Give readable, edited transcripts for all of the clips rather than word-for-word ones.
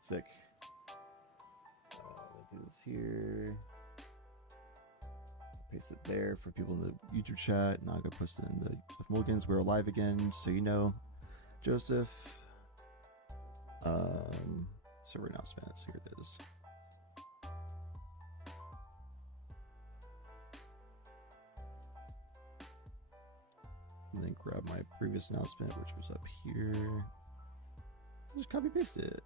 Sick. Do this here. Paste it there for people in the YouTube chat. Now I'm gonna post it in the Mulligans. We're live again, so you know. Joseph. Server announcements. Here it is. And then grab my previous announcement, which was up here. Just copy paste it.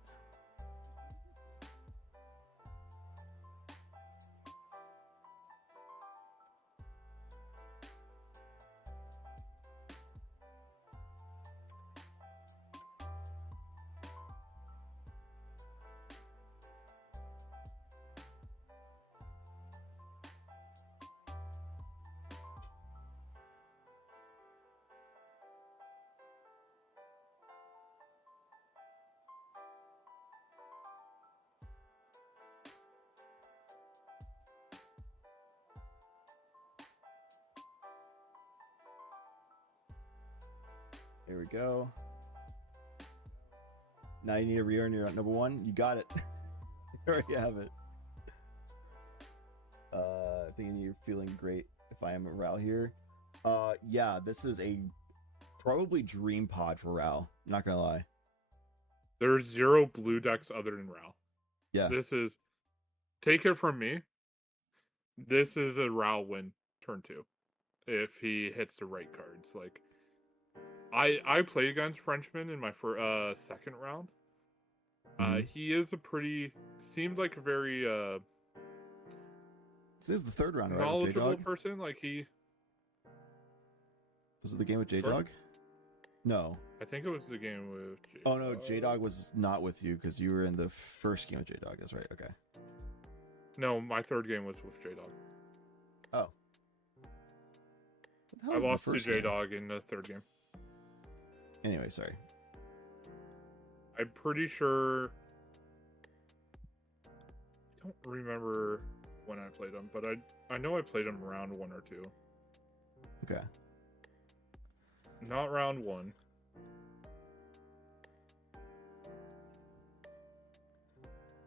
There we go. Now you need to re-earn your number one. You got it. You already have it. I think you're feeling great if I am Ral here. Yeah, this is a probably dream pod for Ral. Not gonna lie. There's 0 blue decks other than Ral. Yeah. This is, take it from me, this is a Ral win turn 2. If he hits the right cards. Like, I played against Frenchman in my second round. He is a pretty, seems like a very this is the third round, right? Knowledgeable person. Like, he was it the game with J-Dog? No, I think it was the game with J-Dog. Oh no, J-Dog was not with you because you were in the first game with J-Dog. That's right. Okay. No, my third game was with J-Dog. Oh. I lost to J-Dog in the third game. Anyway, sorry. I'm pretty sure. I don't remember when I played him, but I know I played him round 1 or 2. Okay. Not round 1.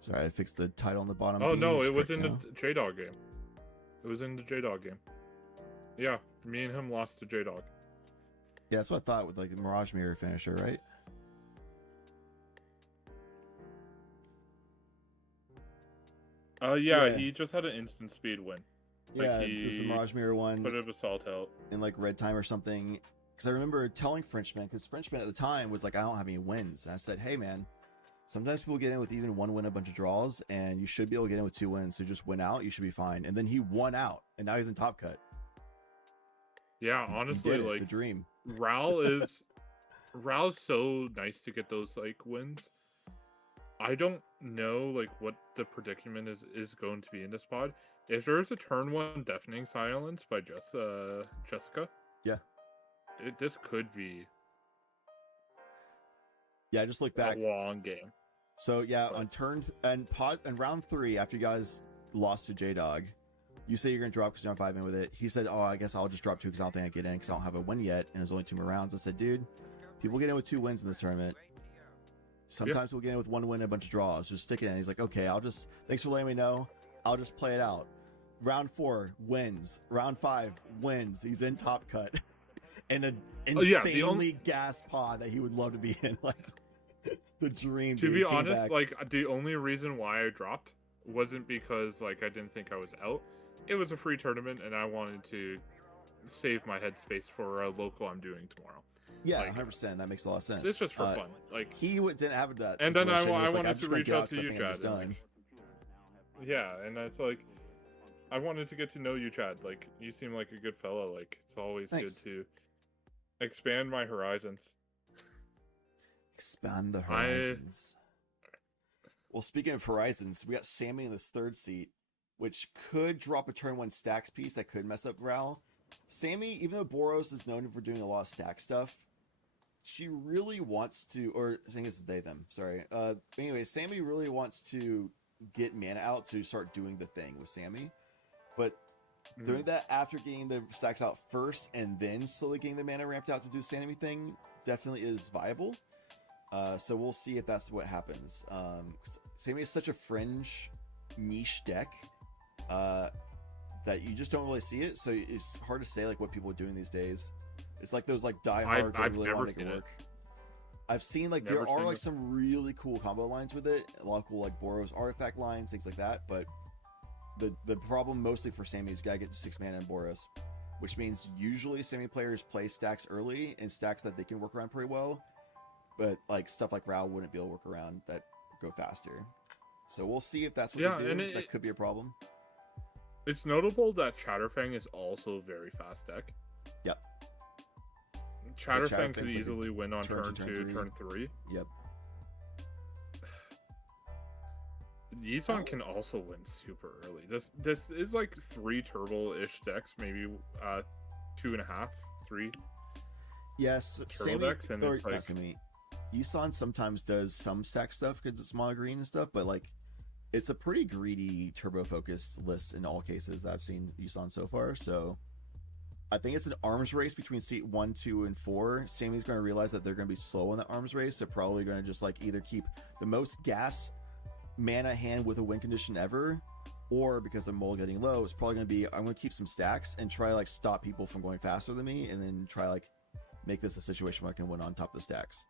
Sorry, I fixed the title on the bottom. Oh no, it was in the J-Dog game. It was in the J-Dog game. Yeah, me and him lost to J-Dog. Yeah, that's what I thought with like the Mirage Mirror finisher, right? Yeah, he just had an instant speed win. Yeah, it was the Mirage Mirror one. Put an assault out. In like red time or something. Because I remember telling Frenchman, because Frenchman at the time was like, I don't have any wins. And I said, hey man, sometimes people get in with even 1 win, a bunch of draws, and you should be able to get in with 2 wins. So just win out, you should be fine. And then he won out, and now he's in Top Cut. Yeah, honestly, like the dream. Raul's so nice to get those like wins. I don't know like what the predicament is going to be in this pod. If there's a turn 1 deafening silence by Jessica, yeah, this could be. Yeah, just look back. A long game. So yeah, on turn and round 3, after you guys lost to J-Dog, you say you're gonna drop because you're on 5 in with it. He said, "Oh, I guess I'll just drop 2 because I don't think I get in because I don't have a win yet, and there's only 2 more rounds." I said, "Dude, people get in with 2 wins in this tournament. Sometimes we'll get in with 1 win and a bunch of draws. Just stick it in." He's like, "Okay, thanks for letting me know. I'll just play it out." Round 4 wins. Round 5 wins. He's in Top Cut, in an insanely gas pod that he would love to be in. Like the dream. To be honest, like the only reason why I dropped wasn't because like I didn't think I was out. It was a free tournament, and I wanted to save my headspace for a local I'm doing tomorrow. Yeah, like, 100%. That makes a lot of sense. It's just for fun. Like he didn't have that. And then I wanted to reach out to you, Chad. Yeah, and it's like I wanted to get to know you, Chad. Like you seem like a good fellow. Like it's always good to expand my horizons. Expand the horizons. Well, speaking of horizons, we got Sammy in this 3rd seat, which could drop a turn 1 stacks piece that could mess up Ral. Sammy, even though Boros is known for doing a lot of stack stuff, she really wants to, or I think it's they, them, sorry. Anyway, Sammy really wants to get mana out to start doing the thing with Sammy. But doing that after getting the stacks out first and then slowly getting the mana ramped out to do the Sammy thing definitely is viable. So we'll see if that's what happens. Sammy is such a fringe, niche deck that you just don't really see it. So it's hard to say like what people are doing these days. It's like those like diehards that really want to make it work. I've seen like there are like some really cool combo lines with it. A lot of cool like Boros artifact lines, things like that. But the problem mostly for Sammy is you gotta get to 6 mana in Boros, which means usually Sammy players play stacks early and stacks that they can work around pretty well. But like stuff like Rao wouldn't be able to work around that go faster. So we'll see if that's what they do. And that could be a problem. It's notable that Chatterfang is also a very fast deck. Yep. Chatterfang could easily win on turn 2, turn 3. Yep. Yisan can also win super early. This is like 3 turbo-ish decks, maybe 2.5, 3. Yes, turbo decks, and it's like Yisan sometimes does some stack stuff because it's mono green and stuff, but like it's a pretty greedy turbo focused list in all cases that I've seen Yisan so far. So I think it's an arms race between seat 1, 2, and 4. Sammy's going to realize that they're going to be slow in the arms race. They're probably going to just like either keep the most gas mana hand with a win condition ever, or because the mole getting low, it's probably going to be I'm going to keep some stacks and try like stop people from going faster than me, and then try like make this a situation where I can win on top of the stacks.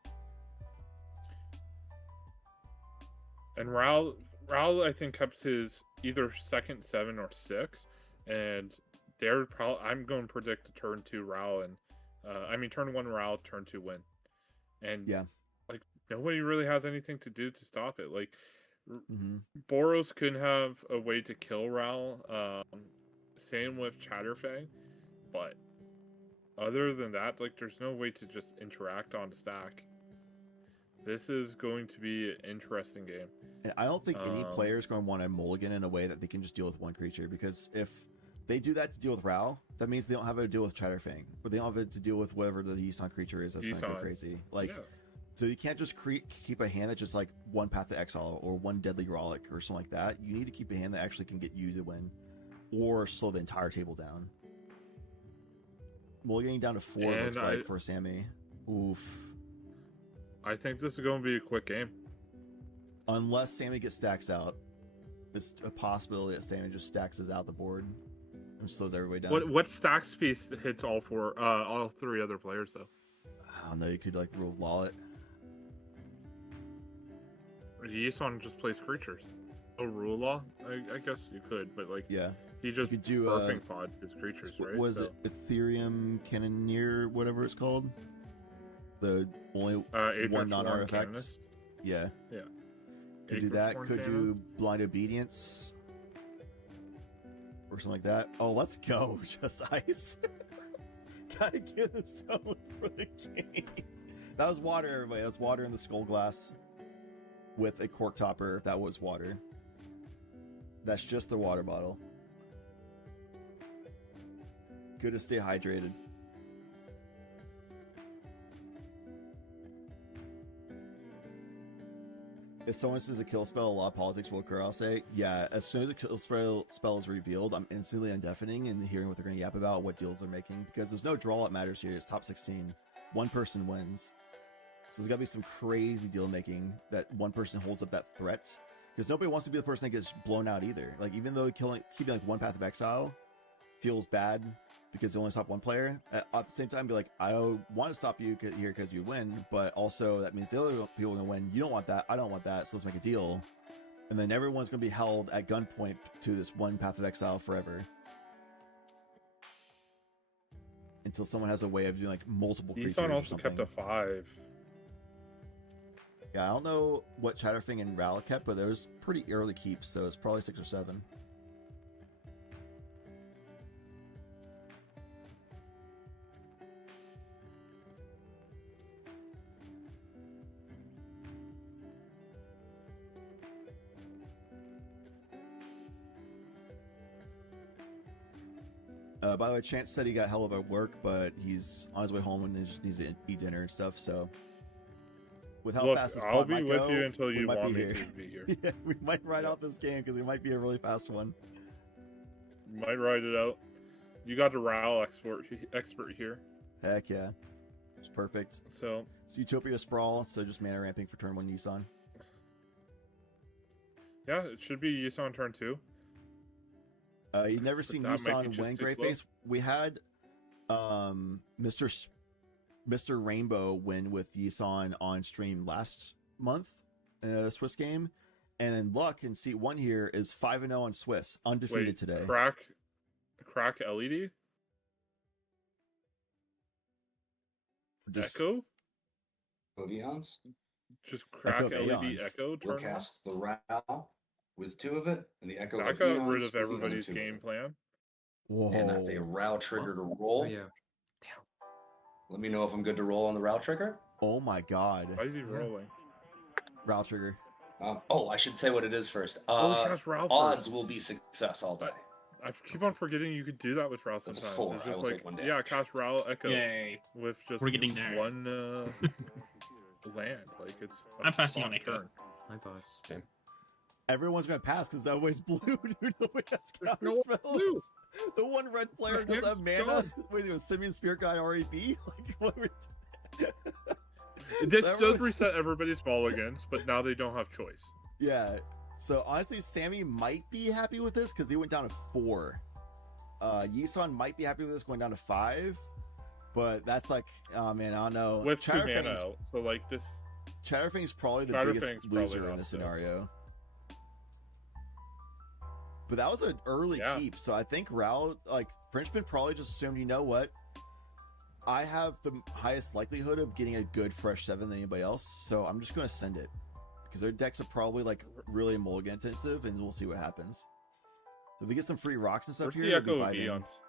And Rao, I think, kept his either second 7 or 6, and they're probably. I'm going to predict a turn 2 Rao and turn 1 Rao, turn 2 win, and yeah, like nobody really has anything to do to stop it. Like Boros couldn't have a way to kill Rao. Same with Chatterfang, but other than that, like there's no way to just interact on the stack. This is going to be an interesting game. And I don't think any player is going to want to mulligan in a way that they can just deal with one creature, because if they do that to deal with Rao, that means they don't have to deal with Chatterfang, or they don't have to deal with whatever the Yisan creature is that's going to go crazy. Like, so you can't just keep a hand that's just like one Path to Exile or one Deadly Rollick or something like that. You need to keep a hand that actually can get you to win, or slow the entire table down. Mulliganing down to 4 looks like for Sammy. Oof. I think this is going to be a quick game. Unless Sammy gets stacks out. It's a possibility that Sammy just stacks us out the board and slows everybody down. What stacks piece hits all 3 other players, though? I don't know. You could like rule law it. Yisan just plays creatures. Oh, rule law? I guess you could, but like he just could do perfect pods his creatures, right? Was it Ethereum Cannoneer, whatever it's called? The only one non-artifact. Yeah. Could do that. Could do Blind Obedience or something like that. Oh, let's go! Just ice. Gotta give the zone for the game. That was water, everybody. That was water in the skull glass with a cork topper. If that was water, that's just the water bottle. Good to stay hydrated. If someone says a kill spell, a lot of politics will occur. I'll say, yeah, as soon as a kill spell is revealed, I'm instantly undeafening and hearing what they're going to yap about, what deals they're making, because there's no draw that matters here. It's top 16. One person wins. So there's got to be some crazy deal making that one person holds up that threat, because nobody wants to be the person that gets blown out either. Like, even though keeping like one Path of Exile feels bad because they only stop one player, at the same time be like, I don't want to stop you here because you win, but also that means the other people are going to win. You don't want that, I don't want that, so let's make a deal. And then everyone's going to be held at gunpoint to this one Path of Exile forever, until someone has a way of doing like multiple creatures. Yisan also kept a 5. Yeah, I don't know what Chatterfang and Ral kept, but there was pretty early keeps, so it's probably 6 or 7. By the way, Chance said he got hell of at work, but he's on his way home and he just needs to eat dinner and stuff. So, with how fast this pod might go, I'll be with you until you want me to be here. Yeah, we might ride out this game because it might be a really fast one. Might ride it out. You got the RAL expert here. Heck yeah. It's perfect. So It's Utopia Sprawl, so just mana ramping for turn 1 Yisan. yeah, it should be Yusa on turn 2. You've never seen that might be Yisan just win too Grey slow. Face. We had Mr. Rainbow win with Yisan on stream last month in a Swiss game. And then Luck in seat 1 here is 5-0 on Swiss, undefeated Wait, today. crack LED? Just Echo? Odions. Just crack Echo of LED Aeons. Echo You'll turn 1? cast the Ral with 2 of it, and the Echo That of got Aeons rid with of the other everybody's 2 of game it. plan. Whoa. And that's a Ral trigger to roll. Oh, yeah. Let me know if I'm good to roll on the Ral trigger. Oh my god. Why is he rolling? Route trigger. I should say what it is first. Cast Ral first. Odds will be success all day. I keep on forgetting you could do that with Ral That's sometimes. 4. It's I just will like, take 1 yeah, damage. cast Ral Echo Yay. with just We're getting there. one land. Like it's. I'm passing on fun Echo. turn. Hi, boss. Everyone's gonna pass because that way's blue. Dude, nobody has There's counter no spells. blue. The one red player My doesn't have hand's mana. gone. Wait, you Simian Spirit Guide RAP? Like, what are we This So does everyone's- reset everybody's mulligans, but now they don't have choice. Yeah. So honestly, Sammy might be happy with this because he went down to 4. Yisan might be happy with this going down to 5. But that's like, oh man, I don't know. With 2 mana Chatterfang's- out. So like this. Chatterfang's probably the Chatterfang's biggest probably loser in not this so. scenario. But that was an early Yeah. keep, so I think Ral, like, Frenchman probably just assumed, you know what? I have the highest likelihood of getting a good fresh 7 than anybody else, so I'm just going to send it. Because their decks are probably, like, really mulligan intensive, and we'll see what happens. So if we get some free rocks and stuff Where's here, the it'll be Echo vibing. Eons?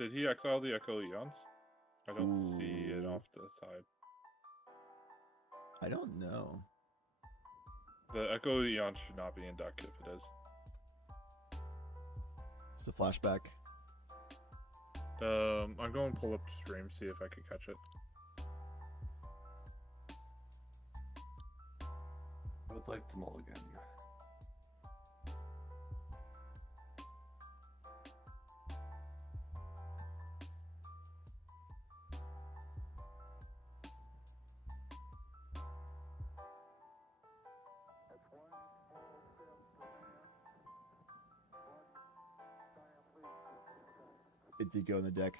Did he exile the Echo Eons? I don't see it Ooh. off the side. I don't know. The Echo Eons should not be in deck if it is. It's a flashback. I'm going to pull up stream, see if I can catch it. I would like the mulligan. It did go in the deck.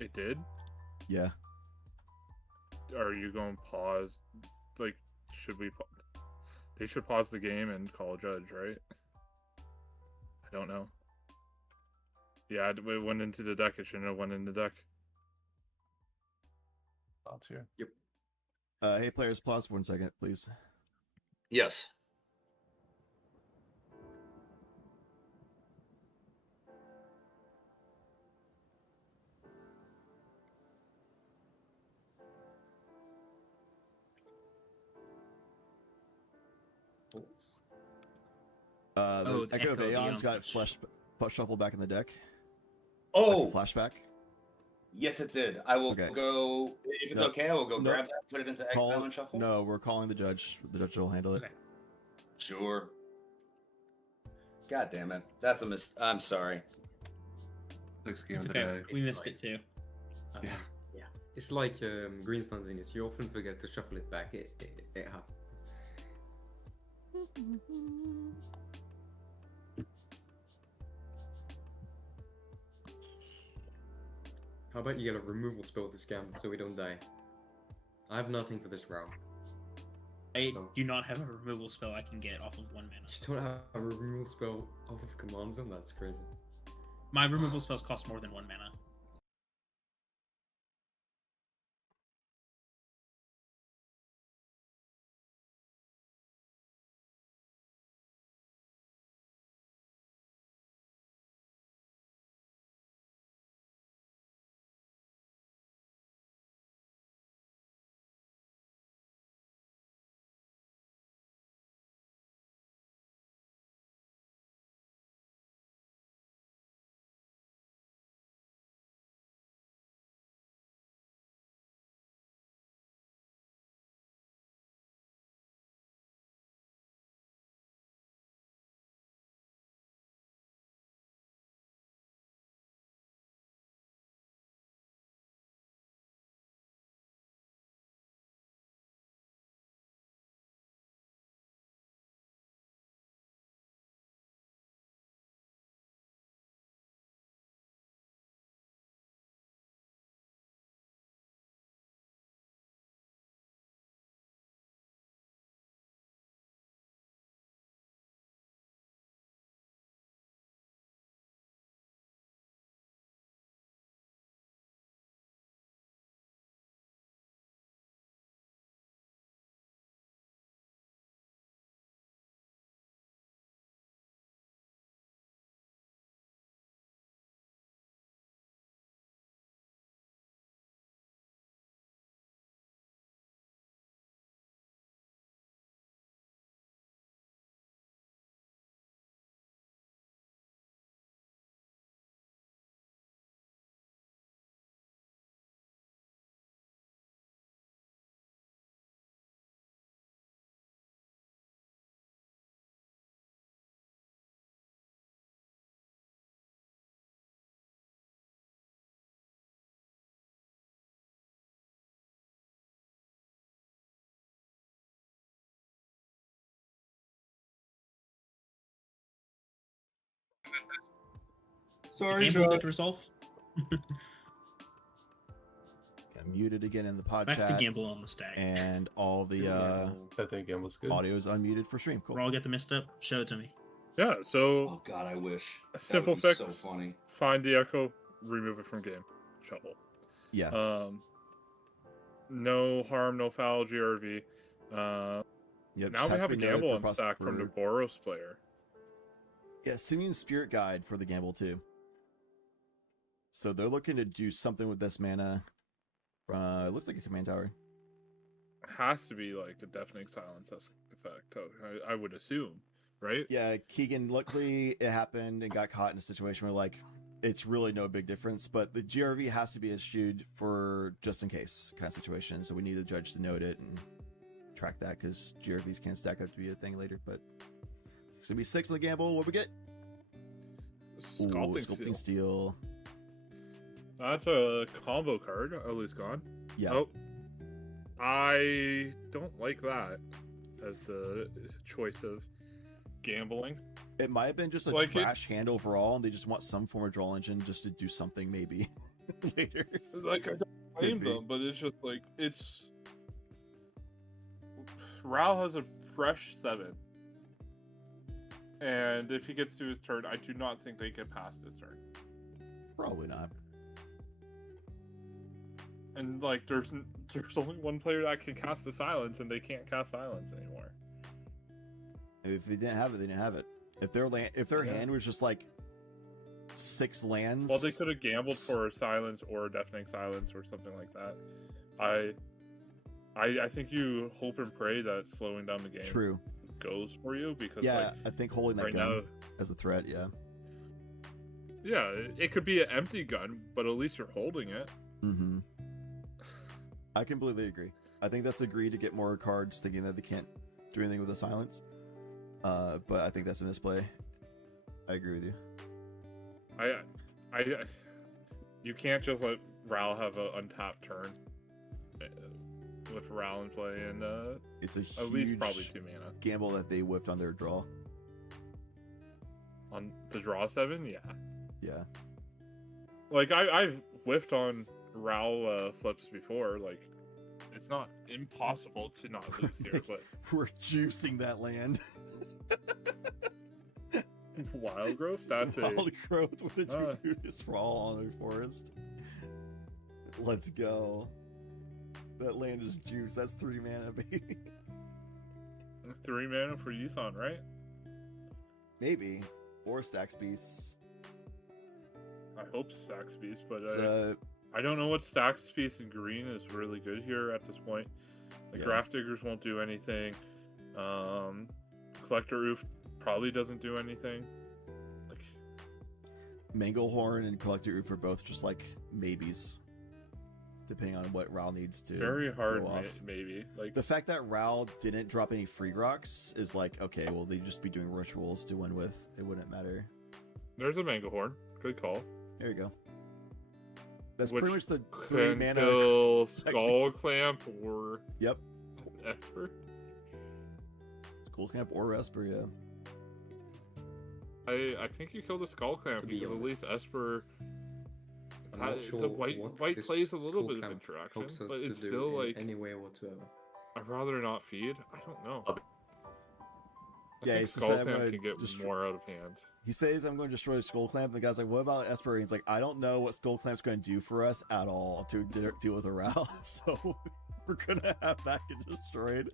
It did? Yeah. Are you going to pause? Like, should we? They should pause the game and call a judge, right? I don't know. Yeah, it went into the deck. It shouldn't have went in the deck. Thoughts here. Hey, players, pause for 1 second, please. Yes. The the Echo of Echo of Aeons Aeons, got which- flush shuffled back in the deck. Oh, Like a flashback. yes, it did. I will Okay. go. If it's No. okay, I will go No. grab that, put it into Call, Exile and Shuffle. no, we're calling the judge. The judge will handle it. Okay. Sure. God damn it. That's a I'm sorry. 6 game It's of the okay. day. We missed it too. Yeah. It's like Greenstone's in it. You often forget to shuffle it back. It happens. How about you get a removal spell to scam so we don't die? I have nothing for this round. I No. do not have a removal spell I can get off of 1 mana. You don't have a removal spell off of command zone? That's crazy. My removal spells cost more than 1 mana. The Sorry, gamble John. did resolve. Got muted again in the pod Back to chat, gamble on the stack. and all the I think it was good. audio is unmuted for stream. Cool. We're all get the missed up. Show it to me. Yeah, so Oh God, I wish. a That simple would be fix. So funny. Find the echo, remove it from game, shuffle. Yeah. No harm, no foul, GRV. Yep. Now just we has have to a be noted gamble for on stack from the for- Boros player. Yeah, Simeon Spirit Guide for the gamble too. So they're looking to do something with this mana. It looks like a command tower. Has to be like a deafening silence effect. I would assume, right? Yeah, Keegan, luckily it happened and got caught in a situation where like it's really no big difference, but the GRV has to be issued for just in case kind of situation. So we need the judge to note it and track that because GRVs can stack up to be a thing later. But it's gonna be 6 on the gamble. What we get? Ooh, Sculpting Steel. That's a combo card. Ellie's gone. Yeah. Oh, I don't like that as the choice of gambling. It might have been just a Like trash hand overall, and they just want some form of draw engine just to do something maybe later. Like I don't blame be. them, but it's just like it's. Rao has a fresh 7, and if he gets to his turn, I do not think they get past his turn. Probably not. And like, there's only one player that can cast the silence, and they can't cast silence anymore. If they didn't have it, they didn't have it. If their hand was just like 6 lands, Well, they could have gambled for a silence or a deafening silence or something like that. I think you hope and pray that slowing down the game True. goes for you because Yeah, I think holding that right gun now, as a threat. Yeah. yeah, it could be an empty gun, but at least you're holding it. Mm-hmm. I completely agree. I think that's the greed to get more cards, thinking that they can't do anything with the silence. But I think that's a misplay. I agree with you. You can't just let Ral have an untapped turn with Ral in play, and It's a at least huge probably 2 mana gamble that they whipped on their draw. on the draw 7. Yeah, Yeah. like I've whiffed on Ral flips before. Like it's not impossible to not lose here, but We're juicing that land. Wild Growth, that's Wild a growth with a Uh. 2 sprawl on their forest. Let's go. That land is juice. That's 3 mana, baby. 3 mana for Yuthan, right? Maybe. Or Stacks Beasts. I hope Stacks Beast, but So, I don't know what Stacks Beast in green is really good here at this point. The Yeah. Graft Diggers won't do anything. Collector Roof probably doesn't do anything. Like, Manglehorn and Collector Roof are both just like maybes. Depending on what Ral needs to very hard, go off. maybe. Like, The fact that Ral didn't drop any free rocks is like, okay, well, they'd just be doing rituals to win with. It wouldn't matter. there's a Manglehorn. Good call. There you go. That's Which pretty much the 3 Can mana. kill Stacks Skull Beast. Clamp or Yep. Esper. Cool Camp or Esper, yeah. I think you killed the Skull Clamp To be because at honest. least Esper. I'm not The sure white what this plays a little skull bit of clamp interaction, helps us but to it's do still in like any way whatsoever. I'd rather not feed. I don't know. Okay. I Yeah, think he's Skull just Clamp saying, can get just- more out of hand. He says, I'm going to destroy the Skull Clamp. And the guy's like, what about Esper? And he's like, I don't know what Skull Clamp's going to do for us at all to deal with a Ral. So we're going to have that get destroyed.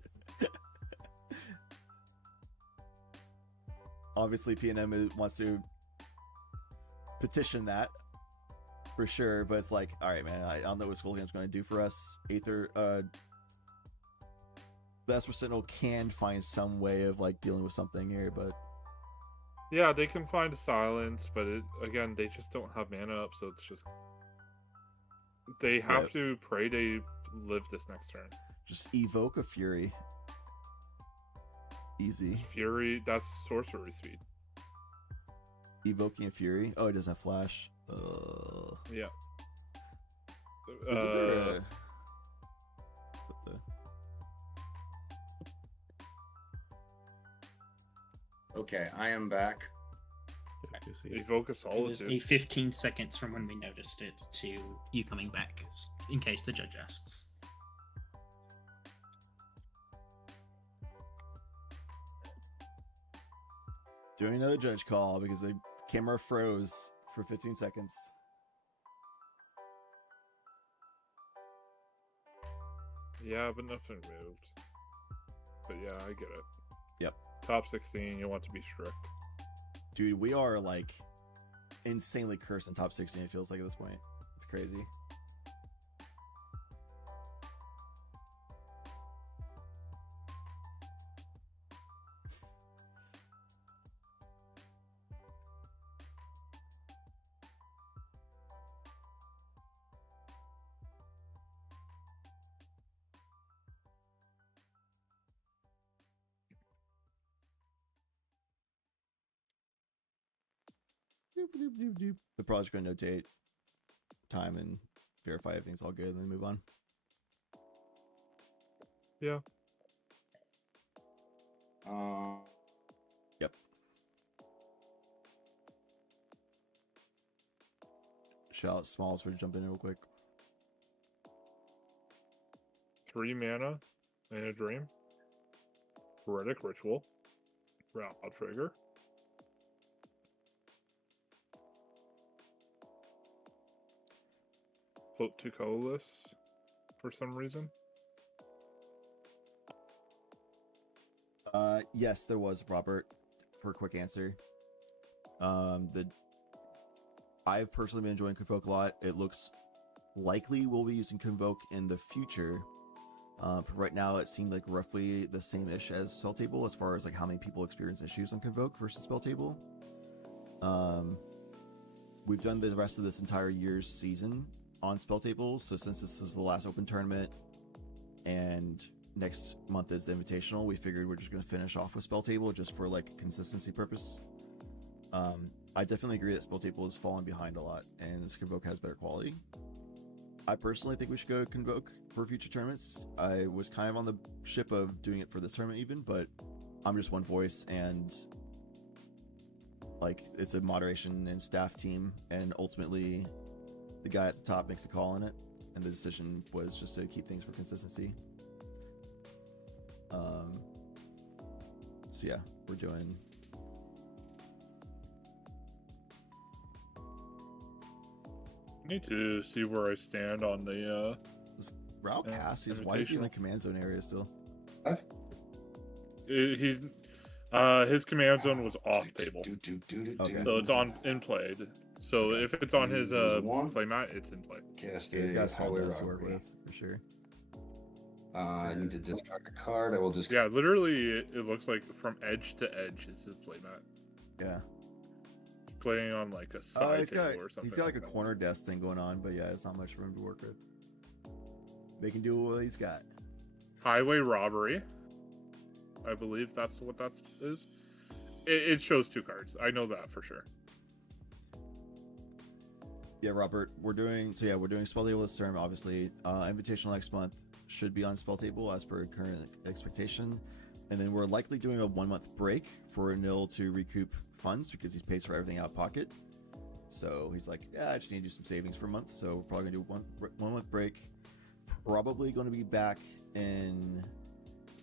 Obviously, PNM wants to petition that for sure. But it's like, all right, man, I don't know what Skull Clamp's going to do for us. The Esper Sentinel can find some way of like dealing with something here, but Yeah, they can find silence, but again, they just don't have mana up, so it's just they have to pray they live this next turn. just evoke a Fury. Easy. Fury, that's sorcery speed. Evoking a Fury. Oh, it doesn't have flash. Yeah. Isn't there a... what the... Okay, I am back. You see. Evoke a It was Solitude. a 15 seconds from when we noticed it to you coming back, in case the judge asks. Doing another judge call because the camera froze for 15 seconds. Yeah, but nothing moved. But yeah, I get it. Yep. Top 16, you want to be strict. Dude, we are like insanely cursed in top 16, it feels like at this point. It's crazy. Doop, doop, doop, doop. The project's going to notate time and verify everything's all good and then move on. Yeah. Yep. Shout out Smalls for jumping in real quick. 3 mana and a dream. Heretic Ritual. Route Trigger. Float to colorless for some reason. Yes, there was, Robert, for a quick answer. I've personally been enjoying Convoke a lot. It looks likely we'll be using Convoke in the future. But right now it seemed like roughly the same-ish as Spell Table as far as like how many people experience issues on Convoke versus Spell Table. We've done the rest of this entire year's season on Spell Table, so since this is the last open tournament and next month is the Invitational, we figured we're just going to finish off with Spell Table just for like consistency purpose. I definitely agree that Spell Table is falling behind a lot and this Convoke has better quality. I personally think we should go Convoke for future tournaments. I was kind of on the ship of doing it for this tournament even, but I'm just one voice and like it's a moderation and staff team, and ultimately the guy at the top makes the call on it, and the decision was just to keep things for consistency. So yeah, we're doing I need to see where I stand on the Rao Yeah, Cassius. Why is he in the Invitational. command zone area still? he's his command zone was off table. Okay. So it's on in play. So Okay. if it's on his Lose one. play mat, it's in play. Cast Yeah, he's got a small highway desk to work robbery. with for sure. I need to discard a card. I will just. Yeah, literally, it looks like from edge to edge is his play mat. Yeah. Playing on like a Oh, side he's table got or something. he's got like a that. corner desk thing going on, but yeah, it's not much room to work with. They can do what he's got. Highway robbery. I believe that's what that is. It shows 2 cards. I know that for sure. Yeah, Robert, we're doing Spell Table this term, obviously. Invitational next month should be on Spell Table as per current expectation. And then we're likely doing a 1-month break for Nil to recoup funds because he's pays for everything out of pocket. So he's like, yeah, I just need to do some savings for a month. So we're probably gonna do one month break. Probably going to be back in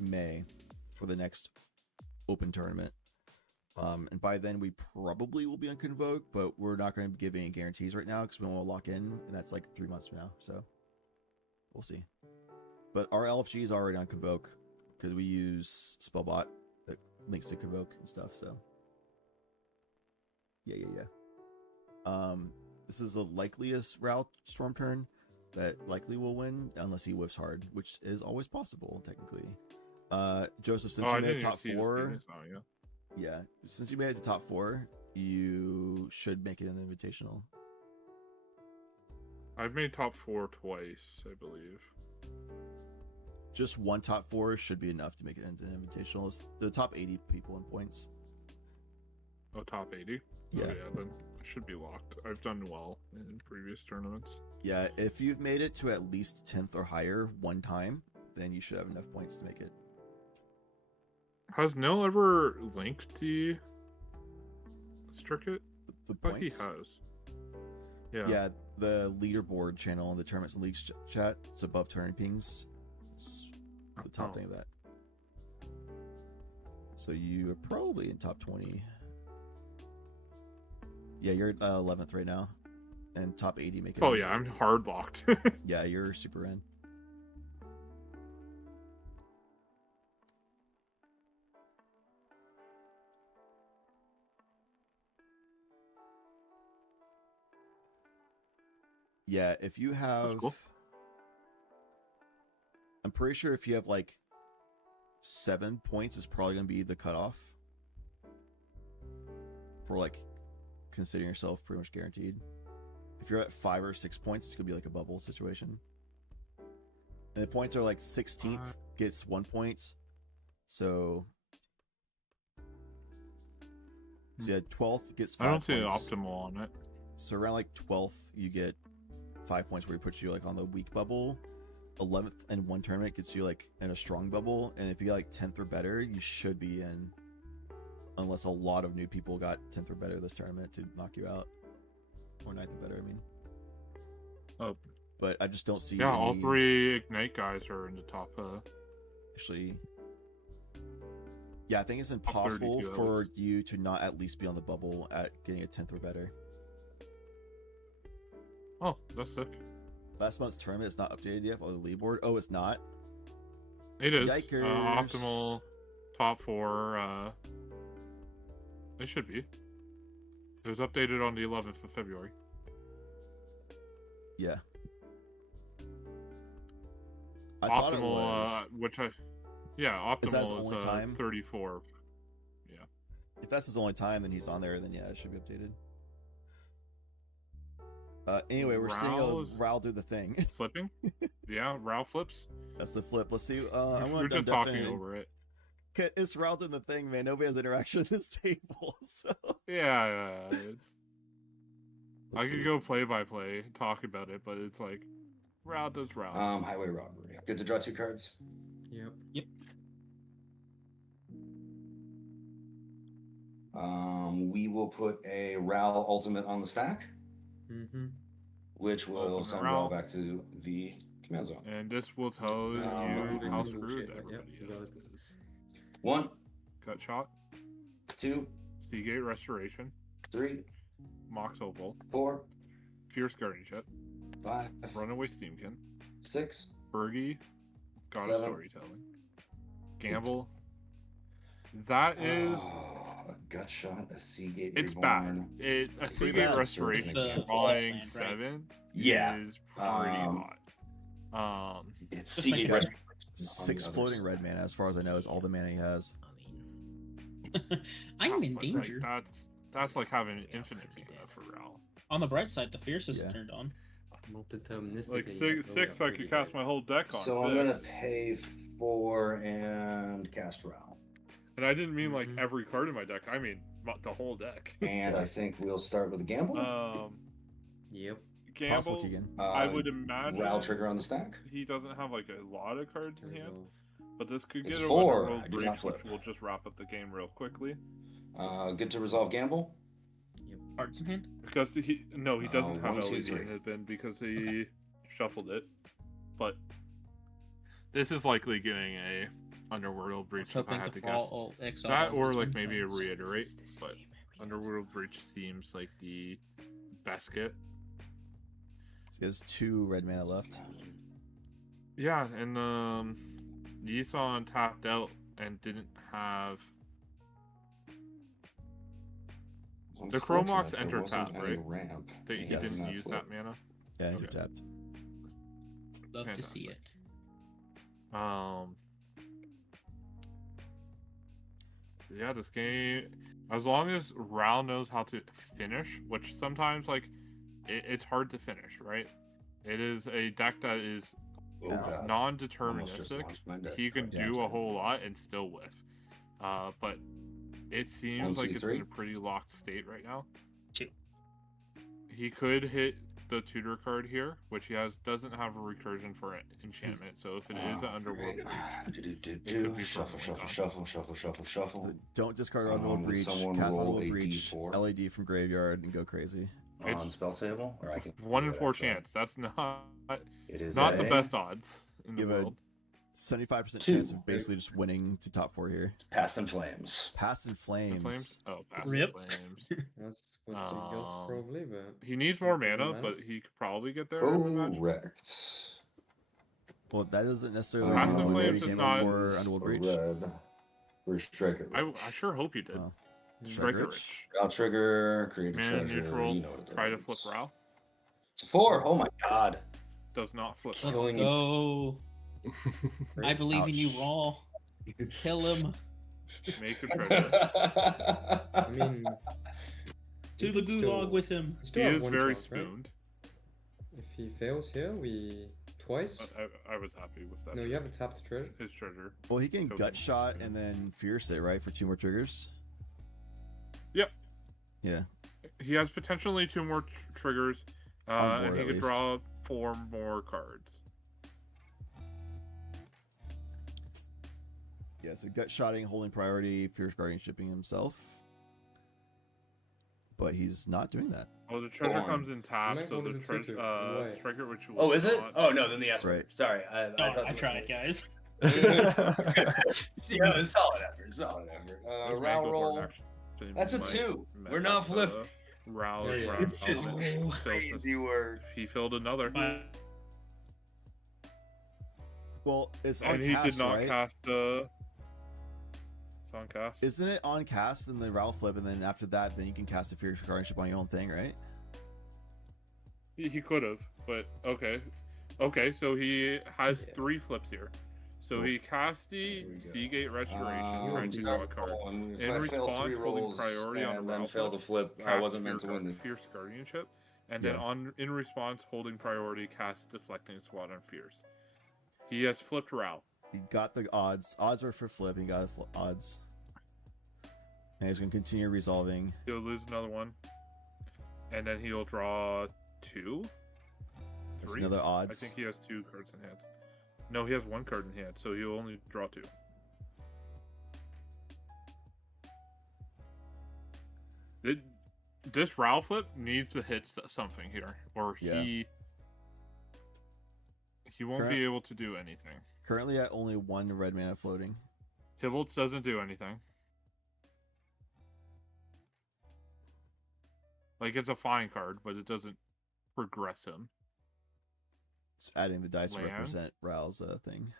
May for the next open tournament. And by then we probably will be on Convoke, but we're not going to give any guarantees right now because we want to lock in, and that's like 3 months from now. So we'll see. But our LFG is already on Convoke because we use Spellbot that links to Convoke and stuff. So yeah. This is the likeliest route Storm turn that likely will win unless he whiffs hard, which is always possible technically. Joseph, since Oh, I you made didn't it even top see his 4. gamings now, yeah. Yeah, since you made it to top 4, you should make it in the Invitational. I've made top 4 twice, I believe. Just one top 4 should be enough to make it into the Invitational. It's the top 80 people in points. Oh, top 80? Yeah. Oh, yeah, then I should be locked. I've done well in previous tournaments. Yeah, if you've made it to at least 10th or higher one time, then you should have enough points to make it. Has Nil ever linked the circuit? The But he points. has. Yeah. Yeah, the leaderboard channel in the tournaments and leagues chat. It's above turn pings. It's the top Oh. thing of that. So you are probably in top 20. Yeah, you're 11th right now, and top 80 making. Oh it. yeah, I'm hard locked. Yeah, you're super in. Yeah, if you have, cool. I'm pretty sure if you have like 7 points, it's probably gonna be the cutoff for like considering yourself pretty much guaranteed. If you're at 5 or 6 points, it's gonna be like a bubble situation. And the points are like 16th gets 1 point, so yeah, 12th gets 5 I don't see an points. optimal on it. So around like 12th, you get 5 points, where it puts you like on the weak bubble. 11th and one tournament gets you like in a strong bubble, and if you get like 10th or better, you should be in. Unless a lot of new people got 10th or better this tournament to knock you out, or 9th or better. I mean, Oh. but I just don't see. Yeah, all any- 3 Ignite guys are in the top. Actually, yeah, I think it's Top impossible 32 at for least. you to not at least be on the bubble at getting a 10th or better. Oh, that's sick. Last month's tournament is not updated yet on the leaderboard. Oh, it's not. It is. Yikers. Optimal top 4. It should be. It was updated on the 11th of February. Yeah. I thought it Optimal, was. optimal Is that his only time? 34. If that's his only time, then he's on there. Then yeah, it should be updated. Anyway, we're seeing Rao's- Raul do the thing. Flipping? Yeah, Ralph flips. That's the flip. Let's see. I'm We're gonna just talking over it. It's Raul doing the thing, man. Nobody has interaction at this table, so. Yeah, it's... I Let's could see. go play by play, talk about it, but it's like, Ralph does Ralph. Highway robbery. Good to draw 2 cards. Yep. We will put a Ral Ultimate on the stack, Mm-hmm. which will Ultimate send Ral. Ral back to the command zone. And this will tell you basically how bullshit, screwed but yep, everybody you got else it. is. 1, Gut shot, 2, Seagate Restoration, 3, Mox Opal, 4, Fierce Guardianship, 5, Runaway Steamkin, 6, Bergie, God of 7. Storytelling, Gamble. That is... a gut shot, a Seagate It's Reborn. bad. A pretty Seagate bad. Restoration It's the drawing land, right? 7 Yeah. is pretty Um, hot. It's Just Seagate like- Restoration. on the 6 others. floating red mana, as far as I know, is all the mana he has. I mean, I'm in But, like, danger. that's like having Yeah, infinite pretty mana dead. for Ral. On the bright side, the fierce isn't Yeah. turned on. Not deterministic. Like 6, I could cast my whole deck on So I'm gonna 6. pay 4 and cast Ral. And I didn't mean like Mhm. every card in my deck. I mean the whole deck. And I think we'll start with a gamble. Yep. Possible, Gamble. Keegan. I would imagine Ral trigger on the stack. he doesn't have like a lot of cards in hand, but this could It's get a 4. Underworld I do not Breach, which flip. will just wrap up the game real quickly. Good to resolve gamble. Cards in hand. Because he doesn't have 1, 2, Elite 3. in his bin because he shuffled it. But this is likely getting a Underworld Breach if I Hoping had to to guess. fall exile That all or these like win maybe a cards. reiterate, This is this but game, man. Underworld Breach seems like the best get. So he has 2 red mana left. Yeah, and Yisan tapped out and didn't have The Chromox Unfortunate, there entered wasn't tap, any right? ramp. that he Yes. didn't Not use flip. that mana. Yeah, he's Okay. tapped. Love to see it. Yeah, this game, as long as Ral knows how to finish, which sometimes like it's hard to finish, right? It is a deck that is Oh, God. Almost just non-deterministic. launched my deck. He can Yeah. do a whole lot and still whiff. But it seems 1, like 2, it's 3. in a pretty locked state right now. 2. He could hit the tutor card here, which he has, doesn't have a recursion for enchantment. So if it is an Underworld Breach, it could be Shuffle, permanently shuffle, gone. shuffle, shuffle, shuffle, So shuffle. don't discard Underworld Would Breach, someone cast roll Underworld a Breach, D4? LED from graveyard, and go crazy. On It's- spell table, or I can 1 do in it 4 actually. chance. That's not It is not the a- best odds in the Give a world. 75% Two. chance of basically just winning to top 4 here. Past in Flames. Past in The Flames. flames? Oh, past the Rip. flames. That's what you got probably, but He needs more Doesn't mana, matter. but he could probably get there. I would imagine. Correct. Well, that doesn't necessarily Past mean in we already Flames is came not- up for Underworld Breach. Red. Where's Striker? I sure hope you did. Oh. Striker Rich? Rich. Draw trigger, create a Mana treasure. neutral. You know what it Try to is. flip Rao. It's 4. Oh my god. Does not flip. Let's Killing- go. I believe in you, Ouch. Raw. Kill him. Make a treasure. I mean, To the still- gulag with him. you He still have is one very chance, right? spooned. If he fails here, we twice. I was happy with that. No, you haven't tapped the treasure. His treasure. Well, he can Token. gut shot and then fierce it, right? For 2 more triggers. Yep. Yeah. He has potentially 2 more triggers, On and board, he at could least. draw 4 more cards. Yeah, so gut shotting, holding priority, fierce guardianshipping himself. But he's not doing that. Oh, the treasure Born. comes in tap, Might so want the his tutor. Why? striker ritual. Oh, is it? not- Oh no, then the S. Right. Sorry, Oh, I tried, guys. Yeah, solid effort. Solid effort. This Round Mangle roll. Horn actually That's a might 2. mess We're not up the flipping. Rouse, There you round go. It's just element. Fills this- crazy word. He filled another, Well, it's on and he cast, did not right? cast. It's on cast. Isn't it on cast and then Ralph flip, and then after that, then you can cast a fierce guardianship on your own thing, right? He could have, but okay. Okay, so he has Yeah. 3 flips here. So he cast the There we go. Seagate Restoration, trying to Start draw a card. rolling. If In I fail response, 3 holding rolls priority on and the then Ralph fail the flip, I cast wasn't meant to win. Fierce Guardianship, and then Yeah. in response, holding priority, cast Deflecting Swat on Fierce. He has flipped Rao. He got the odds. Odds were for flip. He got the odds. And he's going to continue resolving. He'll lose another one, and then he'll draw 2. That's 3. another I odds. think he has 2 cards in hand. No, he has 1 card in hand, so he'll only draw 2. This Rao flip needs to hit something here, or Yeah. he won't Correct. be able to do anything. Currently at only 1 red mana floating. Tybalt's doesn't do anything. Like, it's a fine card, but it doesn't progress him. It's adding the dice to Land. represent Ral's thing.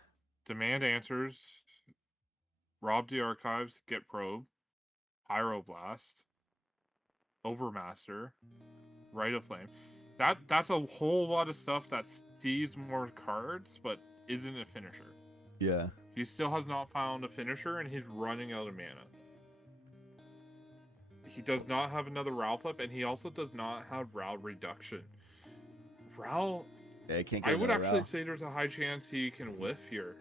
Demand answers. Rob the archives. Get probe. Pyroblast. Overmaster. Rite of Flame. That's a whole lot of stuff that sees more cards, but isn't a finisher. Yeah. He still has not found a finisher, and he's running out of mana. He does not have another Ral flip, and he also does not have Ral reduction. Ral, Yeah, I can't get I would another actually Ral. say there's a high chance he can whiff here.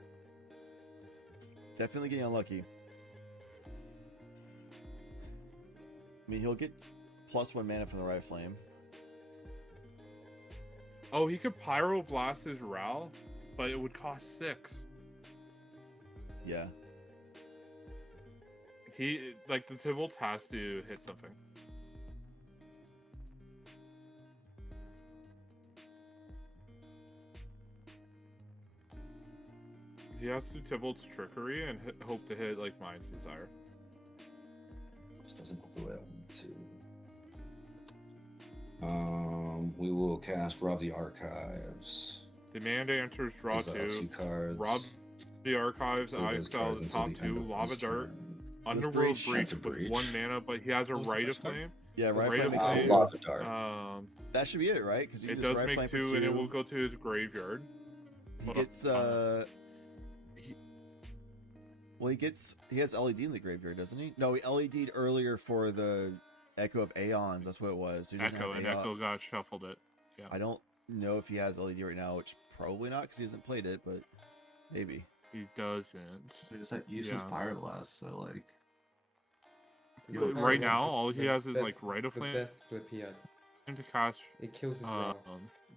Definitely getting unlucky. I mean, he'll get +1 mana from the Right Flame. Oh, he could Pyroblast his Ral, but it would cost 6. Yeah. He, like, the Tybalt has to hit something. He has to Tybalt's Trickery and hope to hit, like, Mind's Desire. This doesn't do it. 2. We will cast Rob the Archives. Demand answers, draw Those are 2. 2 cards. Rob the Archives, Play I those exile cards the until top the end 2, of Lava his Dart, turn. Underworld breach? Breach That's a with breach. 1 mana, but he has a What was the Rite of first card? Flame. Yeah, Right Rite Flame of is Flame. two. Lava Dart. That should be it, right? Because you It can just does Right make Flame 2, for 2. and it will go to his graveyard. He Hold on. gets he has LED in the graveyard, doesn't he? No, he LED'd earlier for the Echo of Aeons. That's what it was. So he doesn't Echo, have and Aeon. Echo got shuffled it. Yeah. I don't know if he has LED right now, which probably not because he hasn't played it, but maybe. He doesn't. There's that useless Yeah. Pyroblast, so like. But right now, all he has is, like, Rite of the Flame. best flip he had. to cast It kills his raw.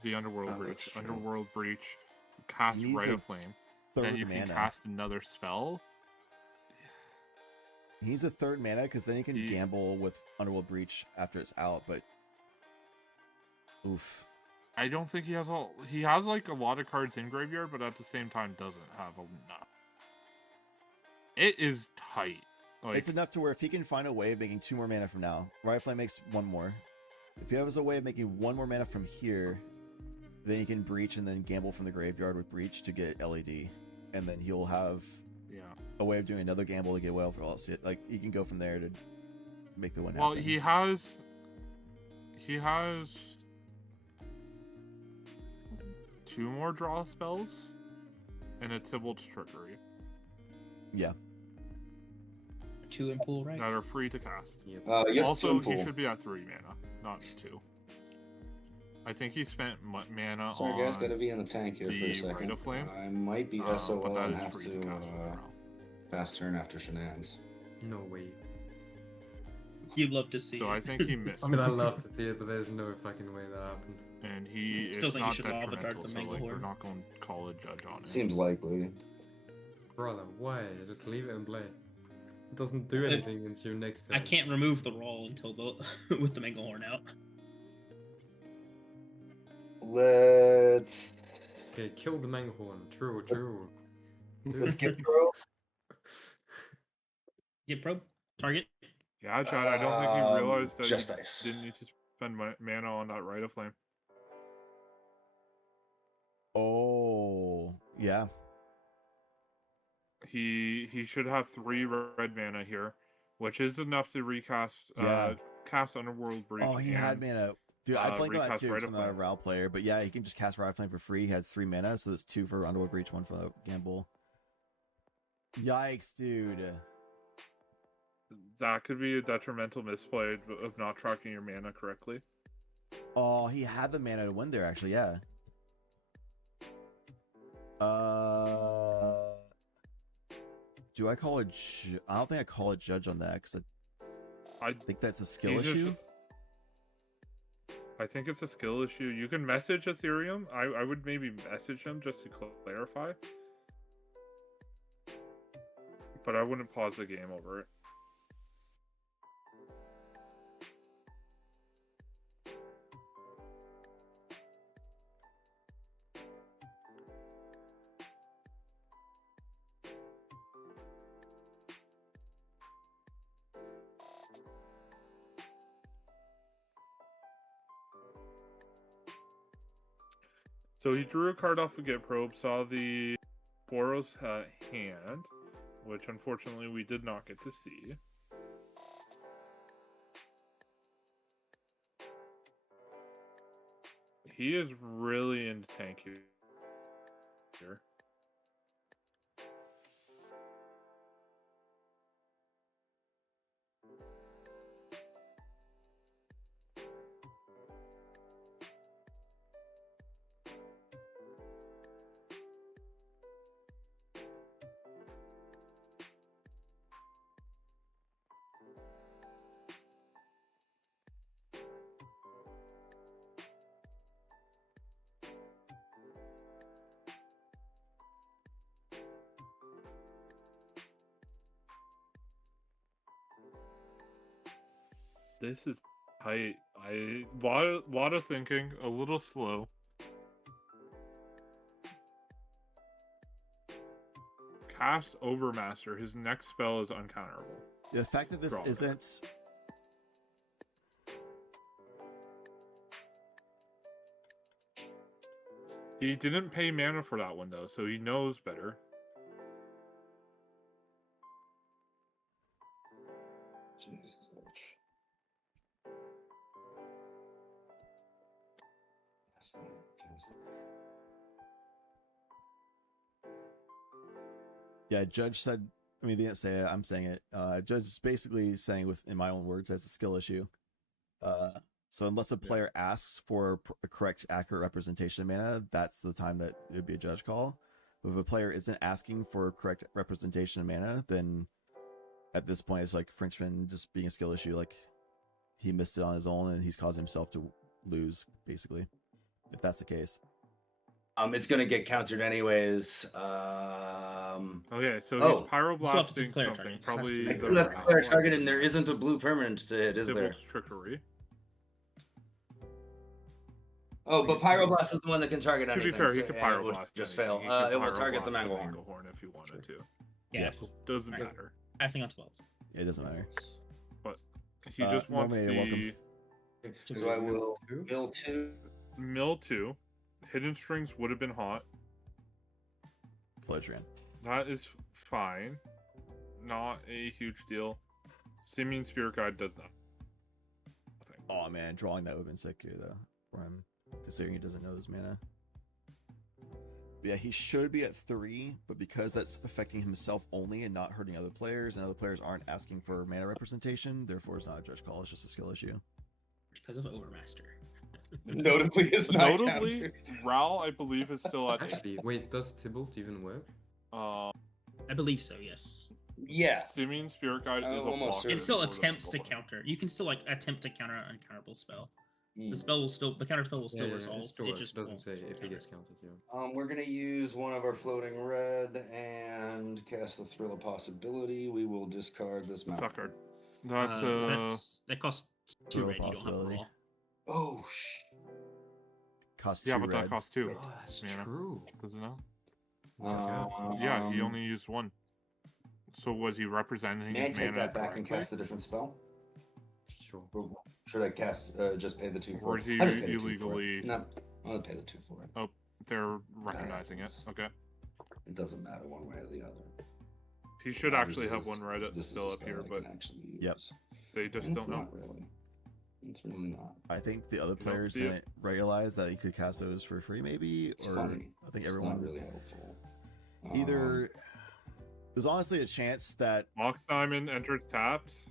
the Underworld Oh, Breach. that's true. Underworld Breach, cast Needs Rite a of Flame. Then Third you can mana. cast another spell. He needs a third mana because then he can He- gamble with Underworld Breach after it's out. But oof. I don't think he has all. He has like a lot of cards in graveyard, but at the same time doesn't have enough. It is tight. Like, It's enough to where if he can find a way of making 2 more mana from now, Riot Flame makes 1 more. If he has a way of making 1 more mana from here, then he can breach and then gamble from the graveyard with breach to get LED, and then he'll have yeah. a way of doing another gamble to get whatever else. Like he can go from there to make the one Well, happen. he has 2 more draw spells and a Tybalt's Trickery Yeah. 2 in pool, right? that are free to cast. Yep. You have Also, two he pool. should be at 3 mana, not 2. I think he spent mana Sorry, on. guys, gotta be in the tank here for a the second. Rite of Flame. I might be but SOL that and is have free to to cast for now. pass turn after shenanigans. No way. You'd love to see. So it. I think he missed. I mean, I love to see it, but there's no fucking way that happened. And he Still is think you not should lava dart detrimental, the so like, we're Manglehorn. not going to call a judge on it. Seems likely. Brother, why? Just leave it and play. It doesn't do If- anything into your next turn. I can't remove the roll until the with the Manglehorn out. Let's Okay, kill the Manghorn. True, true. let's get pro. Get probe. Target. Yeah, Chad, I don't think he realized that just he ice. didn't need to spend mana on that Rite of Flame. Oh, yeah. He should have 3 red mana here, which is enough to recast Yeah. cast Underworld Breach. Oh, he had and, mana. Dude, I blanked on that recast too Rite because of I'm not a Flame. RAL player. But yeah, he can just cast Riot Flame for free. He has 3 mana, so that's 2 for Underworld Breach, 1 for the gamble. Yikes, dude. That could be a detrimental misplay of not tracking your mana correctly. Oh, he had the mana to win there, actually, yeah. Do I call it? I don't think I call it judge on that because I think that's a skill He's just- issue. I think it's a skill issue. You can message Ethereum. I would maybe message him just to clarify. But I wouldn't pause the game over it. So he drew a card off of Get Probe, saw the Boros hand, which unfortunately we did not get to see. He is really into tank here. This is tight. Lot of thinking, a little slow. Cast Overmaster. His next spell is uncounterable. The fact that this Draw. isn't. He didn't pay mana for that one though, so he knows better. Jesus. Yeah, Judge said. I mean, they didn't say it. I'm saying it. Judge is basically saying, with in my own words, as a skill issue. So unless a player asks for a correct, accurate representation of mana, that's the time that it would be a judge call. But if a player isn't asking for correct representation of mana, then at this point it's like Frenchman just being a skill issue. Like he missed it on his own, and he's causing himself to lose, basically, if that's the case. It's gonna get countered anyways. Okay, so Oh. he's pyroblasting declare something. target. Probably Has to I be do have to the declare a target, and there isn't a blue permanent to hit, is there? Sybil's trickery. Oh, but Pyroblast is the one that can target To anything. be fair, he so- could and it would pyroblast just anything. fail. He could It will target the pyroblast Manglehorn. if he wanted to. Yes. Doesn't Right. matter. Passing on to Wells. It doesn't matter. But he just wants Mormon, you're welcome. the So I will Two? mill 2. mill 2. Hidden strings would have been hot. Flodran. That is fine. Not a huge deal. Simian Spirit Guide does not. Nothing. Oh man, drawing that would have been sick here though for him, considering he doesn't know this mana. Yeah, he should be at 3, but because that's affecting himself only and not hurting other players, and other players aren't asking for mana representation, therefore it's not a judge call, it's just a skill issue. Because of Overmaster. Notably, it's not Notably, countered. Ral, I believe, is still at. Actually, wait, does Tybalt even work? I believe so, yes. Yeah. Simian Spirit Guide is a Almost blocker. certain. It still more than a attempts to blocker. counter. You can still like attempt to counter an uncounterable spell. Hmm. The spell will still, the counter spell will still Yeah, resolve. still It works. just doesn't won't say if he counter. gets countered. Yeah. We're gonna use one of our floating red and cast the Thrill of Possibility. We will discard this What's mountain. that card? That's that costs 2 Thrill red. You don't have possibility. raw. Oh, Costs yeah, 2 but red. that costs 2. Oh, that's Mana. true. Does it know? Oh, Yeah, he only used 1. So was he representing May I his take mana that back and correctly? cast a different spell? Sure. Or should I cast just pay the 2 for Or it? is he I'll just pay the 2 for it. illegally- No, I'll pay the 2 for it. They're recognizing it. Okay. It doesn't matter one way or the other. He should Now, actually this have is- one right this is still a up spell here, I but can actually Yep. use. they just And don't it's know. not really. It's really not. I think the other don't players see it. didn't realize that you could cast those for free, maybe, It's or funny. I think It's everyone not really helpful. either. There's honestly a chance that Mox Diamond enters taps.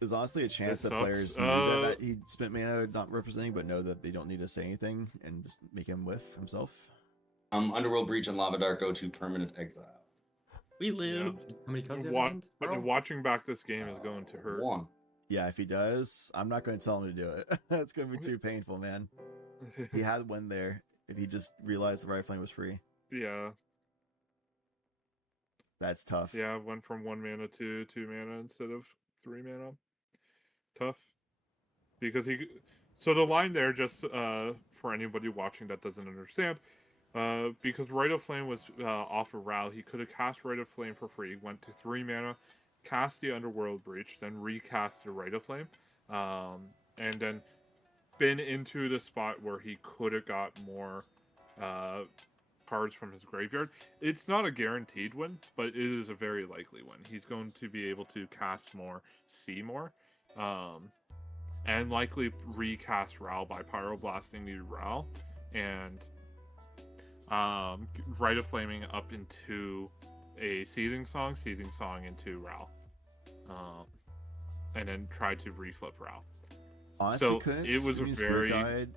there's honestly a chance This that sucks. players knew that he spent mana not representing, but know that they don't need to say anything and just make him whiff himself. Underworld Breach and Lava Dark go to permanent exile. We live. How many cards do you have in But hand? watching back this game is going to hurt. 1. Yeah, if he does, I'm not going to tell him to do it. That's going to be too painful, man. He had one there. If he just realized the rifling was free, Yeah. that's tough. Yeah, went from 1 mana to 2 mana instead of 3 mana. Tough. Because so the line there, just for anybody watching that doesn't understand, because Rite of Flame was off of Ral, he could have cast Rite of Flame for free, went to 3 mana, cast the Underworld Breach, then recast the Rite of Flame, and then been into the spot where he could have got more cards from his graveyard. It's not a guaranteed win, but it is a very likely win. He's going to be able to cast more, see more, and likely recast Ral by pyroblasting the Ral and Rite of Flaming up into a Seething Song into Ral, and then try to reflip Ral. Honestly, So, couldn't it was a Simian very- Spirit Guide?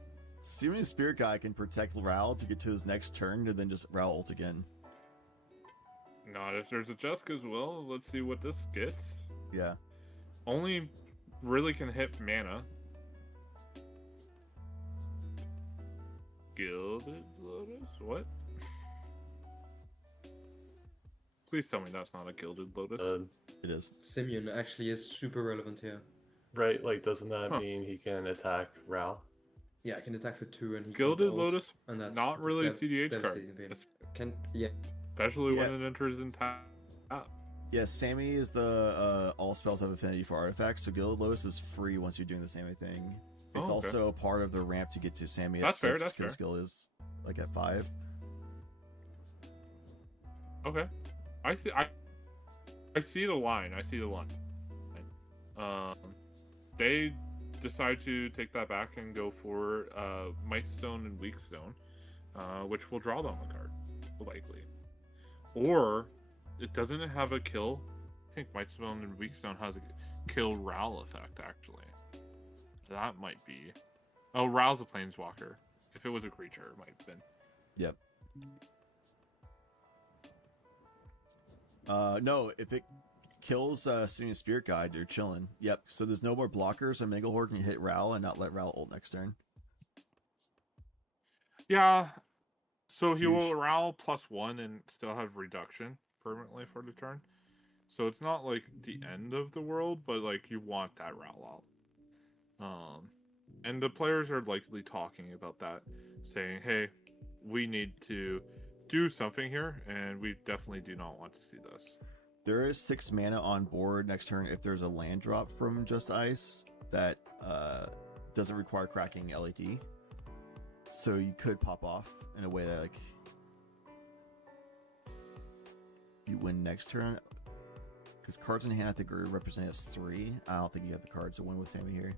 Simian Spirit Guide can protect Ral to get to his next turn and then just Ral ult again. Not if there's a Jessica's Will. Let's see what this gets. Yeah. Only really can hit mana. Gilded Lotus? What? Please tell me that's not a Gilded Lotus. It is. Simeon actually is super relevant here. Right, like doesn't that Huh. mean he can attack Ral? Yeah, I can attack for 2 and he Gilded can ult, Lotus? and that's Not really a dev- CDH card. devastating pain. Can Especially when Yeah. it enters in tap. Yeah, Sammy is the all spells have affinity for artifacts, so Gilded Lotus is free once you're doing the Sammy thing. It's Oh, okay. also part of the ramp to get to Sammy That's at fair, 6, that's because fair. skill is like at 5. Okay. I see the line. I see the line. They decide to take that back and go for Might Stone and Weak Stone, which will draw them a card, likely. Or it doesn't have a kill. I think Might Stone and Weak Stone has a kill Ral effect, actually. That might be. Oh, Ral's a planeswalker. If it was a creature, it might have been. Yep. No, if it kills Simian Spirit Guide, you're chilling. Yep. So there's no more blockers, so Manglehorde can hit Ral and not let Ral ult next turn. Yeah. So he will Huge. Ral +1 and still have reduction permanently for the turn. So it's not like the end of the world, but like you want that Ral out. And the players are likely talking about that, saying, "Hey, we need to do something here, and we definitely do not want to see this." There is 6 mana on board next turn if there's a land drop from Just Ice that doesn't require cracking LED. So you could pop off in a way that like you win next turn. Because cards in hand I think are represented as 3. I don't think you have the cards to win with Sammy here.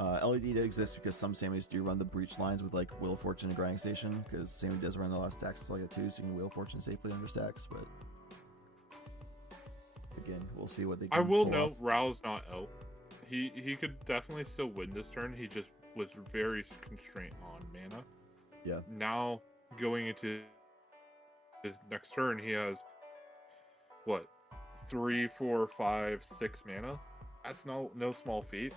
LED does exist because some Sammys do run the breach lines with like Wheel of Fortune and Grinding Station, because Sammy does run the last stacks like a 2, so you can Wheel of Fortune safely under stacks, but again, we'll see what they can I will pull note off. Rao's not out. He could definitely still win this turn. He just was very constrained on mana. Yeah. Now going into his next turn, he has what 3, 4, 5, 6 mana. That's no small feat.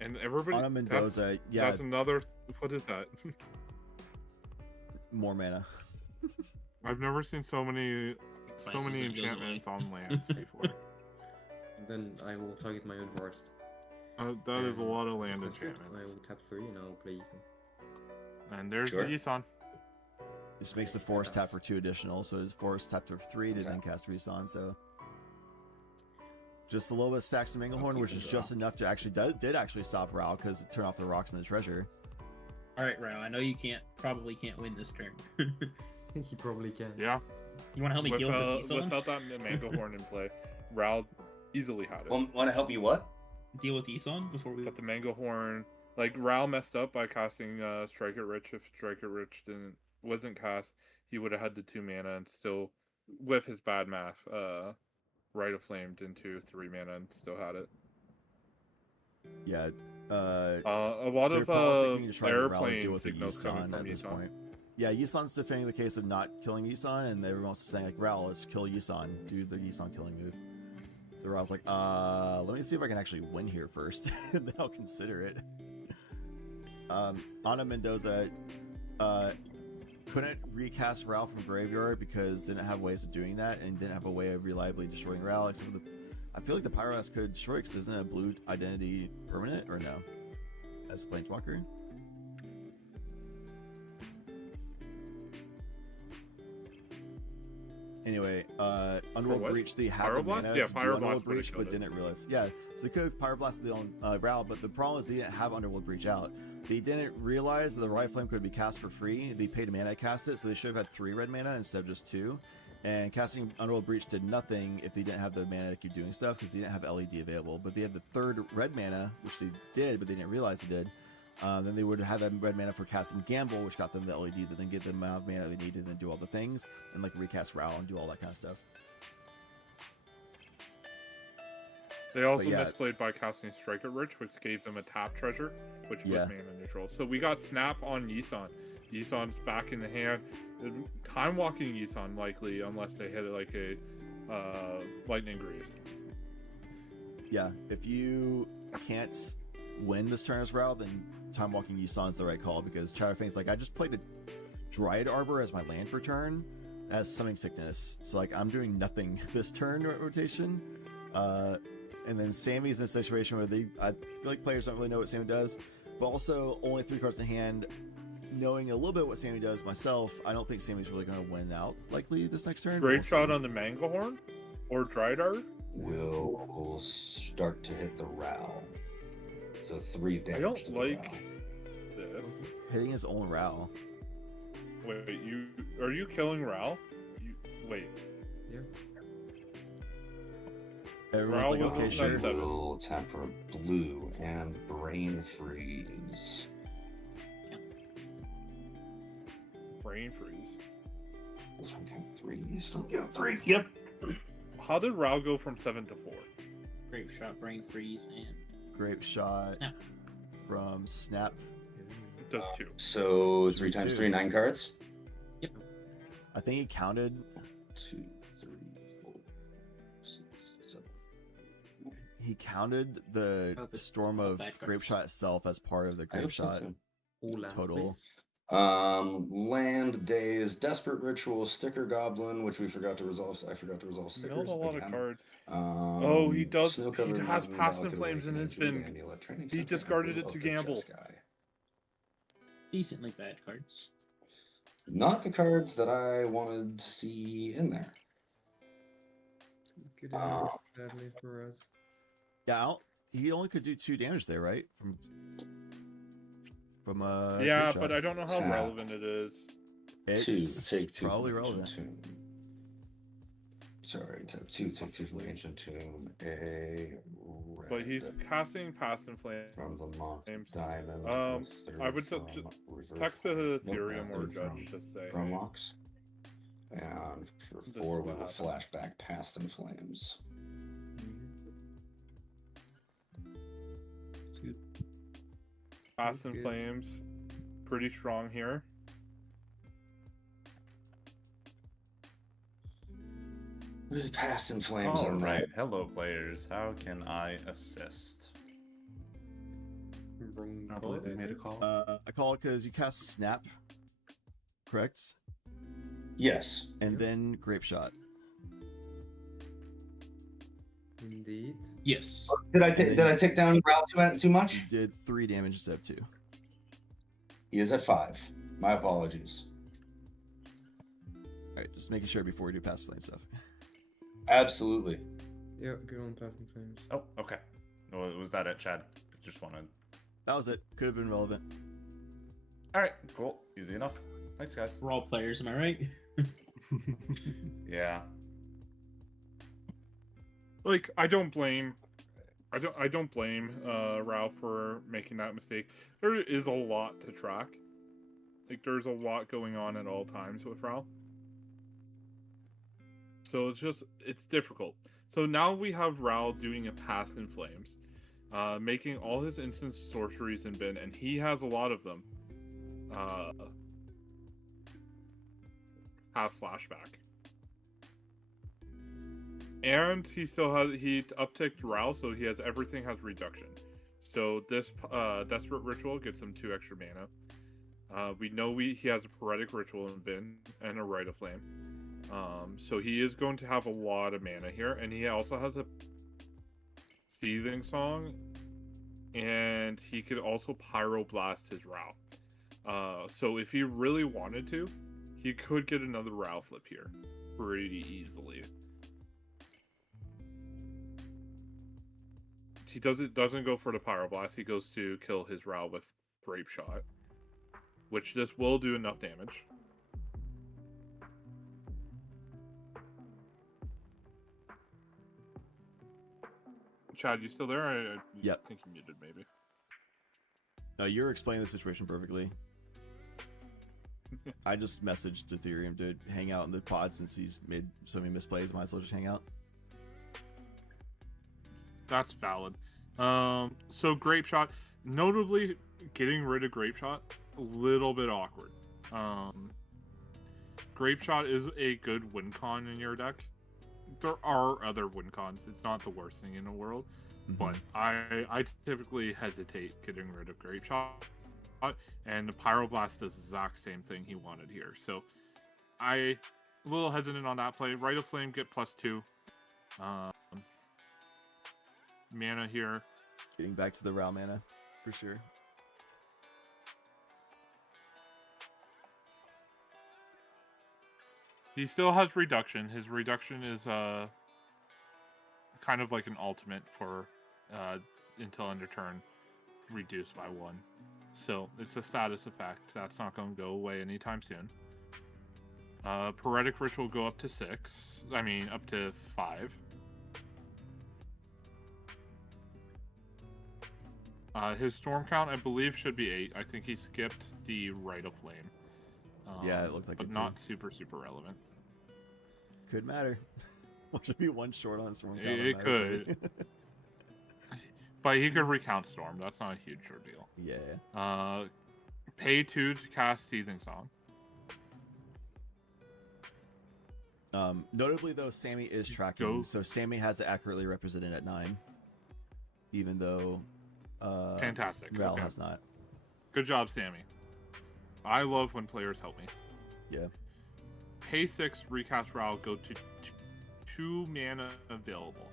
And everybody. Ana Mendoza, yeah, That's another. What is that? more mana. I've never seen so many Twice as it goes enchantments on lands before. Then I will target my own forest. That is a lot of land That's good. enchantments. I will tap 3 and I'll play Ethan. And there's Sure. the Isan. Just makes the forest tap for 2 additional, so his forest tapped for 3 to then cast Reson, so just a little bit of Saxon Manglehorn, which is just enough to actually did actually stop Rao because it turned off the rocks and the treasure. All right, Rao. I know you probably can't win this turn. You probably can. Yeah. You want to help me deal with this Isan? Without that Mango Horn in play, Ral easily had it. Want to help you what? Deal with Isan before we. But the Mango Horn, like Ral messed up by casting Strike It Rich. If Strike It Rich wasn't cast, he would have had the 2 mana and still, with his bad math, Rite of Flamed into 3 mana and still had it. Yeah, A lot they're of politicking to try to rally airplane deal with the signals coming Yisan from at this Yisan. point. Yeah, Yisan's defending the case of not killing Yisan, and everyone's saying like, Ral, let's kill Yisan, do the Yisan killing move. So Ral's like, let me see if I can actually win here first, and then I'll consider it. Ana Mendoza couldn't recast Ral from Graveyard because didn't have ways of doing that, and didn't have a way of reliably destroying Ral, except for I feel like the Pyroblast could destroy because isn't a blue identity permanent, or no? As Planeswalker? Anyway, Underworld what? Breach, they had the Pyroblast? mana Yeah, to do Pyroblast Underworld would've Breach, killed but it. didn't realize. Yeah, so they could have Pyroblasted the on Ral, but the problem is they didn't have Underworld Breach out. They didn't realize that the Riot Flame could be cast for free. They paid a mana to cast it, so they should have had 3 red mana instead of just 2. And casting Underworld Breach did nothing if they didn't have the mana to keep doing stuff, because they didn't have LED available. But they had the 3rd red mana, which they did, but they didn't realize they did. Then they would have that red mana for casting Gamble, which got them the LED, that then get the amount of mana they needed and then do all the things, and like recast Ral and do all that kind of stuff. They also yeah. misplayed by casting Strike It Rich, which gave them a tap treasure, which Yeah. was mana neutral. So we got Snap on Yisan. Yisan's back in the hand. Time walking Yisan likely, unless they hit it like a Lightning Grease. Yeah, if you can't win this turn as Ral, then Time Walking Yisan's the right call, because Chatterfang's like, I just played a Dryad Arbor as my land for turn. That has Summoning Sickness. So like I'm doing nothing this turn rotation. And then Sammy's in a situation where I feel like players don't really know what Sammy does, but also only 3 cards in hand. Knowing a little bit what Sammy does myself, I don't think Sammy's really going to win out likely this next turn. Great We'll shot see. on the Mango Horn or Dryad. Will start to hit the Ral. So 3 damage. I don't to the like Ral. this. Hitting his own Ral. Wait, are you killing Ral? Wait. Yeah. Everyone's Ral like, was okay, on sure. that- Will tap for blue and Brain Freeze. Brain Freeze. This one got 3. Still got 3. Yep. How did Ral go from 7 to 4? Grape shot, brain freeze, and Grape Shot Snap. from Snap. Does 2. So 3 times 3, 9 cards. I think he counted. 2, 3, 4, 6, 7. he counted the Oh, but storm it's of bad grape cards. shot itself as part of the I grape hope so, shot too. All lands, total. please. Land, Daze, Desperate Ritual, Sticker Goblin, which we forgot to resolve. I forgot to resolve He stickers. milled a lot of again. cards. Oh, he does. He Snow-covered has mountain, Past in Balkan Flames in Awakening, his Jade bin. Amulet, Training He Center, and discarded Blue it to Oak Chess gamble. Guy. Decently bad cards. Not the cards that I wanted to see in there. Good enough, sadly for us. Yeah, he only could do 2 damage there, right? From Yeah, grape but shot. I don't know how Tap. relevant it is. It's Take 2 probably from relevant. Ancient Tomb. Sorry, take 2 from Ancient Tomb. But he's casting Past in Flames. from the Monk Names. Diamond. I would text the Ethereum or Judge to say. From hey, Mox. And for This 4, is we what will happens. flashback Past in Flames. It's good. Past in Okay. Flames, pretty strong here. There's Past in Flames All on right, that. hello players. How can I assist? Wrong I believe call, we made a think. call. I call it because you cast Snap, correct? Yes. And Yep. then Grape Shot. Indeed. Yes. Did I take down Ralph too much? You did 3 damage instead of 2. He is at 5. My apologies. Alright, just making sure before we do Past Flame stuff. Absolutely. Yeah, go on, passing flames. Oh, okay. Well, was that it, Chad? Just wanted. That was it. Could have been relevant. All right, cool. Easy enough. Thanks, guys. We're all players, am I right? Yeah. Like, I don't blame Ralph for making that mistake. There is a lot to track. Like, there's a lot going on at all times with Ralph. So it's difficult. So now we have Ral doing a Past in Flames, making all his instant sorceries in bin, and he has a lot of them. Have flashback. And he upticked Ral, so everything has reduction. So this Desperate Ritual gets him 2 extra mana. We know he has a Poetic Ritual in bin and a Rite of Flame. So he is going to have a lot of mana here, and he also has a Seething Song, and he could also Pyroblast his Rao. So if he really wanted to, he could get another Rao flip here pretty easily. He doesn't go for the Pyroblast. He goes to kill his Rao with Grape Shot, which this will do enough damage. Chad, you still there? I Yep. think you muted, maybe. No, you're explaining the situation perfectly. I just messaged Ethereum to hang out in the pod since he's made so many misplays. Might as well just hang out. That's valid. So Grape Shot, notably getting rid of Grape Shot, a little bit awkward. Grape Shot is a good win con in your deck. There are other win cons. It's not the worst thing in the world, but I typically hesitate getting rid of Grape Shot, and the Pyroblast does the exact same thing he wanted here. So I a little hesitant on that play. Rite of Flame get +2. Mana here. Getting back to the Rao mana, for sure. He still has reduction. His reduction is kind of like an ultimate for until end of turn, reduced by 1. So it's a status effect. That's not going to go away anytime soon. Poetic Ritual go up to 6. I mean, up to 5. His storm count, I believe, should be 8. I think he skipped the Rite of Flame. Yeah, it looks like but it not too. super relevant. Could matter. Well, should be 1 short on Storm count. It could. But he could recount Storm. That's not a huge ordeal. Yeah. Pay 2 to cast Seething Song. Notably, though, Sammy is tracking, so Sammy has it accurately represented at 9. even though Fantastic. Ral Okay. has not. Good job, Sammy. I love when players help me. Yeah. Pay 6, recast Ral, go to 2 mana available.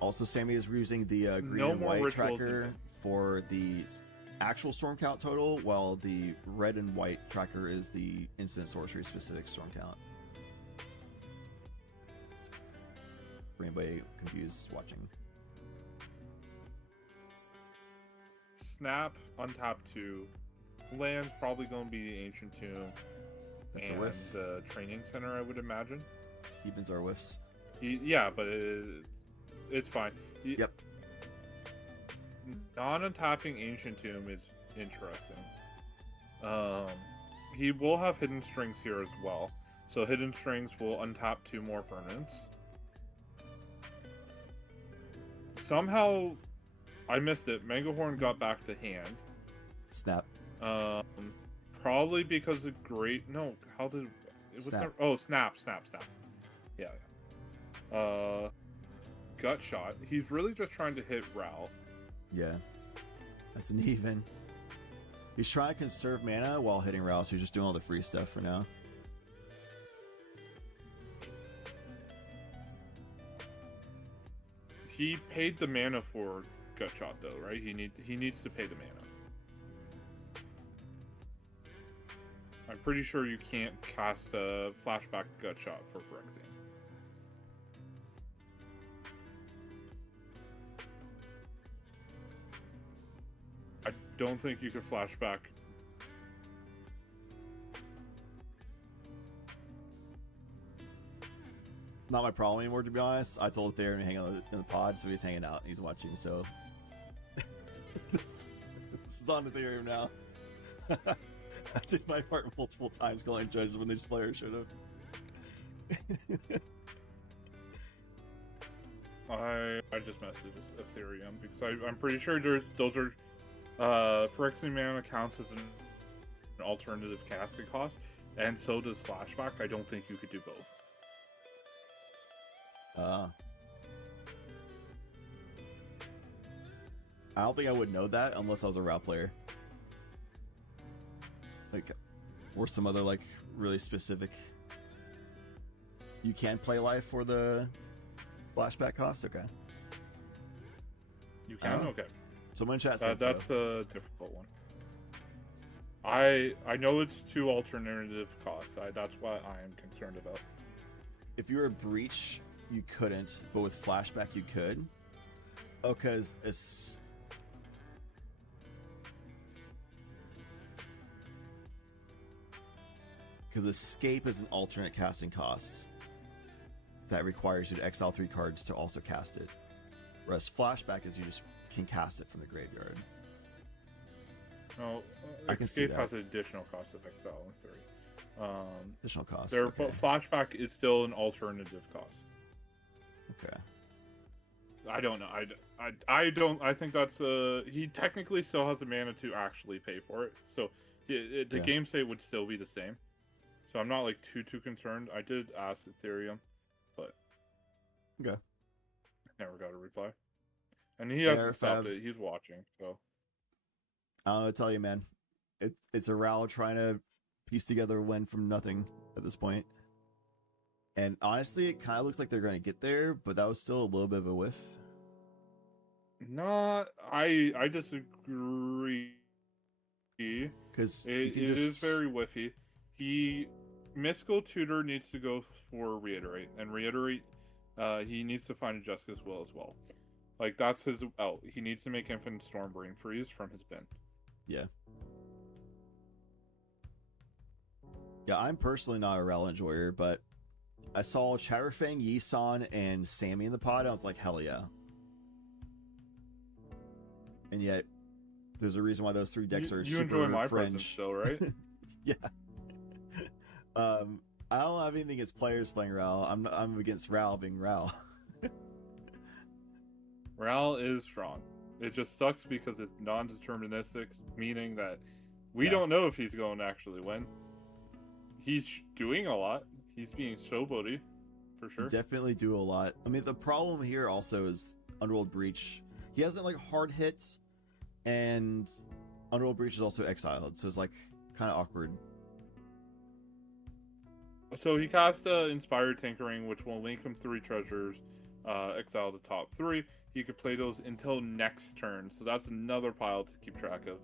Also, Sammy is using the green No and more white rituals tracker for the actual storm count total, while the red and white tracker is the instant sorcery specific storm count. For anybody confused watching. Snap, untap 2. Land's probably going to be the Ancient Tomb That's a and whiff. the Training Center, I would imagine. Evens are whiffs. Yeah, but it's fine. Yep. Non-untapping Ancient Tomb is interesting. He will have Hidden Strings here as well. So Hidden Strings will untap 2 more permanents. Somehow, I missed it. Mangahorn got back to hand. Snap. Probably because of great. No, how did it was Snap. Oh, snap. Yeah. Gut shot. He's really just trying to hit Ral. Yeah. That's an even. He's trying to conserve mana while hitting Ral, so he's just doing all the free stuff for now. He paid the mana for Gut shot though, right? He needs to pay the mana. I'm pretty sure you can't cast a flashback Gut shot for Phyrexian. I don't think you could flashback. Not my problem anymore, to be honest. I told Thayer to hang out in the pod, so he's hanging out. He's watching, so this is on Ethereum now. I did my part multiple times calling judges when this player should have. I just messaged Ethereum because I'm pretty sure those are Phyrexian mana counts as an alternative casting cost, and so does flashback. I don't think you could do both. I don't think I would know that unless I was a Ral player. Like, or some other, like, really specific... You can play life for the flashback cost? Okay. You can? Oh. Okay. Someone in chat said That's so. a difficult one. I know it's 2 alternative costs. That's what I am concerned about. If you were a breach, you couldn't, but with flashback you could. Oh, because escape is an alternate casting cost that requires you to exile 3 cards to also cast it, whereas flashback is you just can cast it from the graveyard. No, I can see Escape that. has an additional cost of exile in 3. Additional cost. There, Okay. but flashback is still an alternative cost. Okay. I don't know. I don't. I think that's he technically still has the mana to actually pay for it. So the Yeah. game state would still be the same. So I'm not like too concerned. I did ask Ethereum, but Okay. never got a reply. And he hasn't stopped Fab. it. He's watching. So I don't know what to tell you, man. It's a Ral trying to piece together a win from nothing at this point. And honestly, it kind of looks like they're going to get there, but that was still a little bit of a whiff. not. I disagree. Because It is very whiffy. Mystical Tutor needs to go for Reiterate, and Reiterate, he needs to find a Jessica's Will as well. Like, that's his out. He needs to make Infinite Storm Brain Freeze from his bin. Yeah. Yeah, I'm personally not a Ral enjoyer, but I saw Chatterfang, Yisan, and Sammy in the pod, and I was like, hell yeah. And yet, there's a reason why those 3 decks are You super enjoy my fringe. presence still, right? Yeah. I don't have anything against players playing Ral. I'm against Ral being Ral. Ral is strong. It just sucks because it's non-deterministic, meaning that we Yeah. don't know if he's going to actually win. He's doing a lot. He's being showboaty, for sure. Definitely do a lot. I mean, the problem here also is Underworld Breach he hasn't like hard hit, and Underworld Breach is also exiled, so it's like kind of awkward. So he cast Inspired Tinkering, which will link him 3 treasures, exile the top 3. He could play those until next turn, so that's another pile to keep track of.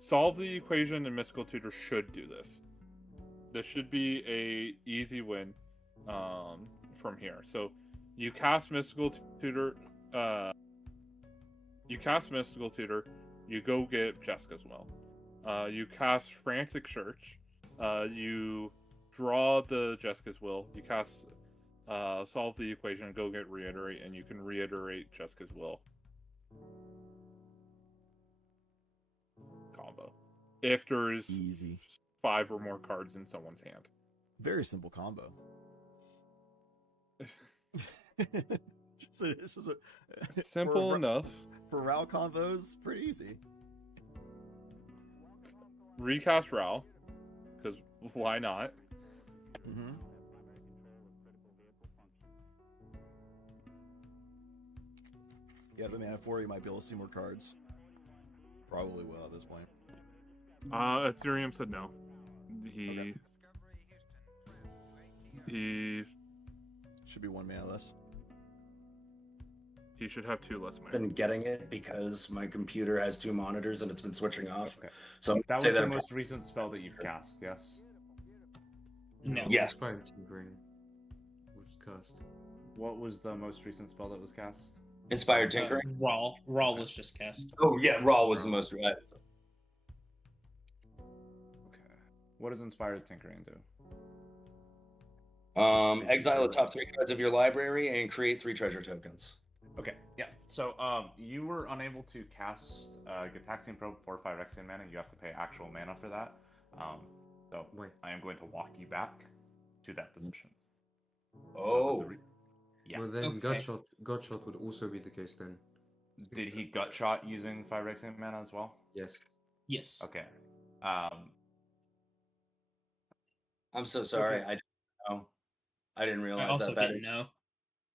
Solve the Equation and Mystical Tutor should do this. This should be a easy win from here. So you cast Mystical Tutor. You go get Jessica's Will. You cast Frantic Search. You draw the Jessica's Will. You cast Solve the Equation, go get Reiterate, and you can reiterate Jessica's Will combo. If there's Easy. 5 or more cards in someone's hand. Very simple combo. It's just Simple for, enough. For Rao combos, pretty easy. Recast Ral, because why not? Mm-hmm. Yeah, the mana for you might be able to see more cards. Probably will at this point. Ethereum said no. He Should be 1 mana less. he should have 2 less mana. Been getting it because my computer has 2 monitors and it's been switching off. Okay. So I'm That gonna was say the that most recent spell that you've cast, yes? No. Yes. Inspired Tinkering was cast. What was the most recent spell that was cast? Inspired Tinkering. Raw was just cast. Oh yeah, Raw was the most. Okay. What does Inspired Tinkering do? Exile the top 3 cards of your library and create 3 treasure tokens. Okay, yeah. So, you were unable to cast Gitaxian Probe for 5 Rexian mana. You have to pay actual mana for that. So Wait. I am going to walk you back to that position. Oh. Yeah. Well, then Okay. Gutshot would also be the case then. Did he gut shot using 5 Rexian mana as well? Yes. Yes. Okay. I'm so sorry. Okay. I didn't know. I didn't I realize also that. didn't know.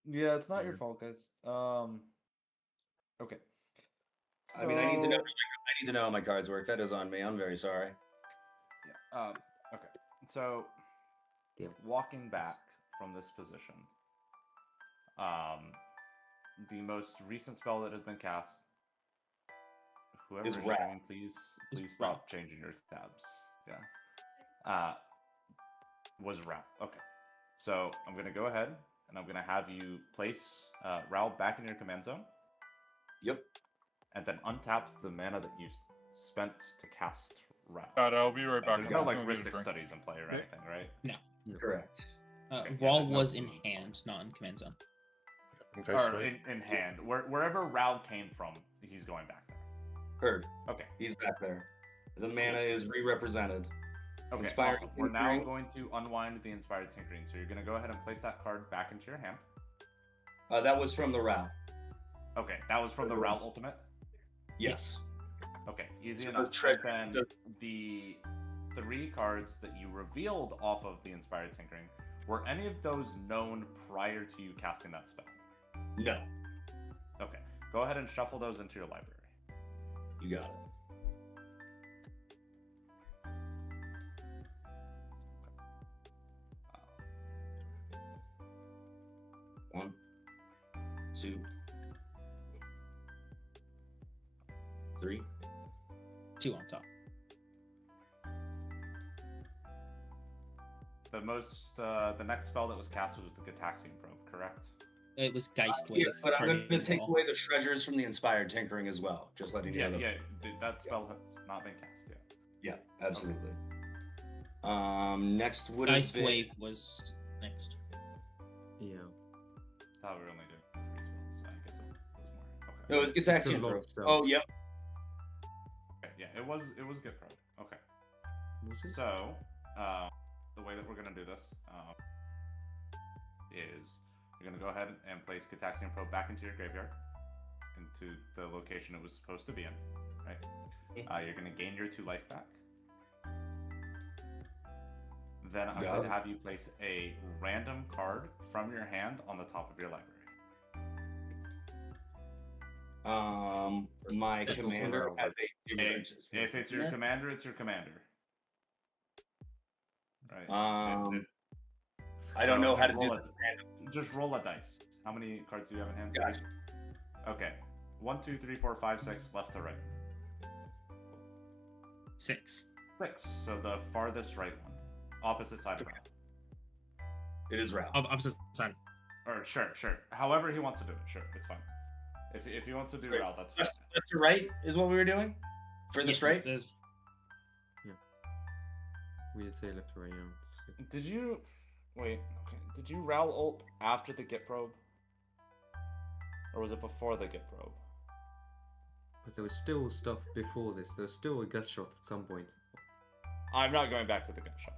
Yeah, it's not your Yeah. fault, guys. Okay. I mean, I need to know. So- I need to know how my cards work. That is on me. I'm very sorry. Yeah. Okay. So, Yeah. walking back from this position, the most recent spell that has been cast. Whoever Is is Wrath. streaming, please stop changing your tabs. Yeah. Was Wrath. Okay. So I'm gonna go ahead and I'm gonna have you place Ral back in your command zone. Yep. And then untap the mana that you spent to cast Ral. I'll be right back. There's I'm no gonna like get a Ristic drink. studies in play or Okay. anything, right? Correct. Okay, Raw there's no- was in hand, not in command zone. Okay, Or sweet. in hand. Wherever Ral came from, he's going back there. Heard. Okay. He's back there. The mana is re-represented. Okay, Inspired awesome. We're now Tinkering. going to unwind the Inspired Tinkering. So you're going to go ahead and place that card back into your hand. That was from the route. Okay, that was from the Ral Ultimate? Yes. Okay, easy So enough. the trick- And then the 3 cards that you revealed off of the Inspired Tinkering, were any of those known prior to you casting that spell? No. Okay, go ahead and shuffle those into your library. You got it. One, 2, 3. 2 on top. The next spell that was cast was the Gitaxian Probe, correct? It was Geist Wave. Yeah, but I'm going to take Raw. away the treasures from the Inspired Tinkering as well. Just letting you Yeah, know. yeah, that spell has not been cast yet. Yeah, absolutely. Next would have Geist been... Wave was next. Yeah. Thought we were only doing 3 spells, so I guess it was more. Okay. No, it's It's a Gitaxian lot Probe. of spells. Oh, yep. Okay, yeah, it was good probe. Okay. Was it? So, the way that we're gonna do this is you're gonna go ahead and place Gitaxian Probe back into your graveyard, into the location it was supposed to be in. Right. You're gonna gain your 2 life back. Then I'm going to have you place a random card from your hand on the top of your library. my It's commander over. has a If it's your commander, it's your commander. Right. I don't know how to do roll that. Just roll a dice. How many cards do you have in hand? Gotcha. Okay. 1, 2, 3, 4, 5, 6, left to right. 6. 6. So the farthest right one. Opposite side of Ralph. It is Ralph. Opposite side. Or sure. However he wants to do it. Sure, it's fine. If he wants to do Wait, Ralph, that's fine. Left to right is what we were doing? Furthest Yes, right? there's- We did say left to right, yeah. Did you wait? Okay. Did you Ral ult after the Git probe, or was it before the Git probe? But there was still stuff before this. There was still a gut shot at some point. I'm not going back to the Git shot.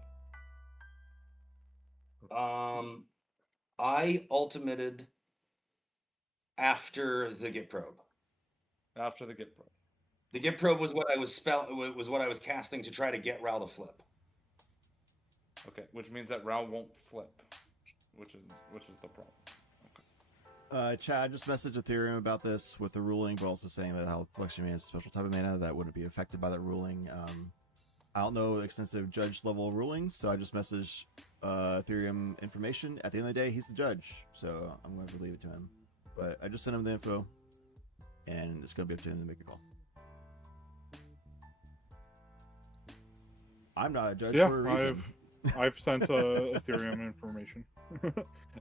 I ultimated after the Git probe. After the Git probe. The Git probe was what I was casting to try to get Ral to flip. Okay, which means that Ral won't flip, which is the problem. Chad just messaged Ethereum about this with the ruling, but also saying that how Flexion Mana is a special type of mana that wouldn't be affected by that ruling. I don't know extensive judge level rulings, so I just messaged Ethereum information. At the end of the day, he's the judge, so I'm going to leave it to him. But I just sent him the info, and it's going to be up to him to make a call. I'm not a judge for a reason. I've sent Ethereum information.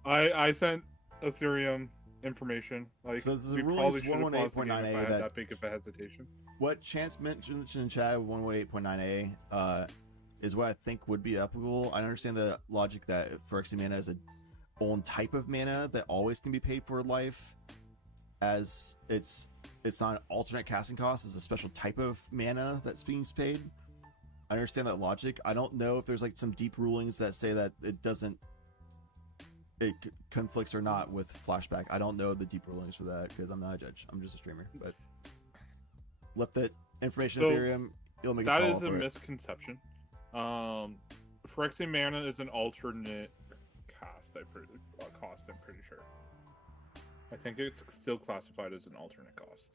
I sent Ethereum information. Like, So this is we rule probably is should have paused the game 118.9A if I had that- that big of a hesitation. What Chance mentioned in chat, 118.9A, is what I think would be applicable. I understand the logic that Phyrexian mana is a own type of mana that always can be paid for life, as it's not an alternate casting cost, it's a special type of mana that's being paid. I understand that logic. I don't know if there's like some deep rulings that say that it conflicts or not with flashback. I don't know the deep rulings for that because I'm not a judge. I'm just a streamer. But left that information So, Ethereum. He'll make a That call is a for it. misconception. Phyrexian mana is an alternate cost. I'm pretty sure. I think it's still classified as an alternate cost.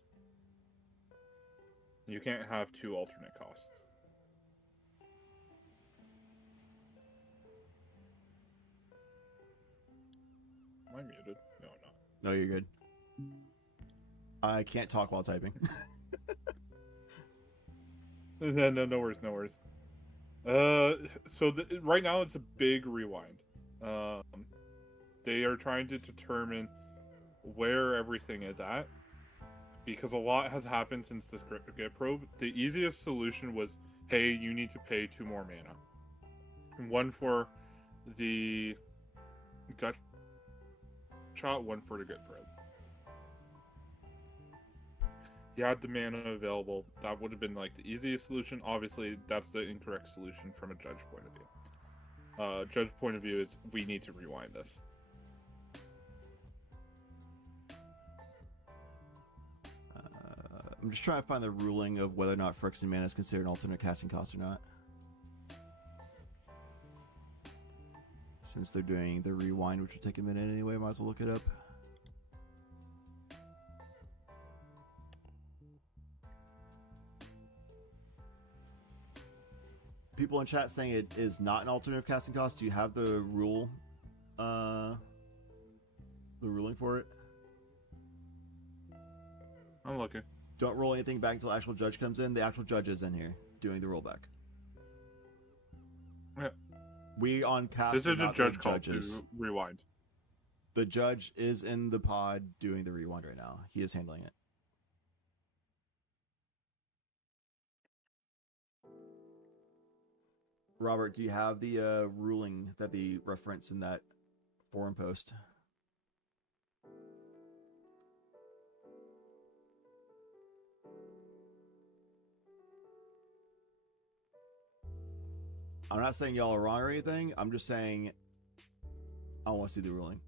You can't have two alternate costs. Am I muted? No, I'm not. No, you're good. I can't talk while typing. No worries. So right now it's a big rewind. They are trying to determine where everything is at because a lot has happened since this Git probe. The easiest solution was, hey, you need to pay 2 more mana. One for the gut shot, one for the Git probe. You had the mana available. That would have been like the easiest solution. Obviously, that's the incorrect solution from a judge point of view. Judge point of view is we need to rewind this. I'm just trying to find the ruling of whether or not Phyrexian mana is considered an alternate casting cost or not. Since they're doing the rewind, which will take a minute anyway, might as well look it up. People in chat saying it is not an alternative casting cost. Do you have the rule? The ruling for it? I'm looking. Don't roll anything back until the actual judge comes in. The actual judge is in here doing the rollback. Yeah. We on cast This are is a not judge the call judges. to rewind. The judge is in the pod doing the rewind right now. He is handling it. Robert, do you have the ruling that they reference in that forum post? I'm not saying y'all are wrong or anything. I'm just saying I want to see the ruling.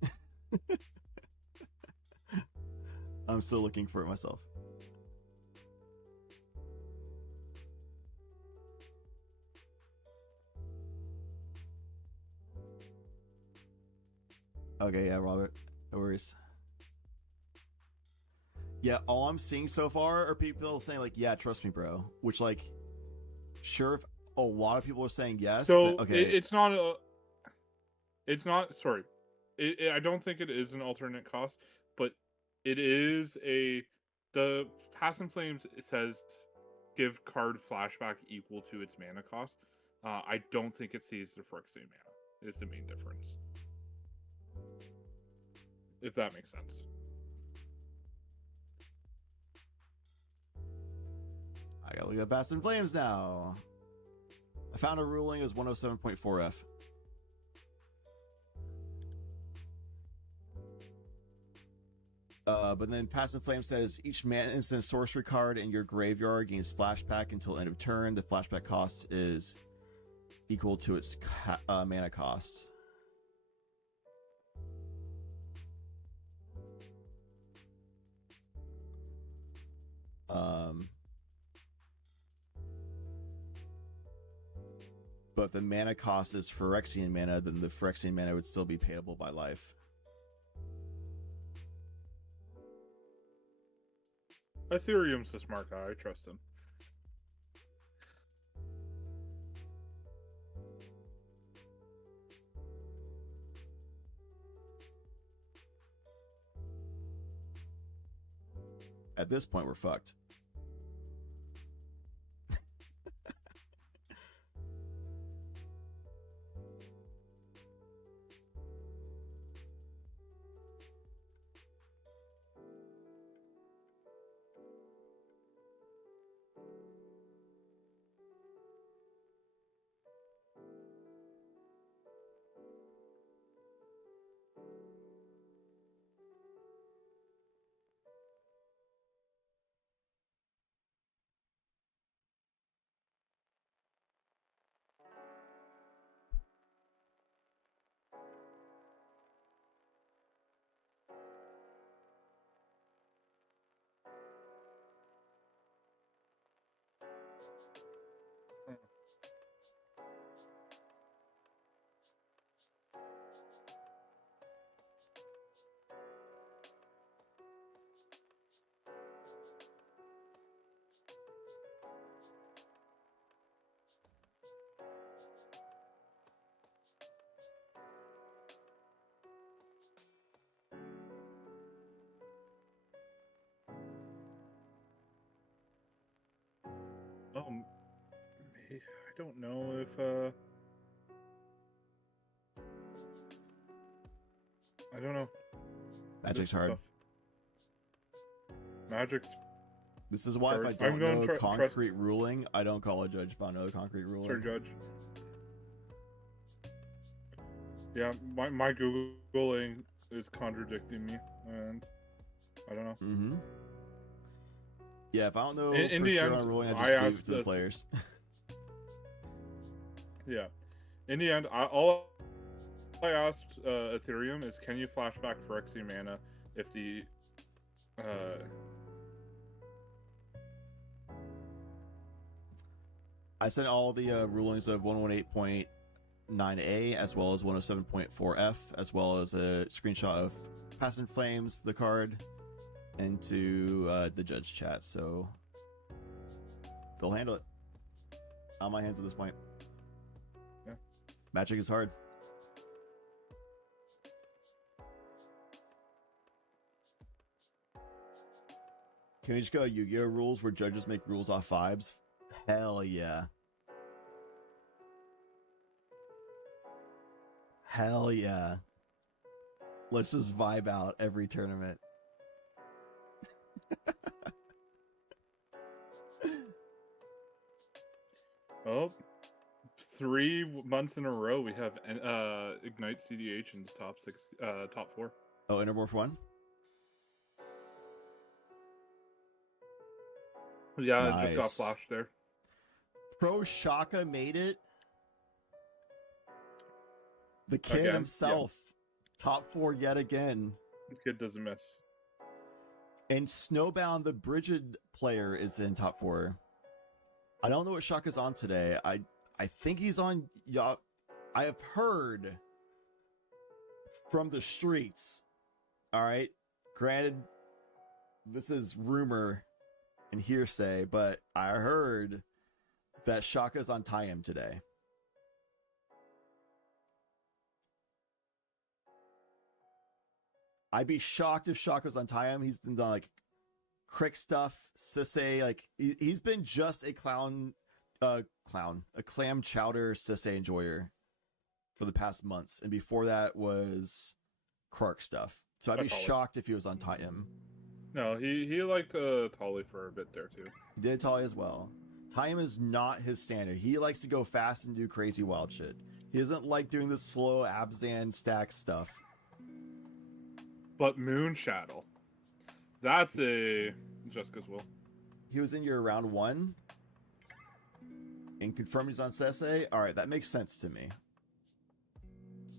I'm still looking for it myself. Okay, yeah, Robert. No worries. Yeah, all I'm seeing so far are people saying like, "Yeah, trust me, bro." Which, like, sure, if a lot of people are saying yes, So okay, it's not a. It's not. Sorry, I don't think it is an alternate cost, but it is a. The Past in Flames says give card flashback equal to its mana cost. I don't think it sees the Phyrexian mana. Is the main difference. If that makes sense. I gotta look at Past in Flames now. I found a ruling as 107.4F. But then Past in Flames says each mana instant sorcery card in your graveyard gains flashback until end of turn. The flashback cost is equal to its mana cost. But if the mana cost is Phyrexian mana, then the Phyrexian mana would still be payable by life. Ethereum's the smart guy. I trust him. At this point, we're fucked. I don't know if I don't know. Magic's hard. Tough. Magic's. This is why hard. if I don't gonna know concrete ruling, I don't call a judge if I know concrete ruling. Sir Judge. Yeah, my Googling is contradicting me, and I don't know. Mm-hmm. Yeah, if I don't know In for the sure end, on ruling, I I just leave asked it to the players. Yeah. In the end, all I asked Ethereum is, can you flashback Phyrexian mana if the I sent all the rulings of 118.9A as well as 107.4F, as well as a screenshot of Past in Flames, the card, into the judge chat. So they'll handle it. On my hands at this point. Yeah. Magic is hard. Can we just go Yu-Gi-Oh rules where judges make rules off vibes? Hell yeah. Hell yeah. Let's just vibe out every tournament. Oh, 3 months in a row we have Ignite CDH in the top 4. Oh, Intermorph 1? Yeah, it just got Nice. flashed there. Pro Shaka made it. The kid Again, himself. Top 4 yet again. The kid doesn't miss. And Snowbound, the Brigid player, is in top 4. I don't know what Shaka's on today. I think he's on. I have heard from the streets. All right. Granted, this is rumor and hearsay, but I heard that Shaka's on Tayam today. I'd be shocked if Shaka's on Tayam. He's been done like crick stuff, Sisei, like he's been just a a clam chowder Sisei enjoyer for the past months, and before that was Clark stuff. So I'd be shocked if he was on Tayam. No, he liked Tolly for a bit there too. He did Tolly as well. Tayam is not his standard. He likes to go fast and do crazy wild shit. He doesn't like doing the slow Abzan stack stuff. But Moon Shadow, that's a Jessica's will. He was in your round 1 and confirmed he's on Sesei. All right, that makes sense to me.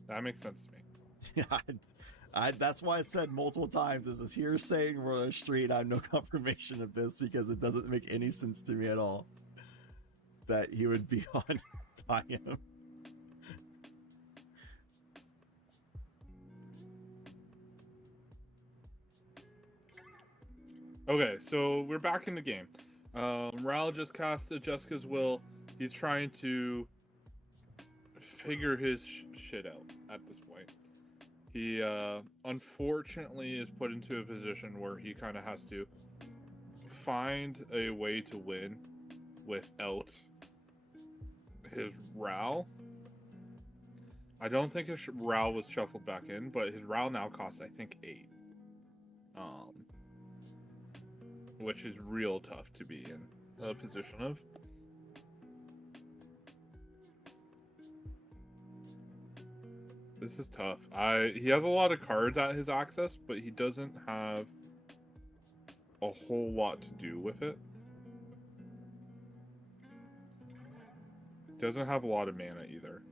That makes sense to me. Yeah, that's why I said multiple times, this is hearsay and we're on the street. I have no confirmation of this because it doesn't make any sense to me at all that he would be on Tayam. Okay, so we're back in the game. Ral just cast a Jessica's will. He's trying to figure his shit out at this point. He unfortunately is put into a position where he kind of has to find a way to win without his Ral. I don't think his Ral was shuffled back in, but his Ral now costs, I think, 8. Which is real tough to be in a position of. This is tough. He has a lot of cards at his access, but he doesn't have a whole lot to do with it. Doesn't have a lot of mana either.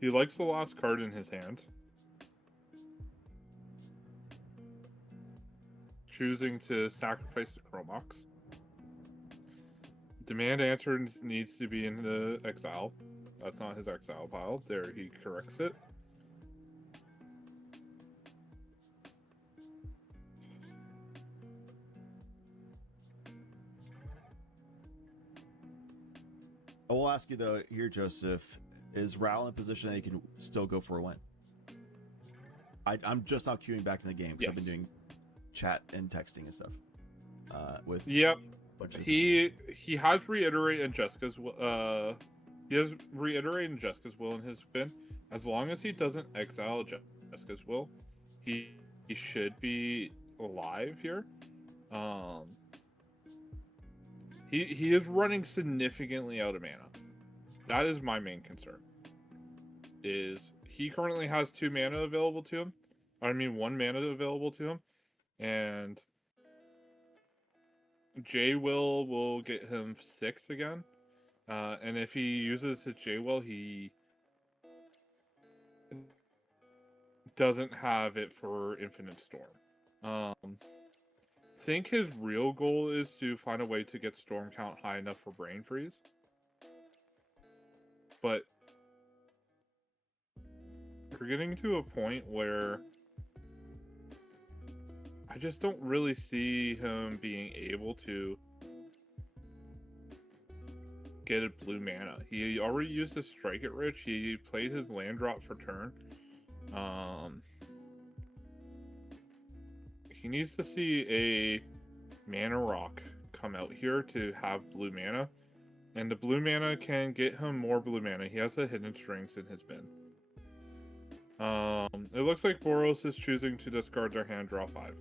He likes the last card in his hand. Choosing to sacrifice the Chromox. Demand answer needs to be in the exile. That's not his exile pile. There, he corrects it. I will ask you though here, Joseph, is Ral in a position that he can still go for a win? I'm just now queuing back in the game because Yes. I've been doing chat and texting and stuff. With Yep. bunch of He has reiterated in Jessica's he has reiterated in Jessica's will in his spin. As long as he doesn't exile Jessica's will, he should be alive here. He is running significantly out of mana. That is my main concern. Is he currently has 2 mana available to him? I mean 1 mana available to him, and J will get him 6 again. And if he uses his J will, he doesn't have it for Infinite Storm. Think his real goal is to find a way to get Storm count high enough for Brain Freeze. But we're getting to a point where I just don't really see him being able to get a blue mana. He already used his Strike It Rich. He played his land drop for turn. He needs to see a mana rock come out here to have blue mana. And the blue mana can get him more blue mana. He has a Hidden Strings in his bin. It looks like Boros is choosing to discard their hand, draw 5.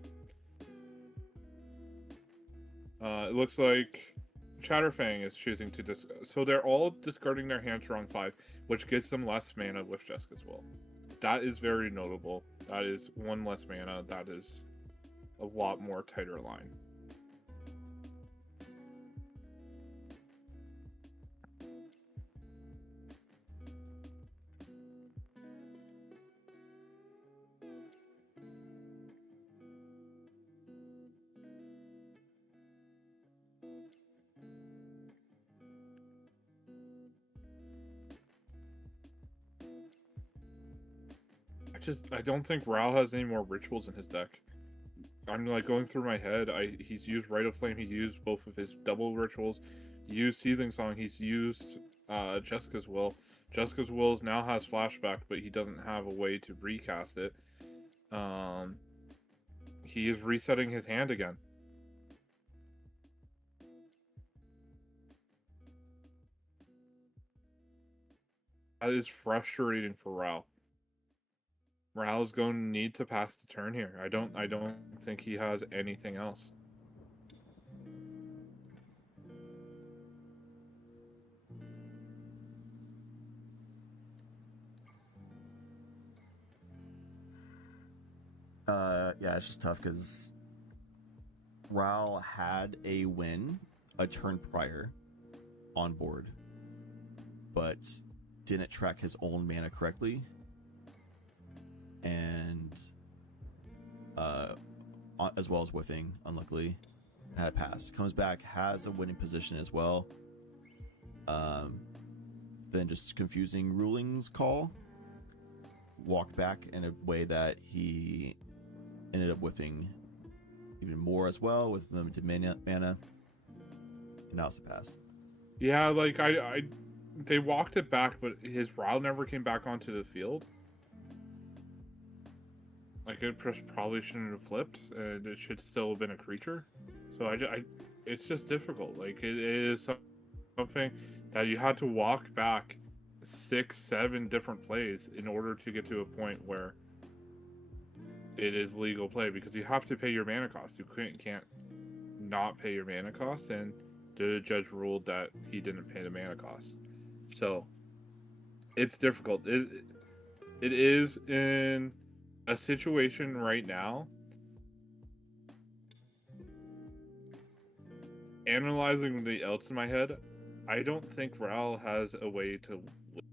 It looks like Chatterfang is choosing to so they're all discarding their hand, drawing 5, which gives them less mana with Jessica's Will. That is very notable. That is 1 less mana. That is a lot more tighter line. I don't think Ral has any more rituals in his deck. I'm like going through my head. He's used Rite of Flame. He used both of his double rituals. He used Seething Song. He's used Jessica's Will. Jessica's Wills now has flashback, but he doesn't have a way to recast it. He is resetting his hand again. That is frustrating for Ral. Ral is going to need to pass the turn here. I don't think he has anything else. Yeah, it's just tough because Ral had a win a turn prior on board, but didn't track his own mana correctly, and as well as whiffing, unluckily, had passed. Comes back, has a winning position as well. Then just confusing rulings call. Walked back in a way that he ended up whiffing even more as well with limited mana, and now it's a pass. Yeah, like they walked it back, but his Ral never came back onto the field. Like it just probably shouldn't have flipped, and it should still have been a creature. So it's just difficult. Like it is something that you had to walk back 6-7 different plays in order to get to a point where it is legal play, because you have to pay your mana cost. You can't not pay your mana cost, and the judge ruled that he didn't pay the mana cost. So it's difficult. It is in a situation right now. Analyzing the else in my head, I don't think Ral has a way to win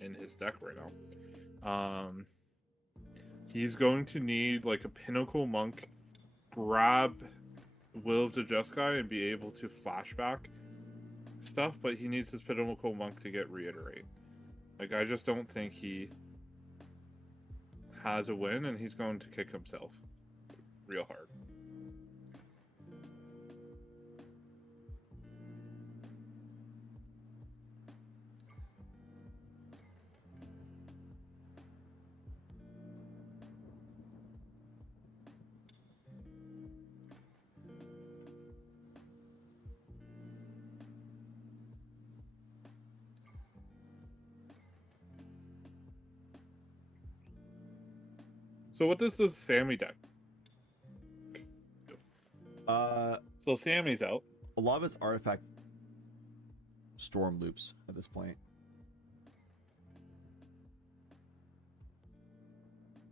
in his deck right now. He's going to need like a Pinnacle Monk, grab Will of the Just Guy, and be able to flashback stuff, but he needs his Pinnacle Monk to get Reiterate. Like, I just don't think he has a win, and he's going to kick himself real hard. So what does the Sammy deck do? So Sammy's out. A lot of it's artifact storm loops at this point.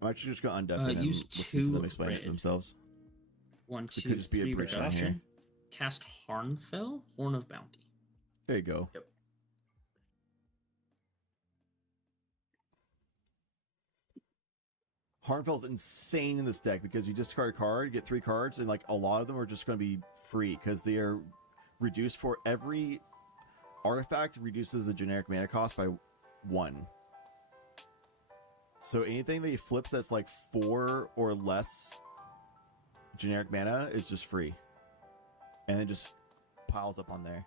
I'm actually just going to undeck them and use listen to them 2 explain it red. themselves. 1, It 2, could just be a 3 breach down here. reduction. Cast Harnfell, Horn of Bounty. There you go. Yep. Harnfell's insane in this deck because you discard a card, get 3 cards, and like a lot of them are just going to be free because they are reduced for every artifact reduces the generic mana cost by 1. So anything that he flips that's like 4 or less generic mana is just free, and it just piles up on there.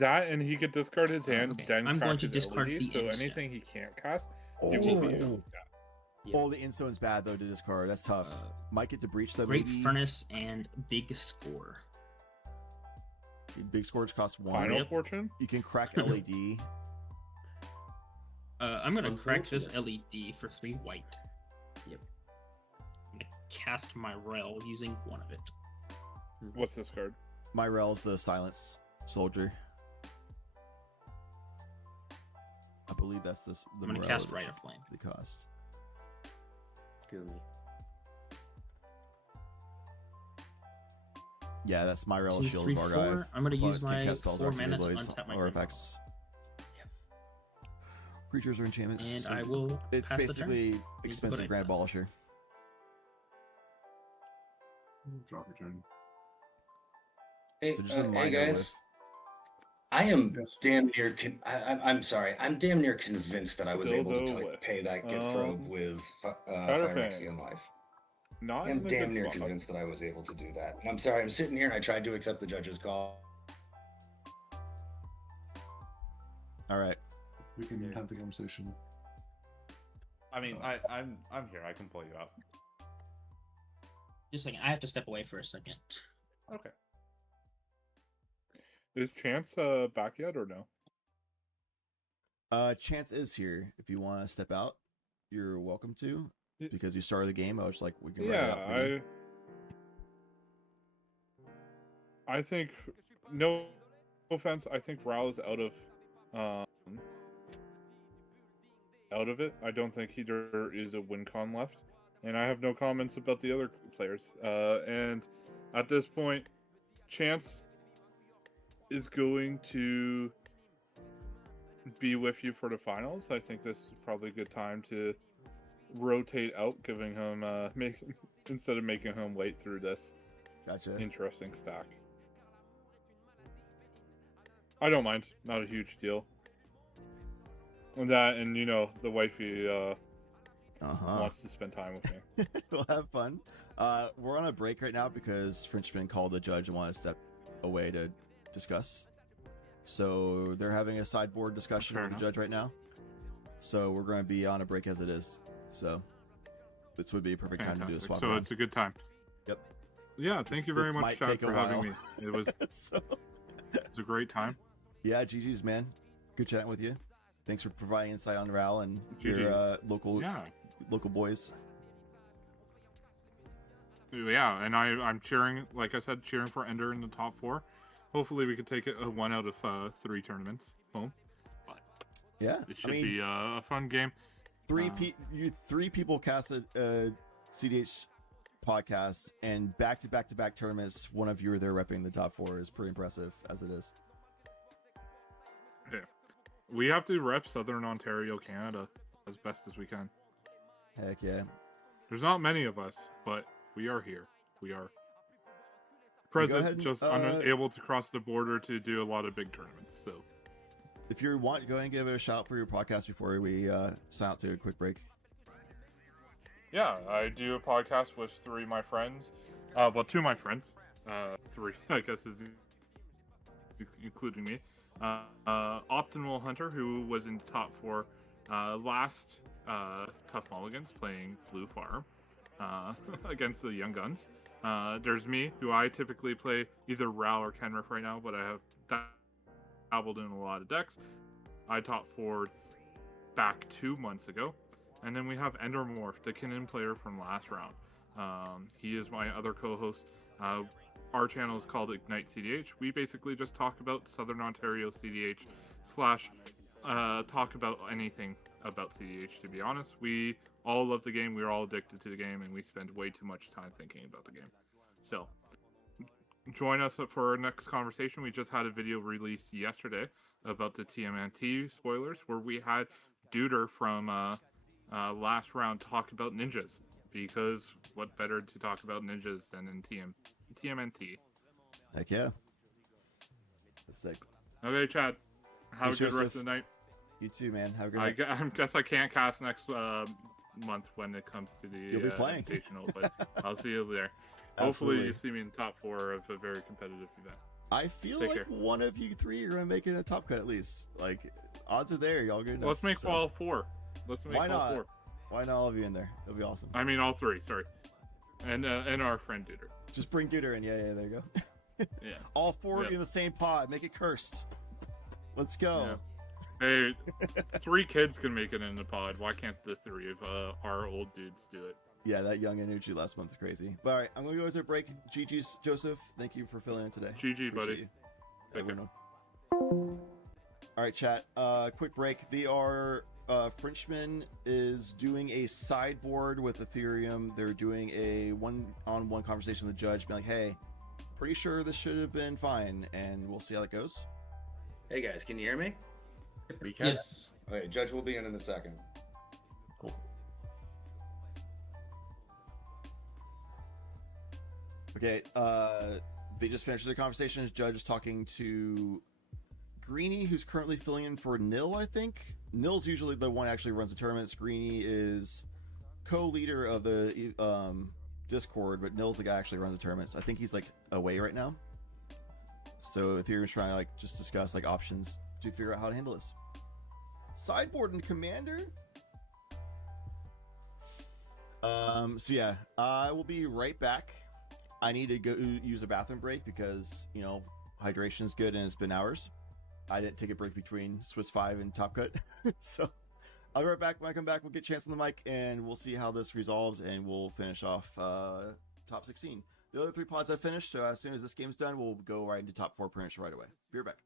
That, and he could discard his hand, Okay. then I'm crack going to his discard ability, the so instant. anything he can't cast, it will be able to cast. Yeah. Oh, the instone's bad though to discard. That's tough. Might get to breach though. Great Maybe Furnace and Big Score. big scores cost 1. Final Yep. Fortune? You can crack LED. I'm gonna crack this Unfortunate. LED for 3 white. Yep. I'm gonna cast my Rel using 1 of it. What's this card? Myrell's the silence soldier. I believe that's the I'm gonna Morel cast edition, Rite of Flame. the cost. Goomy. Yeah, that's Myrell's 2, Shield 3, of 4. Archive. I'm gonna use Opponents can my cast spells 4 directly mana to to abilities untap my or green effects. Yep. Creatures or enchantments. And I will It's pass the turn. basically You can expensive put Grand exile. Abolisher. Drop your turn. Hey, So just a hey minor guys. whiff. I am Yes. damn near. I'm sorry. I'm damn near convinced that I was able to Dildo with, pay that gift probe with Powder Fire Fang. Axiom Life. Not I in am the damn good near spot. convinced that I was able to do that. And I'm sorry. I'm sitting here and I tried to accept the judge's call. All right. We can Yeah. have the conversation. I mean, I'm here. I can pull you out. Just a second. I have to step away for a second. Okay. Is Chance back yet or no? Chance is here. If you want to step out, you're welcome to. Y- Because you started the game, I was like, we can write it Yeah, out for the game. I think, no offense, I think Rao's out of it. I don't think there is a win con left, and I have no comments about the other players. And at this point, Chance is going to be with you for the finals. I think this is probably a good time to rotate out, giving him instead of making him wait through this Gotcha. interesting stack. I don't mind. Not a huge deal. And that, and the wifey wants to spend time with me. We'll have fun. We're on a break right now because Frenchman called the judge and wanted to step away to discuss. So they're having a sideboard discussion Fair with enough. the judge right now. So we're going to be on a break as it is. So this would be a perfect time to do the Fantastic. swap So around. it's a good time. Yep. Yeah, thank you very This much, might Chad, take a for having while. me. It was So, a great time. yeah, GG's, man. Good chatting with you. Thanks for providing insight on Ral and your GG's. local boys. Yeah, and I'm cheering, like I said, cheering for Ender in the top 4. Hopefully we can take it 1 out of 3 tournaments home. But Yeah, it should be a fun game. three people cast a CDH podcast, and back to back tournaments, one of you are there repping the top 4 is pretty impressive as it is. Yeah. We have to rep Southern Ontario, Canada as best as we can. Heck yeah. There's not many of us, but we are here. We are Go present, ahead and, just unable to cross the border to do a lot of big tournaments. So If you want, go ahead and give it a shout for your podcast before we sign out to a quick break. yeah, I do a podcast with 3 of my friends. 2 of my friends. 3, I guess, is including me. Optimal Hunter, who was in the top 4 last Tough Mulligans, playing Blue Farm against the Young Guns. There's me, who I typically play either Ral or Kenriff right now, but I have dabbled in a lot of decks. I top 4 back 2 months ago. And then we have Endermorph, the Kinnan player from last round. He is my other co-host. Our channel is called Ignite CDH. We basically just talk about Southern Ontario CDH / talk about anything about CDH, to be honest. We all love the game, we're all addicted to the game, and we spend way too much time thinking about the game. So, join us for our next conversation. We just had a video released yesterday about the TMNT spoilers, where we had Duder from last round talk about ninjas, because what better to talk about ninjas than in TMNT. Heck yeah. That's sick. Okay, Chad, have Hey, a good rest Joseph. of the night. You too, man. Have a good I night. guess I can't cast next month when it comes to the You'll be playing. Invitational, but I'll see you there. Hopefully Absolutely. you see me in top 4 of a very competitive event. I feel Take like care. one of you 3 are going to make it a top cut at least. Like, odds are there. Y'all good enough. Let's make so all 4. Let's make Why all not? 4. Why not all of you in there? It'll be awesome. I mean all 3, sorry. And our friend Duder. Just bring Duder in. Yeah, there you go. Yeah. All 4 of Yep. you in the same pod. Make it cursed. Let's go. Hey, 3 kids can make it in the pod. Why can't the 3 of our old dudes do it? Yeah, that young energy last month is crazy. But all right, I'm going to go to a break. GG's, Joseph. Thank you for filling in today. GG, buddy. Appreciate you. Take care. Everyone. All right, chat. Quick break. Frenchman is doing a sideboard with Ethereum. They're doing a one-on-one conversation with the judge, being like, "Hey, pretty sure this should have been fine," and we'll see how it goes. Hey guys, can you hear me? We can. Yes. Okay, judge will be in a second. Okay. They just finished the conversation. Judge is talking to Screeny, who's currently filling in for Nil, I think. Nil's usually the one who actually runs the tournament. Screeny is co-leader of the Discord, but Nil's the guy who actually runs the tournaments. I think he's like away right now. So Ethereum's trying to like just discuss like options to figure out how to handle this. Sideboard and Commander. So yeah, I will be right back. I need to go use a bathroom break because, you know, hydration is good and it's been hours. I didn't take a break between Swiss 5 and Top Cut. So I'll be right back. When I come back, we'll get Chance on the mic and we'll see how this resolves and we'll finish off top 16. The other 3 pods I finished, so as soon as this game's done, we'll go right into top 4 pretty much right away. Be right back.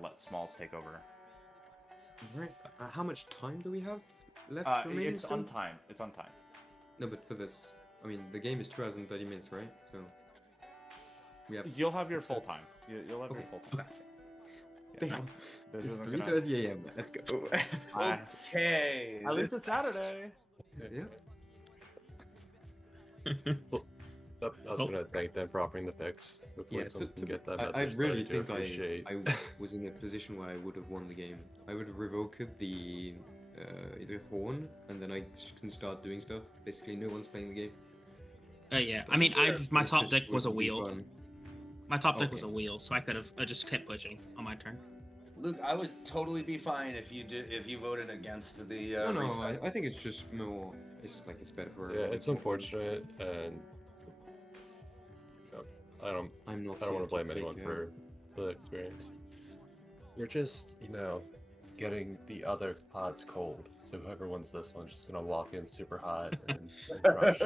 Let smalls take over. Alright, how much time do we have left remaining It's still? untimed. It's untimed. No, but for this, I mean, the game is 2 hours and 30 minutes, right? So we have. You'll have your full time. You'll have your Okay. full time. Damn. Yeah. This It's isn't gonna- 3:30 a.m. Let's go. Okay. At least it's Saturday. Yeah. I was gonna thank them for offering the fix. Hopefully Yeah, someone can get that I message. really I do think appreciate. I was in a position where I would have won the game. I would have revoked the horn, and then I can start doing stuff. Basically, no one's playing the game. Yeah, I mean, my It's top just deck was a would be wheel. fun. My top deck was Okay. a wheel, so I could have just kept pushing on my turn. Luke, I would totally be fine if you voted against the. No, reset. I think it's just more. It's like it's better for Yeah, everyone. it's unfortunate, and I don't I'm not. want here to blame take, anyone for the experience. You're just, getting the other pods cold. So whoever wins this one's just gonna walk in super hot and crush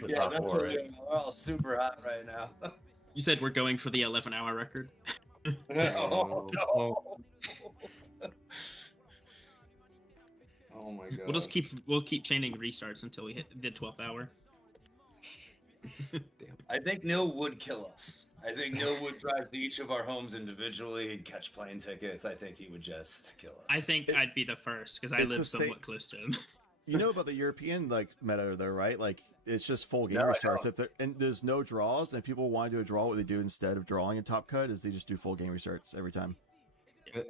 the Yeah, top that's four. what we're all super hot right now. You said we're going for the 11-hour record. Oh, no. Oh my god. We'll keep chaining restarts until we hit the 12th hour. I think Nil would kill us. I think Nil would drive to each of our homes individually. He'd catch plane tickets. I think he would just kill us. I think I'd be the first because I it's live the same- somewhat close to him. You know about the European like meta though, right? Like it's just full game No, I restarts. If there, and there's no draws, and people want to do a draw, what they do instead of drawing a top cut is they just do full game restarts every time.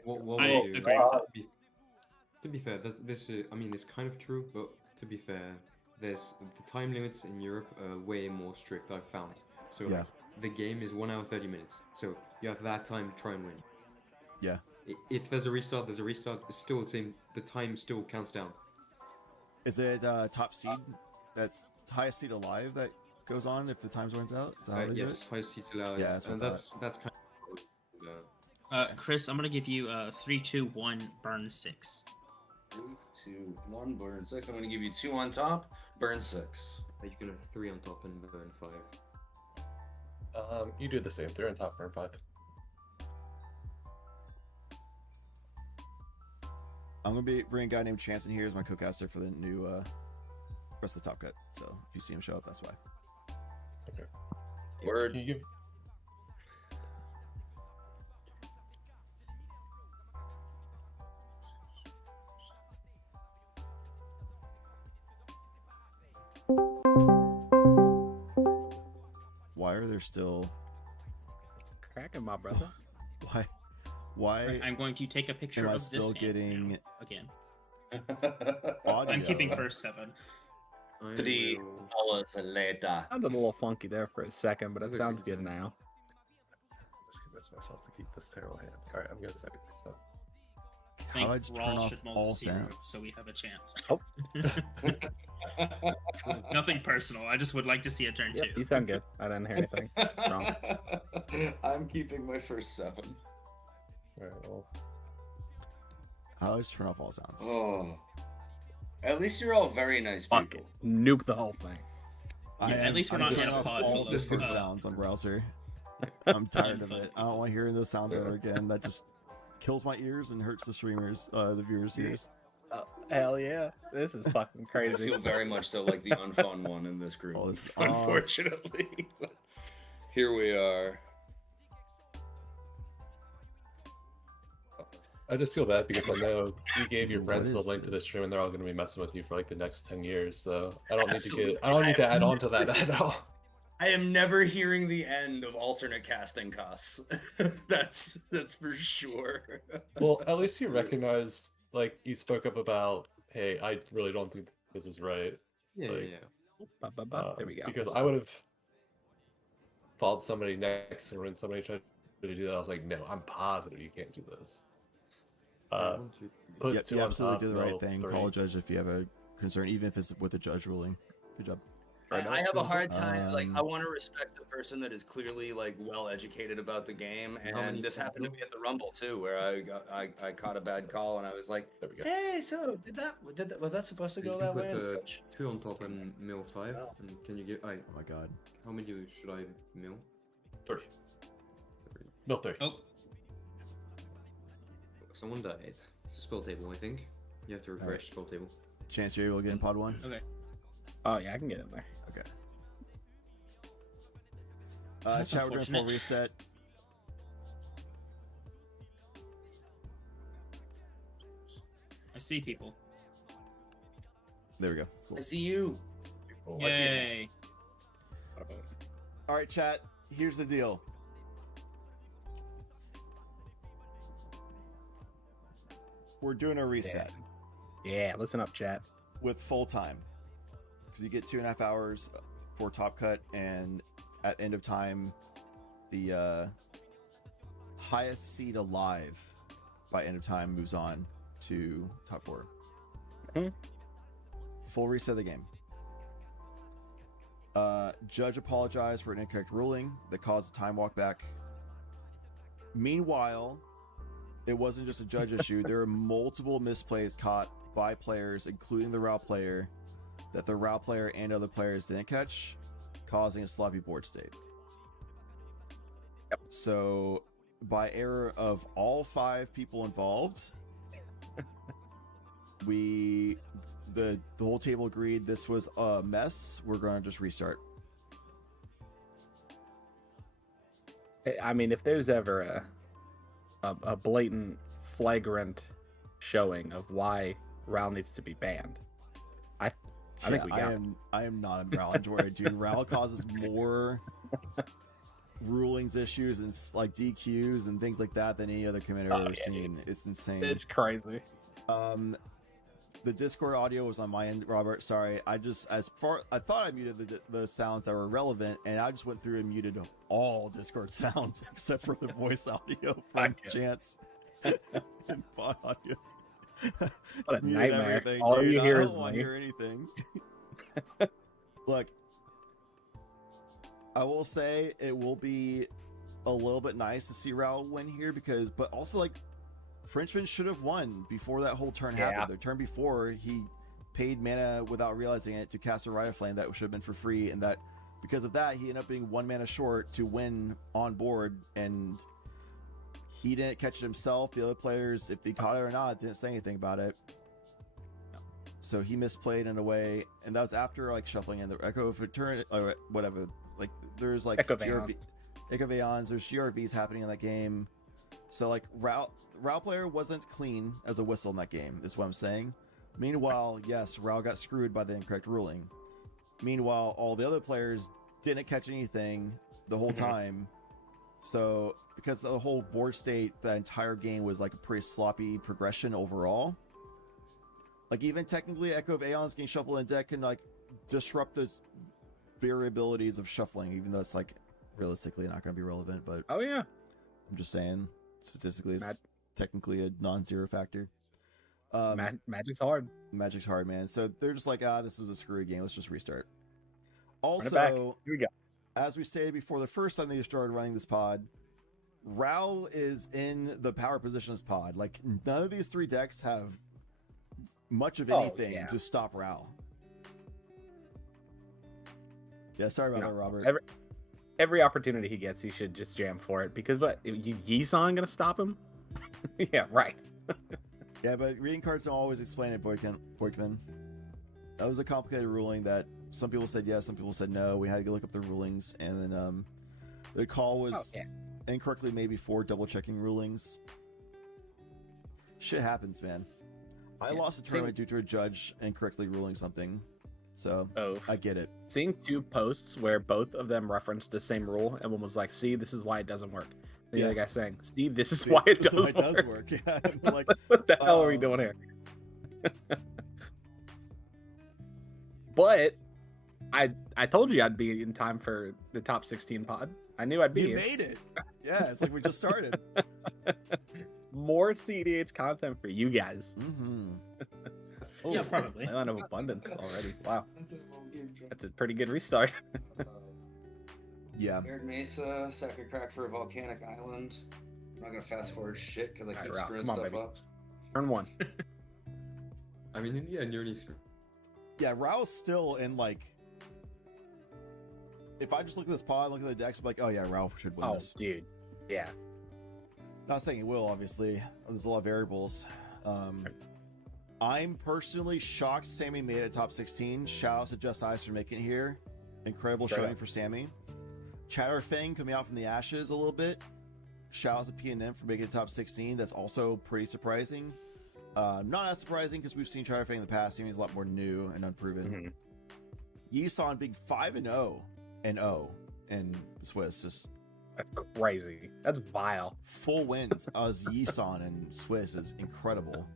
What I we'll do, agree with that. to be fair, this I mean, it's kind of true, but to be fair, there's the time limits in Europe are way more strict. I've found. So Yeah. like, the game is 1 hour 30 minutes. So you have that time to try and win. Yeah. If there's a restart, there's a restart. It's still the same. The time still counts down. Is it top seed? That's highest seed alive that goes on if the times runs out. Is that how they Yes, do high seats allowed. Yeah, that's what and I that's kind of Chris, I'm gonna give you 3, 2, 1, burn 6. 3, 2, 1, burn 6. I'm gonna give you 2 on top, burn 6. Are you gonna have 3 on top and burn 5? You do the same. 3 on top, burn 5. I'm gonna be bringing a guy named Chance in here as my co-caster for the new rest of the Top Cut. So if you see him show up, that's why. Okay. Word. Can you give? Why are there still? It's cracking, my brother. Why? I'm going to take a picture Am I of this still hand getting now, again. audio? I'm keeping first 7. I 3 will- hours later. Sounded a little funky there for a second, but it Looks sounds like good so. now. Just convince myself to keep this terrible hand. All right, I'm gonna save it. So. I How do I think just Raw turn off should mold all 0, sounds? so we have a chance. Oh. Nothing personal. I just would like to see a turn Yep, 2. you sound good. I didn't hear anything wrong. I'm keeping my first 7. All right, well, How do I just turn off all sounds? Oh. At least you're all very nice Fuck people. it. Nuke the whole thing. Yeah, at least we're not turning in a off pod all full of, Discord uh, sounds on browser. I'm tired of fun it. I don't want hearing those sounds ever again. That just kills my ears and hurts the streamers, the viewers' ears. Oh, hell yeah. This is fucking I crazy. feel very much so like the unfun one in this group. Oh, this- Unfortunately. Here we are. I just feel bad because I know you gave your What friends the is link to the this? stream, and they're all going to be messing with you for like the next 10 years. So I don't need Absolutely. I don't need to add on to that at all. I am never hearing the end of alternate casting costs. that's for sure. Well, at least you recognize, like, you spoke up about, hey, I really don't think this is right. Yeah, Like, There we go. Because I would have followed somebody next, and when somebody tried to do that, I was like, no, I'm positive you can't do this. Yeah, 1, 2, 3. Put Yep, 2 you on absolutely top, did the no, right thing. 3. Call a judge if you have a concern, even if it's with a judge ruling. Good job. I have a hard time. Like, I Um, want to respect the person that is clearly like well educated about the game, How many and this happened to people? me at the Rumble too, where I caught a bad call, and I was like, There we go. "Hey, so was that supposed to You go can that way?" put And the judge- 2 on top and mill 5. Oh. And can you get? Oh my god. How many should I mill? 3. No, 3. Oh, Someone died. It's a spell table, I think. You have to refresh Alright. spell table. Chance you're able to get in pod 1? okay. Oh, yeah, I can get in there. Okay. That's Chat, we're doing full unfortunate. reset. I see people. There we go. Cool. I see you. Cool. I see it. Yay. All right, chat. Here's the deal. We're doing a reset Yeah, listen up, chat. with full time because you get 2.5 hours for Top Cut, and at end of time, the highest seed alive by end of time moves on to top 4. Mhm. Full reset of the game. Judge apologized for an incorrect ruling that caused a time walk back. Meanwhile, it wasn't just a judge issue. There were multiple misplays caught by players, including the route player, that the route player and other players didn't catch, causing a sloppy board state. Yep. So, by error of all 5 people involved, the whole table agreed this was a mess. We're going to just restart. I mean, if there's ever a blatant, flagrant showing of why Ral needs to be banned, I think we got him. I am not a Ral enjoyer, dude. Ral causes more rulings issues and like DQs and things like that than any other commander I've ever seen. It's insane. It's crazy. The Discord audio was on my end, Robert. Sorry, I thought I muted the sounds that were relevant, and I just went through and muted all Discord sounds except for the voice audio from Okay. Chance and bot audio. What Just a muted nightmare. everything, All dude. you hear I is don't want to me. hear anything. Look, I will say it will be a little bit nice to see Raul win here but also like Frenchman should have won before that whole turn happened. The turn before, he paid mana without realizing it to cast a Riot Flame that should have been for free, and that because of that, he ended up being 1 mana short to win on board, and he didn't catch it himself. The other players, if they caught it or not, didn't say anything about it. So he misplayed in a way, and that was after like shuffling in the Echo of Eternity or whatever. Like there's like Echo Veons, there's GRVs happening in that game. So like Raul player wasn't clean as a whistle in that game, is what I'm saying. Meanwhile, yes, Raul got screwed by the incorrect ruling. Meanwhile, all the other players didn't catch anything the whole time. So because the whole board state, the entire game was like a pretty sloppy progression overall. Like even technically Echo of Aeons getting shuffled in deck can like disrupt the variabilities of shuffling, even though it's like realistically not going to be relevant. But I'm just saying statistically it's technically a non-zero factor. Magic's hard. Magic's hard, man. So they're just like, this was a screwy game. Let's just restart. Also, here we go. As we stated before, the first time they started running this pod, Raul is in the power positions pod. Like none of these 3 decks have much of anything to stop Raul. Yeah, sorry about that, Robert. Every opportunity he gets, he should just jam for it. Because what? Yi-San gonna stop him? Yeah, right. Yeah, but reading cards don't always explain it, Boykman. That was a complicated ruling that some people said yes, some people said no. We had to look up the rulings, and then the call was incorrectly made before double-checking rulings. Shit happens, man. I lost a tournament due to a judge incorrectly ruling something, so I get it. Seeing 2 posts where both of them referenced the same rule, and one was like, see, this is why it doesn't work. The other guy saying, see, this is why it does work. Yeah, like, what the hell are we doing here? But I told you I'd be in time for the top 16 pod. I knew I'd be here. You made it. Yeah, it's like we just started. More CDH content for you guys. Yeah, probably. Island of Abundance already. Wow. That's a pretty good restart. Yeah. Arid Mesa, second crack for a volcanic island. I'm not gonna fast forward shit because I keep screwing stuff up. Turn 1. I mean, in the end, you're only screwed. Yeah, Raul's still in like. If I just look at this pod, look at the decks, I'm like, oh yeah, Raul should win this. Dude. Yeah. Not saying he will, obviously. There's a lot of variables. I'm personally shocked Sammy made it top 16. Shout out to Just Ice for making it here. Incredible showing for Sammy. Chatter Fang coming out from the ashes a little bit. Shout out to PNM for making it top 16. That's also pretty surprising. Not as surprising because we've seen Chatter Fang in the past. Sammy's a lot more new and unproven. Yi-San being 5-0 and 0 in Swiss. Just that's crazy. That's vile. Full wins as Yi-San and Swiss is incredible.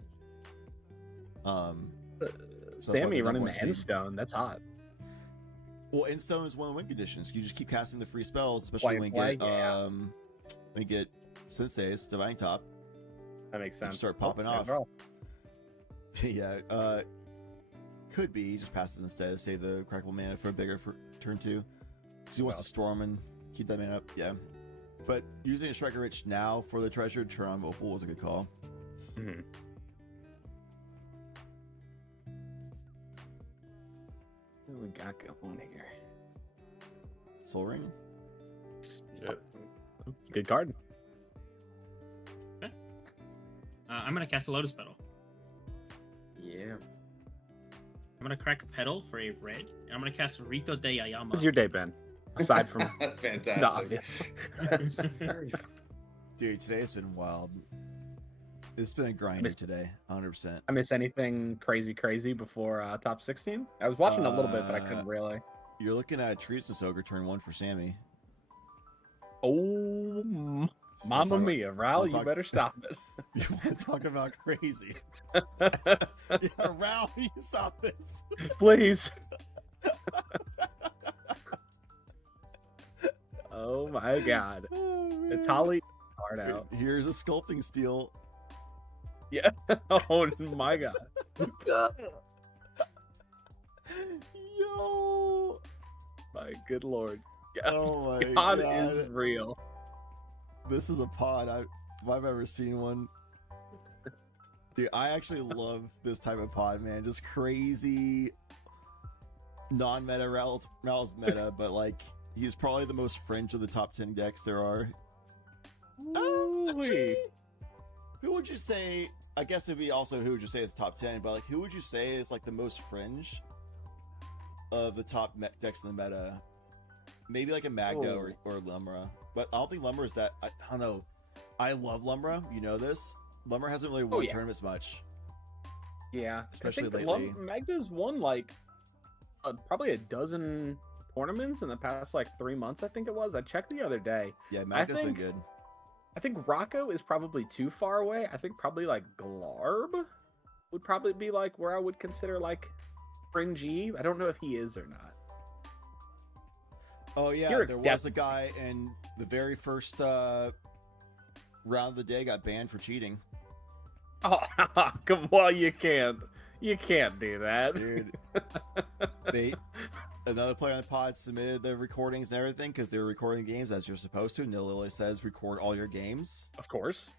Sammy running the Endstone, that's hot. Well, Endstone is one of the win conditions. You just keep casting the free spells, especially when you get Sensei's Divine Top. That makes sense. Start popping off. Yeah, could be he just passes instead to save the crackable mana for a bigger for turn 2. Because he wants to storm and keep that mana up. Yeah, but using a Striker Rich now for the treasure turn on Opal was a good call. What we got going here? Soul Ring. Yep. It's a good card. Okay. I'm gonna cast a Lotus Petal. Yeah. I'm gonna crack a petal for a red, and I'm gonna cast Rito de Ayama. How's your day been? Aside from fantastic. the obvious. Dude, today's been wild. It's been a grinder today, 100%. I miss anything crazy before top 16? I was watching a little bit, but I couldn't really. You're looking at Treasonous Ogre turn 1 for Sammy. Oh, mamma mia, Raul, you better stop it. You want to talk about crazy? Yeah, Raul, you stop this. Please. Oh my god. Oh, Itali hard out. Here's a Sculpting Steel. Yeah. Oh my god. Yo. My good lord. Oh my God god. is real. This is a pod. If I've ever seen one. Dude, I actually love this type of pod, man. Just crazy, non-meta. Ral's meta, but like he's probably the most fringe of the top 10 decks there are. Actually, who would you say? I guess it'd be also who would you say is top 10, but like who would you say is like the most fringe of the top decks in the meta? Maybe like a Magda or Lumra, but I don't think Lumra is that. I don't know. I love Lumra. You know this. Lumra hasn't really won tournaments much. Yeah, especially lately. Magda's won like probably a dozen tournaments in the past like 3 months. I think it was. I checked the other day. Yeah, Magda's been good. I think Rocco is probably too far away. I think probably like Glarb would probably be like where I would consider like fringy. I don't know if he is or not. Oh yeah, there was a guy in the very first round of the day got banned for cheating. Oh, come on, you can't do that, dude. Another player on the pod submitted the recordings and everything because they were recording games as you're supposed to. Nil literally says record all your games. Of course.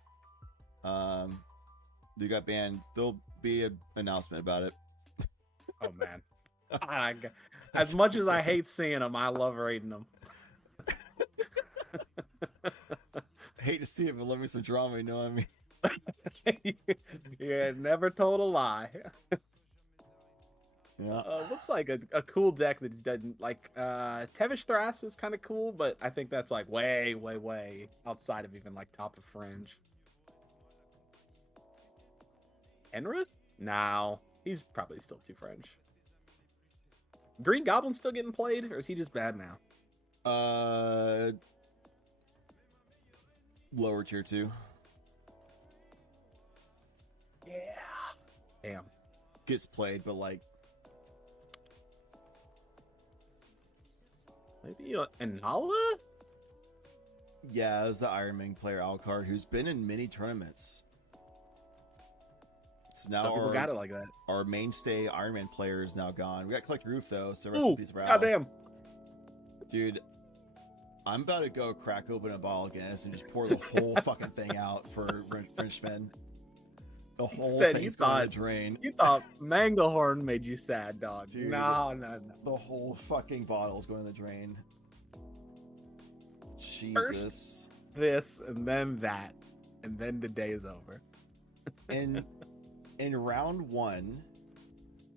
You got banned. There'll be an announcement about it. Oh man. As much as I hate seeing them, I love reading them. I hate to see it, but love me some drama, you know what I mean? Yeah, never told a lie. Yeah. What's like a cool deck that doesn't like Tevish Thras is kind of cool, but I think that's like way outside of even like top of fringe. Enra? No, he's probably still too fringe. Green Goblin still getting played, or is he just bad now? Lower tier 2. Yeah. Damn. Gets played, but like maybe Inala? Yeah, it was the Iron Man player Alcard who's been in many tournaments. So now some people got it like that. Our mainstay Iron Man player is now gone. We got Collect Roof though, so rest in peace, Ral. Goddamn. Dude, I'm about to go crack open a bottle of Guinness and just pour the whole fucking thing out for Frenchman. The whole thing's going to drain. You thought Manglehorn made you sad, dog. Dude, no. The whole fucking bottle's going to the drain. Jesus. First this, and then that, and then the day is over. And in round 1,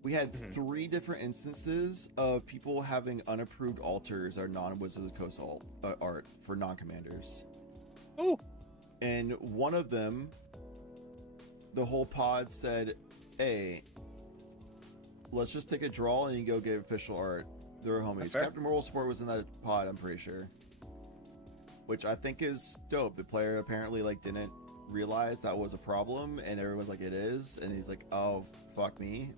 we had 3 different instances of people having unapproved altars or non-Wizards of the Coast art for non-commanders. Oh. And one of them, the whole pod said, hey, let's just take a draw and you go get official art. They're homies. Captain Moral Support was in that pod, I'm pretty sure. Which I think is dope. The player apparently like didn't realize that was a problem, and everyone's like, it is. And he's like, oh, fuck me.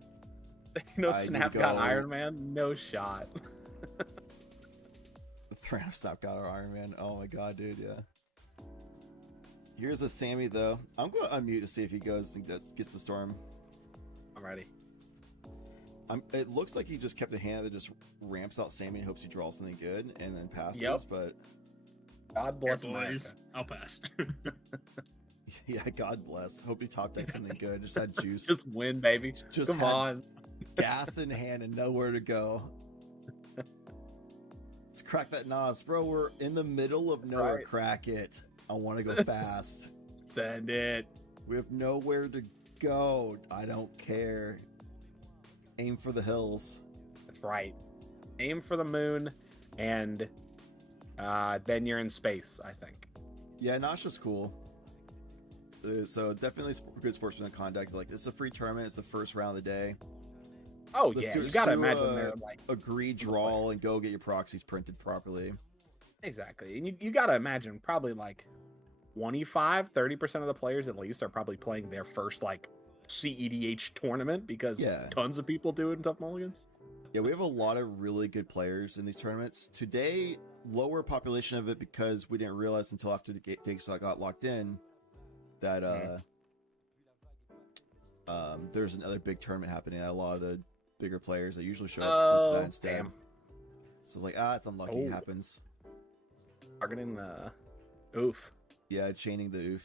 No Snap got Iron Man? No shot. The threat of Snap got our Iron Man. Oh my god, dude, yeah. Here's a Sammy, though. I'm going to unmute to see if he goes and gets the storm. I'm ready. It looks like he just kept a hand that just ramps out Sammy and hopes he draws something good and then passes, but... God bless boys. I'll pass. Yeah, God bless. Hope he top decks something good. Just had juice. Just win, baby. Just come on. Gas in hand and nowhere to go. Let's crack that nos, bro. We're in the middle of nowhere. Right. Crack it. I want to go fast. Send it. We have nowhere to go. I don't care. Aim for the hills. That's right. Aim for the moon, and then you're in space, I think. Yeah, Nasha's cool. So definitely good sportsman conduct. Like, it's a free tournament. It's the first round of the day. Oh, yeah. You got to imagine they're like... Agree, draw, and go get your proxies printed properly. Exactly. And you got to imagine probably like 25-30% of the players at least are probably playing their first like CEDH tournament because tons of people do it in Tough Mulligans. Yeah, we have a lot of really good players in these tournaments. Today, lower population of it because we didn't realize until after the gates got locked in that there's another big tournament happening. A lot of the bigger players that usually show up to that instead. Damn. So it's like, it's unlucky. It happens. Targeting oof. Yeah, chaining the oof.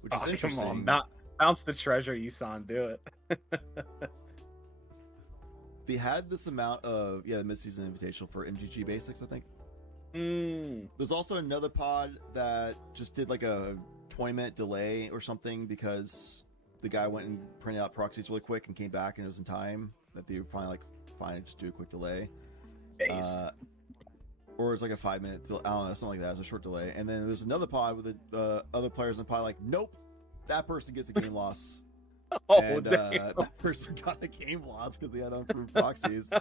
Which is interesting. Come on, bounce the treasure, Yusan, do it. They had this amount of the mid-season invitational for MGG basics, I think. There's also another pod that just did like a 20-minute delay or something because the guy went and printed out proxies really quick and came back and it was in time that they would finally just do a quick delay. Or it's like a 5-minute, I don't know, something like that. It's a short delay. And then there's another pod with the other players in the pod like, nope, that person gets a game loss. And that person got a game loss because they had unapproved proxies.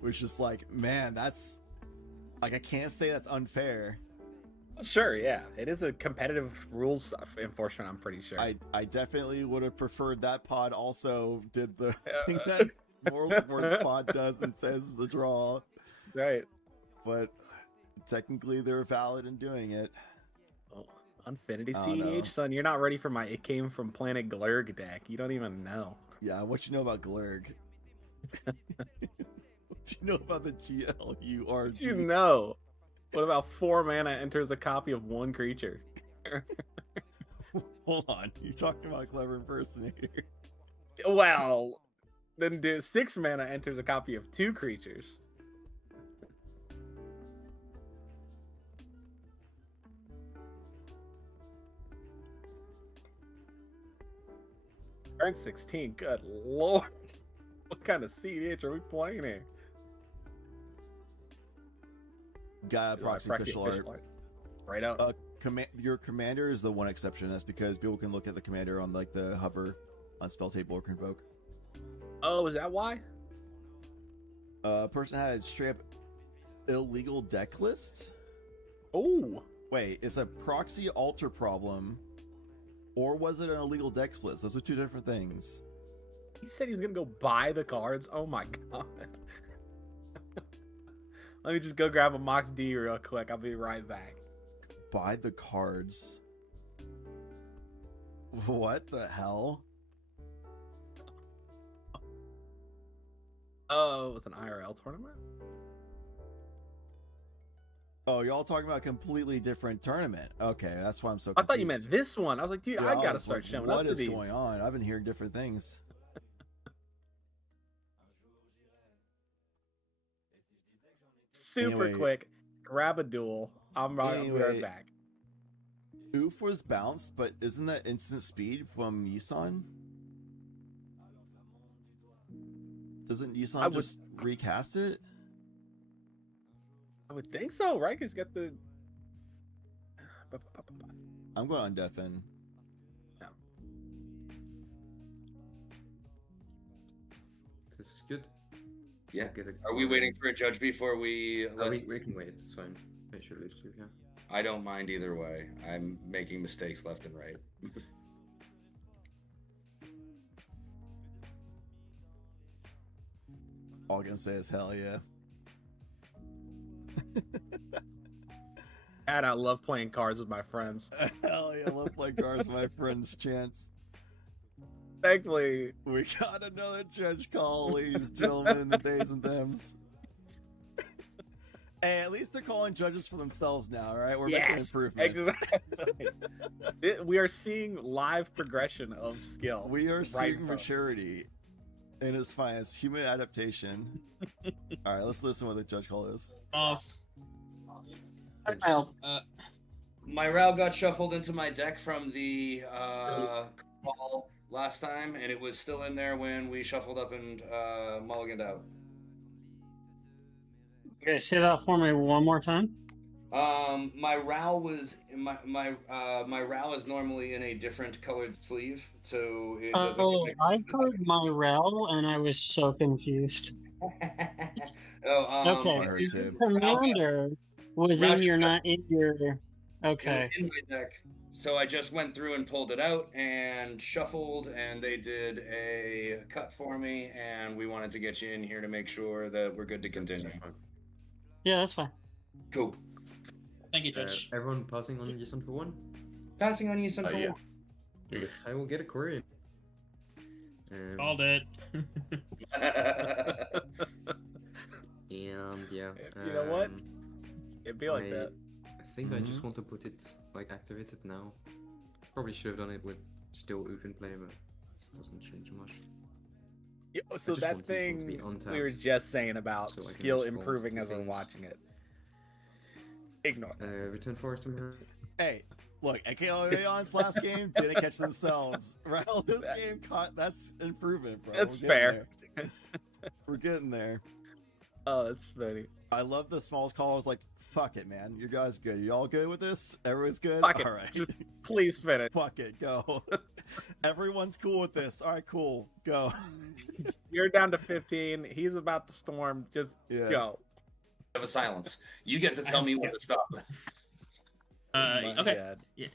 Which is like, man, that's like, I can't say that's unfair. Sure, yeah. It is a competitive rules enforcement, I'm pretty sure. I definitely would have preferred that pod also did the thing that Moral Sports pod does and says it's a draw. Right. But technically they're valid in doing it. Oh, Infinity CEDH, son, you're not ready for my It Came From Planet Glurg deck. You don't even know. Yeah, what you know about Glurg? What do you know about the GLURG? What you know? What about 4 mana enters a copy of 1 creature? Hold on, you're talking about Clever Impersonator. Well, then 6 mana enters a copy of 2 creatures. Turn 16, good lord. What kind of CDH are we playing here? Got a proxy official art. Right out. Your commander is the one exception. That's because people can look at the commander on like the hover on spell table or convoke. Oh, is that why? Person had straight up illegal deck list. Oh, wait, it's a proxy alter problem, or was it an illegal deck list? Those are 2 different things. He said he was gonna go buy the cards. Oh my god. Let me just go grab a Mox D real quick. I'll be right back. Buy the cards. What the hell? Oh, it's an IRL tournament? Oh, y'all talking about a completely different tournament. Okay, that's why I'm so confused. I thought you meant this one. I was like, dude, I gotta start showing up to these. What is going on? I've been hearing different things. Super quick. Grab a duel. I'll be right back. Oof was bounced, but isn't that instant speed from Yisan? Doesn't Yisan just recast it? I would think so, right? Because you got the... I'm going on Deafen. Yeah. This is good. Yeah. Are we waiting for a judge before we... We can wait. It's fine. I should lose too, yeah. I don't mind either way. I'm making mistakes left and right. All I can say is hell yeah. And I love playing cards with my friends. Hell yeah, I love playing cards with my friends, Chance. Thankfully, we got another judge call, ladies and gentlemen, in the days and thems. Hey, at least they're calling judges for themselves now, right? We're making improvements. Exactly. We are seeing live progression of skill. We are seeing maturity in its finest, human adaptation. All right, let's listen to what the judge call is. My Rao got shuffled into my deck from the call last time, and it was still in there when we shuffled up and mulliganed out. Okay, say that for me one more time. My Rao was my Rao is normally in a different colored sleeve, so it doesn't. I heard my Rao and I was so confused. Okay, Commander was in your not in your. Okay. In my deck, so I just went through and pulled it out and shuffled, and they did a cut for me, and we wanted to get you in here to make sure that we're good to continue. Yeah, that's fine. Cool. Thank you, Judge. Everyone passing on Yisan for 1? Passing on Yisan for 1. Yeah. I will get a Korean. Called it. And yeah. You know what? It'd be like that. I think I just want to put it like activated now. Probably should have done it with still Ufin play, but it doesn't change much. Yeah, so just that want these ones to be thing we untapped, were just saying about so I can skill respond improving to as we're things. watching it. Ignore that. Return Forest tomorrow. Hey, look, Akeon's last game didn't catch themselves. Raul, this game caught. That's improvement, bro. That's We're getting fair. there. We're getting there. Oh, that's funny. I love the smalls call. I was like, fuck it, man. You guys good? You all good with this? Everyone's good? Fuck it. All right. Just please finish. Fuck it. Go. Everyone's cool with this. All right, cool. Go. You're down to 15. He's about to storm. Just go. Have a silence. You get to tell me when to stop. My Okay. God. Yeah.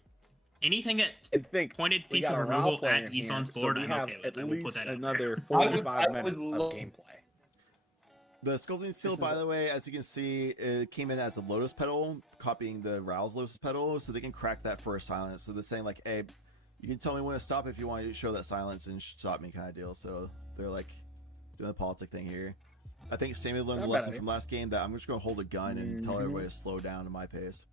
Anything that And think pointed we piece got of a RAL removal player at here, Yison's so board, we I'm have okay with at it. We'll put least that out there. another I would 45 minutes love- of gameplay. The Sculpting Seal, This is by a- the way, as you can see, it came in as a Lotus Petal, copying the Raoul's Lotus Petal, so they can crack that for a silence. So they're saying, like, hey, you can tell me when to stop if you want to show that silence and stop me kind of deal. So they're, like, doing the politic thing here. I think Sammy learned the Not a bad lesson idea. from last game that I'm just going to hold a gun and tell everybody to slow down to my pace.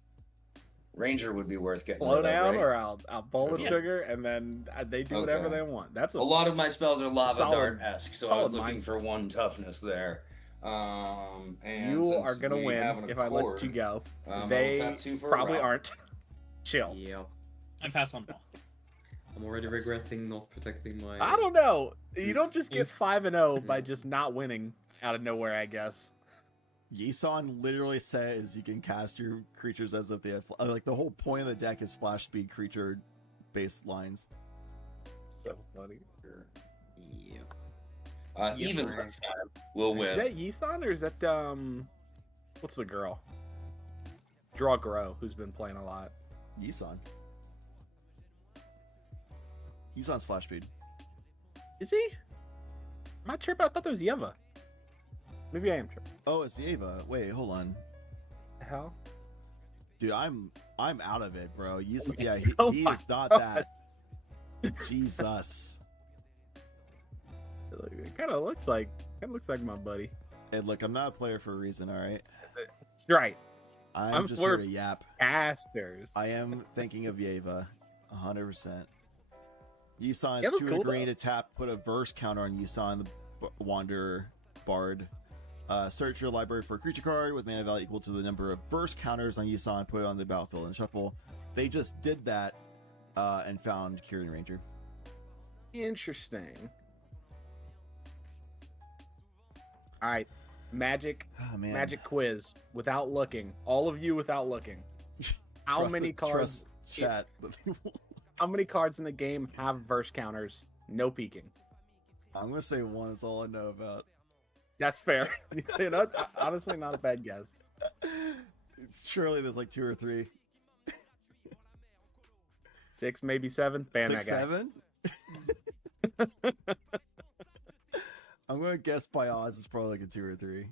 Ranger would be worth getting Slow rid of, down, right? or I'll pull the Yeah. trigger, and then they do whatever Okay. they want. That's A lot of my spells are lava solid- dart-esque, so I solid was looking mindset. for one toughness there. And You since are gonna we have win an if I let accord, you go. I will They tap 2 for a probably rock. aren't. Chill. Yeah. I pass on ball. I'm already regretting not protecting my. I don't know. You don't just get If- 5-0 by just not winning out of nowhere, I guess. Yisan literally says you can cast your creatures as if they have, like, the whole point of the deck is flash speed creature based lines. So funny. Yeah. Evens this time. We'll Is win. that Yisan or is that what's the girl? Draw Grow, who's been playing a lot. Yisan. Yisan's flash speed. Is he? Am I tripping? I thought that was Yeva. Maybe I am tripping. Oh, it's Ava. Wait, hold on. Hell? Dude, I'm out of it, bro. Yisan, yeah, Oh he my is not God. that. Jesus. It kind of looks like my buddy. Hey, look, I'm not a player for a reason, all right? That's right. I'm just here for to yap. casters. I am thinking of Yeva, 100%. Yisan Yeva's is 2 cool, green though. to tap, put a verse counter on Yisan, the Wanderer Bard. Search your library for a creature card with mana value equal to the number of verse counters on Yisan, put it on the battlefield and shuffle. They just did that and found Kieran Ranger. Interesting. All right, magic Oh, man. magic quiz without looking. All of you without looking. How Trust many the- cards? trust chat. How many cards in the game have verse counters? No peeking. I'm going to say 1. That's all I know about. That's fair. You know, honestly, not a bad guess. Surely there's like 2 or 3. 6, maybe 7. Ban 6, that guy. 7? I'm going to guess by odds it's probably like a 2 or 3.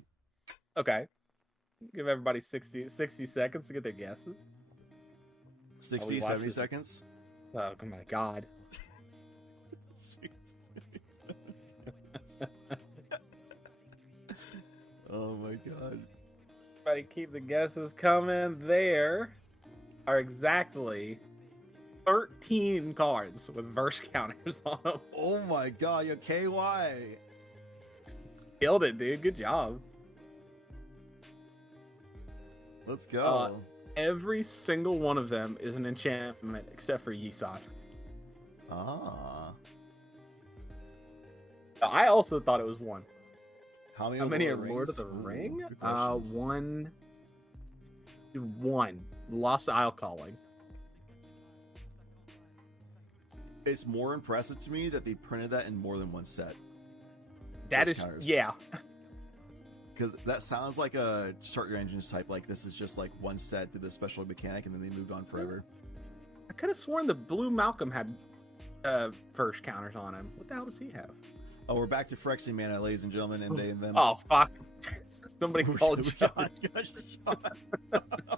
Okay. Give everybody 60 seconds to get their guesses. 60, watch 70 this. seconds? Oh my god. 60. Oh my god. Everybody keep the guesses coming. There are exactly 13 cards with verse counters on them. Oh my god, yo, KY. Killed it, dude. Good job. Let's go. Every single one of them is an enchantment except for Yisan. Ah. I also thought it was 1. How many, How many are Lord Lord of the Rings? Ooh, Ring? good question. One. Lost Isle Calling. It's more impressive to me that they printed that in more than one set. That Verse is, counters. yeah. Because that sounds like a start your engines type. Like this is just like one set, did this special mechanic, and then they moved on forever. I could have sworn the Blue Malcolm had verse counters on him. What the hell does he have? Oh, we're back to Phyrexian mana, ladies and gentlemen, and they and them. Oh, fuck. Somebody called We John. got shot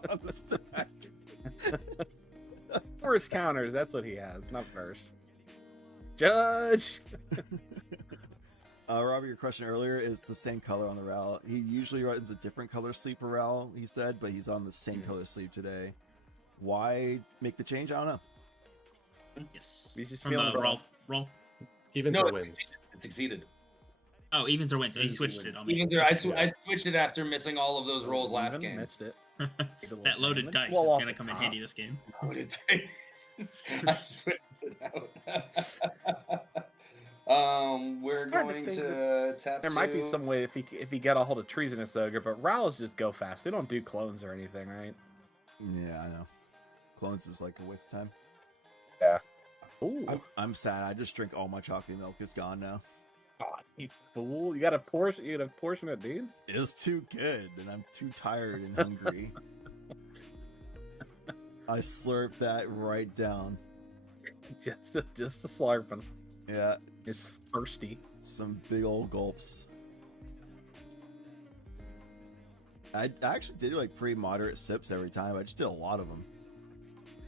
on the stack. Verse counters, that's what he has, not verse. Judge! Robert, your question earlier is the same color on the RAL. He usually runs a different color sleeve for RAL, he said, but he's on the same color sleeve today. Why make the change? I don't know. Yes. He's just From feeling the himself. roll. Evens No, or it wins? succeeded. Oh, evens or wins. He Evens or switched wins. it on me. Even though I switched it after missing all of those rolls last Even game. missed it. That loaded damage. dice Well, is off gonna the come in top. handy this game. Loaded dice. I switched it out. We're starting to going think to tap. There might be two. some way if he got a hold of Treasonous Ogre, but Rowls just go fast. They don't do clones or anything, right? Yeah, I know. Clones is like a waste of time. Yeah. Ooh. I'm sad. I just drink all my chocolate milk. It's gone now. Oh, you fool. You got a portion it, dude? It was too good, and I'm too tired and hungry. I slurped that right down. Just a slurping. Yeah, It's thirsty. some big old gulps. I actually did like pretty moderate sips every time. I just did a lot of them.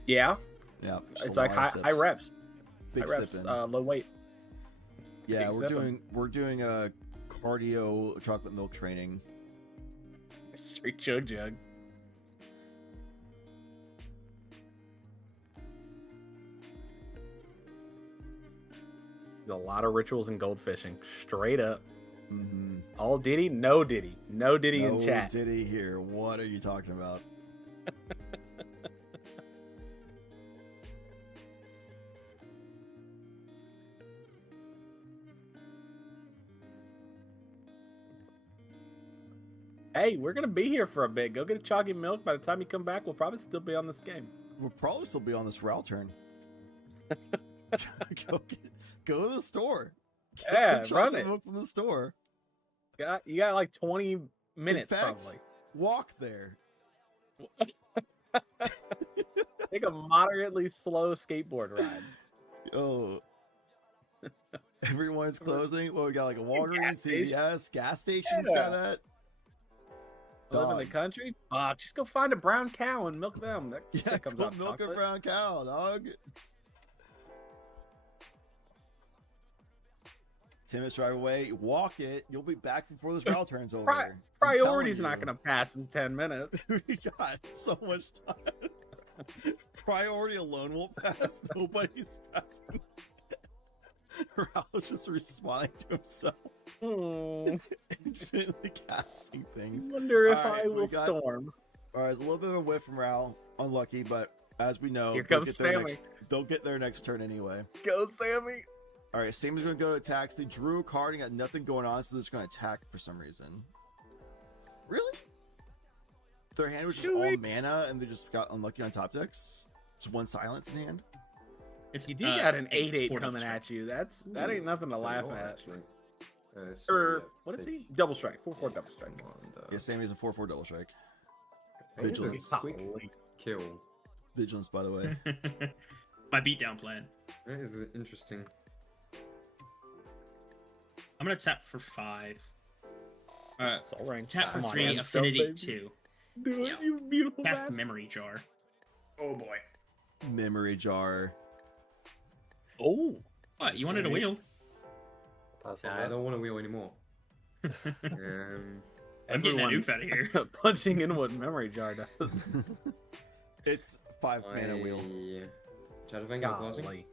Yeah. Yeah, just It's a like lot of high sips. reps. Big High reps, sipping. low weight. Yeah, big we're doing a cardio chocolate milk training. Straight jug. A lot of rituals and gold fishing. Straight up. Mm-hmm. All Diddy? No Diddy. No Diddy in No chat. Diddy here. What are you talking about? Hey, we're gonna be here for a bit. Go get a chalky milk. By the time you come back, we'll probably still be on this game. We'll probably still be on this RAL turn. Go to the store. Get Yeah, some run chocolate it. milk from the store. You got like 20 minutes In fact, probably. walk there. Take a moderately slow skateboard ride. Oh, everyone's closing. Well, we got like a Walgreens, station. CVS, gas stations got that. Live in the Dog. country? Just go find a brown cow and milk them. That Yeah, shit comes go out milk a chocolate. brown cow, dog. Tim is drive away. Walk it. You'll be back before this RAL turns over. I'm Priority's telling not you. going to pass in 10 minutes. We got so much time. Priority alone won't pass. Nobody's passing. Raul's just responding to himself. Infinitely casting things. Wonder if All right, I we will got- storm. All right, it's a little bit of a whiff from Raul. Unlucky, but as we know, Here they'll comes get their Stanley. they'll get their next turn anyway. Go, Sammy. All right, Sammy's going to go to attacks. They drew a card and got nothing going on, so they're just going to attack for some reason. Really? Their hand was just all Sweet. mana, and they just got unlucky on top decks? Just one silence in hand? It's You do got an 8/8 4 coming double at you. That ain't nothing to So laugh low, at. actually. Or what is he? Double strike. 4/4 double strike. Yeah, Sammy's a 4/4 double strike. It is a Vigilance. quick Golly. kill. Vigilance, by the way. strike. My beatdown plan. That is interesting. I'm gonna tap for 5. Soul Ring. Tap for Come on, 3, man. affinity Baby. 2. Do it, Yeah. you beautiful Cast bastard. memory jar. Oh boy. Memory jar. Oh. What? You wanted a wheel? Pass on I that. don't want to wheel anymore. I'm getting that Everyone oof out of here. punching in what memory jar does. It's 5 mana wheel. Shadow Vanguard passing? Golly.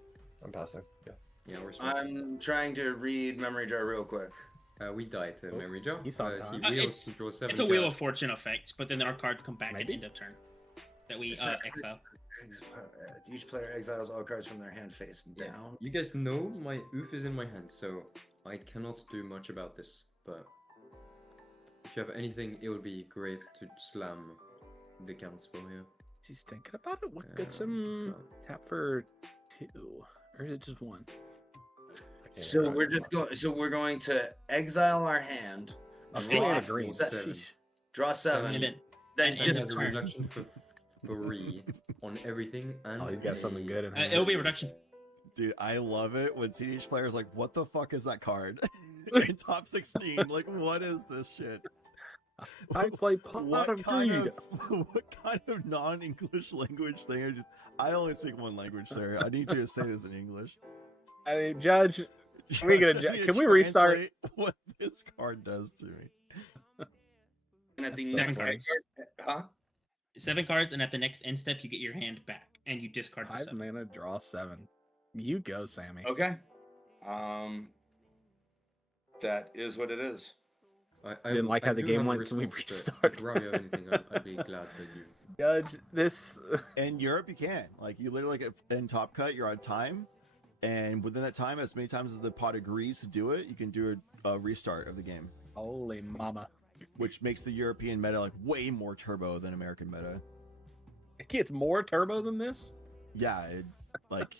I'm passing. Yeah. Yeah, we're smart. I'm trying to read memory jar real quick. We died to Memory Jar. He's on He time. wheels It's- to draw 7 It's a Wheel of cards. Fortune effect, but then our cards come back Maybe? at end of turn. That we So- exile. Each player exiles all cards from their hand face Yeah. down. You guys know my oof is in my hand, so I cannot do much about this. But if you have anything, it would be great to slam the count spell here. She's thinking about it. What Yeah, gets him but- tap for 2? Or is it just 1? So we're just going. So we're going to exile our hand, I'm Draw playing a green. seven. Sheesh. draw 7, And then then and And just end has of a turn. reduction for 3 on everything. And Oh, he's got something good in it'll be a reduction. Dude, I love it when teenage players like, what the fuck is that card? In top 16. Like, what is this shit? I play Pot of Greed. What kind of non-English language thing? I only speak one language, sir. I need you to say this in English. I mean, Judge, Can we get a? Trying to Can we restart? translate what this card does to me? And at the Seven next cards. huh? 7 cards, and at the next end step, you get your hand back, and you discard the 5 7. mana, draw 7. You go, Sammy. Okay. That is what it is. I Didn't like how the do game have a went. Can we response, but restart? If Rob, you have anything, I'd be glad that you. Judge, this. In Europe, you can. Like, you literally, like, in Top Cut, you're on time. And within that time, as many times as the pod agrees to do it, you can do a restart of the game. Holy mama. Which makes the European meta, like, way more turbo than American meta. It's more turbo than this? Yeah, it, like...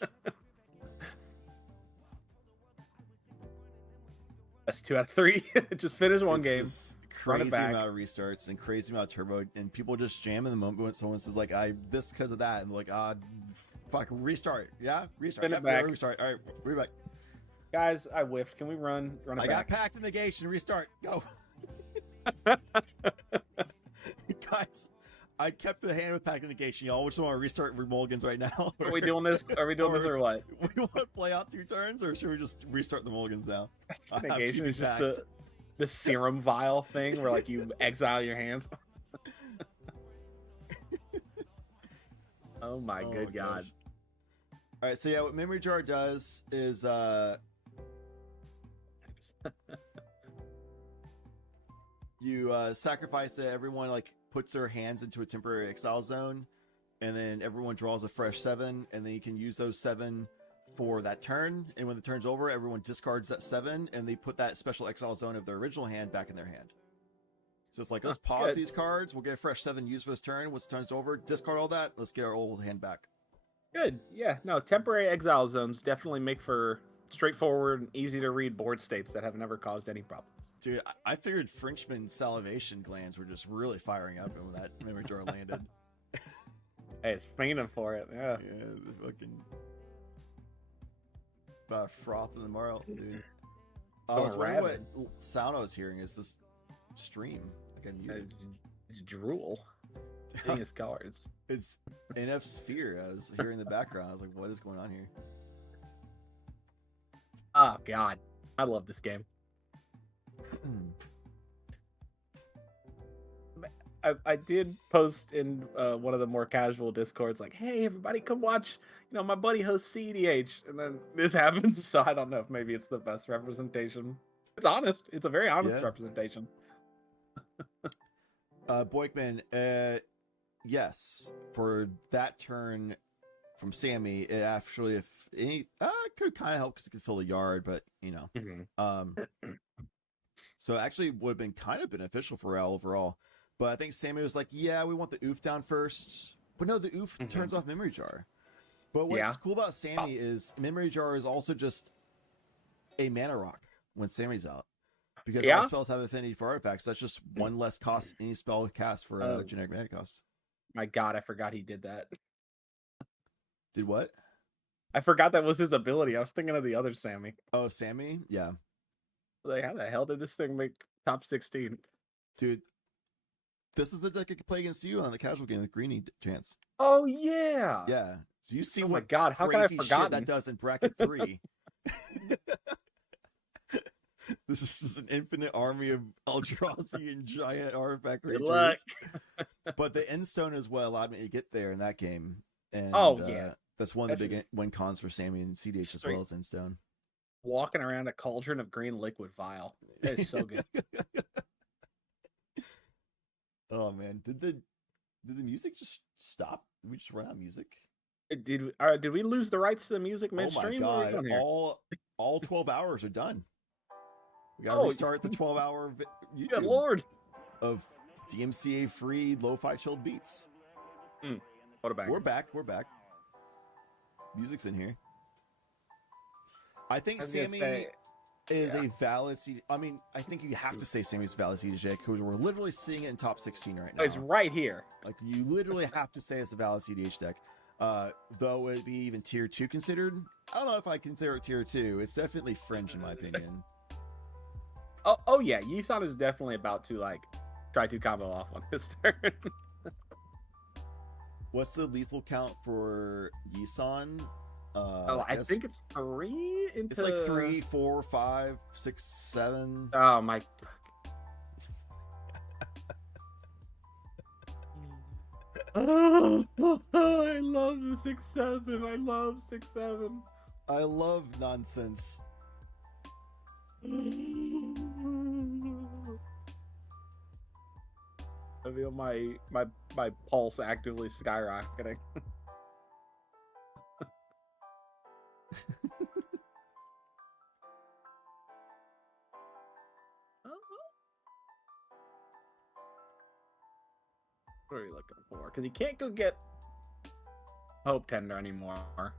That's 2 out of 3. Just finish one it's game. just Run it crazy back. amount of restarts and crazy amount of turbo, and people just jam in the moment when someone says, like, this because of that, and they're like, fuck, restart. Yeah? Restart. Spin it Yeah, back. Restart. All right, we're back. Guys, I whiffed. Can we run it I back? got packed in negation. Restart. Go. Guys, I kept the hand with packed in negation. Y'all just want to restart Mulligans right now? Are we doing this? Are we doing this or what? We want to play out 2 turns, or should we just restart the Mulligans now? I have to Negation be is just packed. the serum vial thing where like you exile your hand. Oh my good god. gosh. All right, so yeah, what Memory Jar does is you sacrifice it. Everyone like puts their hands into a temporary exile zone, and then everyone draws a fresh 7, and then you can use those 7 for that turn. And when the turn's over, everyone discards that 7, and they put that special exile zone of their original hand back in their hand. So it's like, let's pause good. these cards. We'll get a fresh 7 used for this turn. Once the turn's over, discard all that. Let's get our old hand back. Good. Yeah. No, temporary exile zones definitely make for straightforward and easy to read board states that have never caused any problems. Dude, I figured Frenchman's salivation glands were just really firing up when that memory jar landed. Hey, it's fiending for it. Yeah. Yeah, the fucking froth in the marl, dude. I was wondering what sound I was hearing. Is this stream? Like I muted. It's drool. Hitting his cards. It's NF Sphere. I was hearing in the background. I was like, what is going on here? Oh god, I love this game. I did post in one of the more casual discords like, hey everybody, come watch, my buddy hosts CEDH, and then this happens. So I don't know if maybe it's the best representation. It's honest. It's a very honest representation. Boykman, yes, for that turn from Sammy, it actually, if any, could kind of help because it could fill the yard, but so it actually would have been kind of beneficial for Raul overall. But I think Sammy was like, yeah, we want the oof down first. But no, the oof turns off Memory Jar. But what's cool about Sammy is Memory Jar is also just a mana rock when Sammy's out. Because all spells have affinity for artifacts. That's just one less cost any spell cast for a generic mana cost. My god, I forgot he did that. Did what? I forgot that was his ability. I was thinking of the other Sammy. Oh, Sammy? Yeah. Like, how the hell did this thing make top 16? Dude, this is the deck I could play against you on the casual game with Greenie chance. Oh, yeah. Yeah. So you see oh what my god, how could I crazy forgotten shit that does in bracket 3. This is just an infinite army of Eldrazi and giant artifact creatures. Good luck. But the end stone is what allowed me to get there in that game. And that's one of the big win cons for Sammy and CDH as well as end stone. Walking around a cauldron of green liquid vial. That is so good. Oh man, did the music just stop? Did we just run out of music? Did we lose the rights to the music midstream? Oh my god! All 12 hours are done. We gotta restart the 12-hour YouTube good lord of DMCA free lo-fi chilled beats. What about We're back. Music's in here. I think Sammy is a valid CD. I mean, I think you have to say Sammy's valid CDJ because we're literally seeing it in top 16 right now. It's right here. Like, you literally have to say it's a valid CDH deck. Though it'd be even tier 2 considered. I don't know if I consider it tier 2. It's definitely fringe in my opinion. Oh yeah, Yisan is definitely about to try to combo off on his turn. What's the lethal count for Yisan? I think it's 3 into. It's like 3, 4, 5, 6, 7. Oh my. Oh, I love 6-7. I love 6-7. I love nonsense. I feel my pulse actively skyrocketing. What are you looking for? Because you can't go get Hope Tender anymore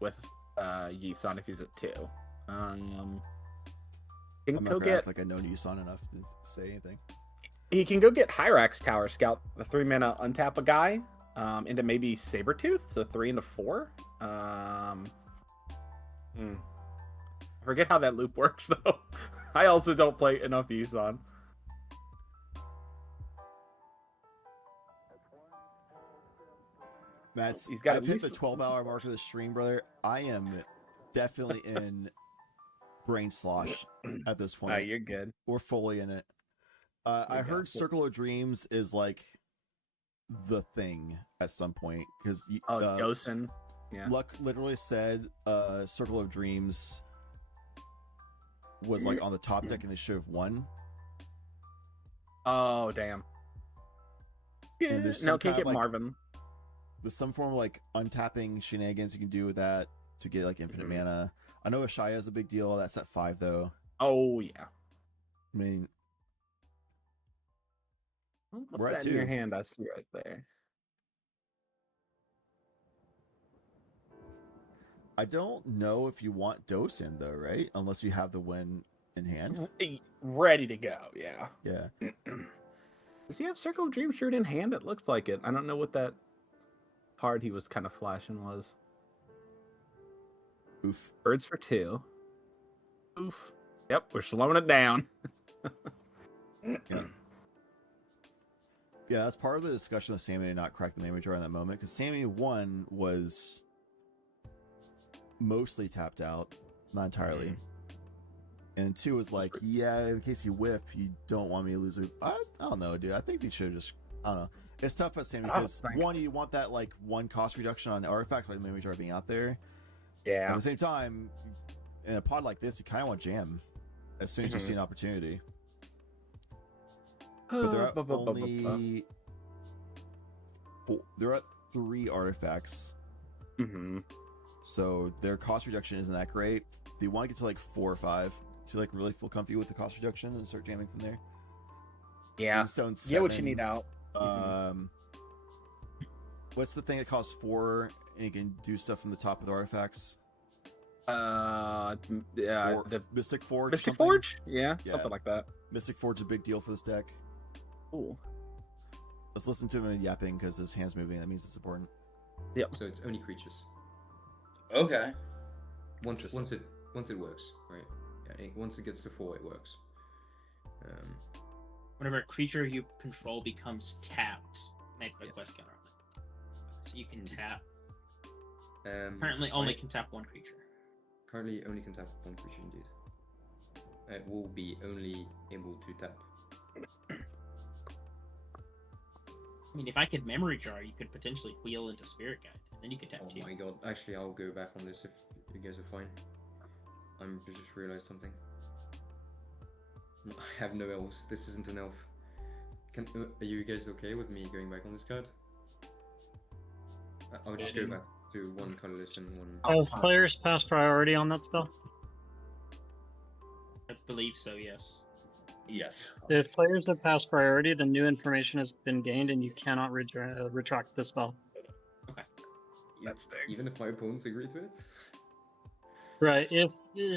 with Yisan if he's at 2. You I'm can not go gonna get. act like I know Yusan enough to say anything. He can go get Hyrax Tower Scout, the 3-mana untap a guy, into maybe Sabertooth, so 3 into 4. I forget how that loop works though. I also don't play enough Yisan. Matt's, He's got I've at hit least- the 12-hour mark of the stream, brother. I am definitely in brain slosh at this point. You're good. We're fully in it. I You're heard good. Circle of Dreams is like the thing at some point because Gosen. Yeah. Luck literally said Circle of Dreams was like on the top deck and they should have won. Oh damn. And there's No, some can't kind of, get like, Marvin. There's some form of like untapping shenanigans you can do with that to get like infinite mana. I know Ashaya is a big deal. That's at 5 though. Oh yeah. I mean, What's we're at that in your 2. hand? I see right there. I don't know if you want Dosin though, right? Unless you have the win in hand. Ready to go. Yeah. Yeah. Does he have Circle of Dreams shirt in hand? It looks like it. I don't know what that card he was kind of flashing was. Oof. Birds for 2. Oof. Yep, we're slowing it down. Yeah. Yeah, that's part of the discussion of Sammy to not crack the Mammy Jar in that moment, because Sammy 1 was mostly tapped out, not entirely. And 2 was like, yeah, in case you whiff, you don't want me to lose a... I don't know, dude. I think they should have just... I don't know. It's tough at Sammy because, one, you want that, like, 1 cost reduction on artifact, like Mammy Jar being out there. Yeah. At the same time, in a pod like this, you kind of want jam as soon as you see an opportunity. But they're at only... They're at 3 artifacts. So their cost reduction isn't that great. They want to get to like 4 or 5 to like really feel comfy with the cost reduction and start jamming from there. Yeah. Stone Get what you 7, need out. What's the thing that costs 4 and you can do stuff from the top of the artifacts? The Mystic Forge. Mystic something? Forge? Yeah, something like that. Mystic Forge is a big deal for this deck. Ooh. Let's listen to him yapping because his hand's moving. That means it's important. Yep. So it's only creatures. Okay. Once it works, right? Yeah, once it gets to 4, it works. Whenever a creature you control becomes tapped, make the quest counter on it. So you can tap. Currently, only can tap 1 creature. Currently, only can tap 1 creature, indeed. It will be only able to tap. I mean, if I could Memory Jar, you could potentially wheel into Spirit Guide, and then you could tap 2. Oh my god! Actually, I'll go back on this if you guys are fine. I'm just realized something. I have no elves. This isn't an elf. Are you guys okay with me going back on this card? I'll just go back to 1 colorless and 1. Has players pass priority on that spell? I believe so, yes. Yes. If players have passed priority, then new information has been gained and you cannot retract the spell. Okay. That stinks. Even if my opponents agree to it? Right.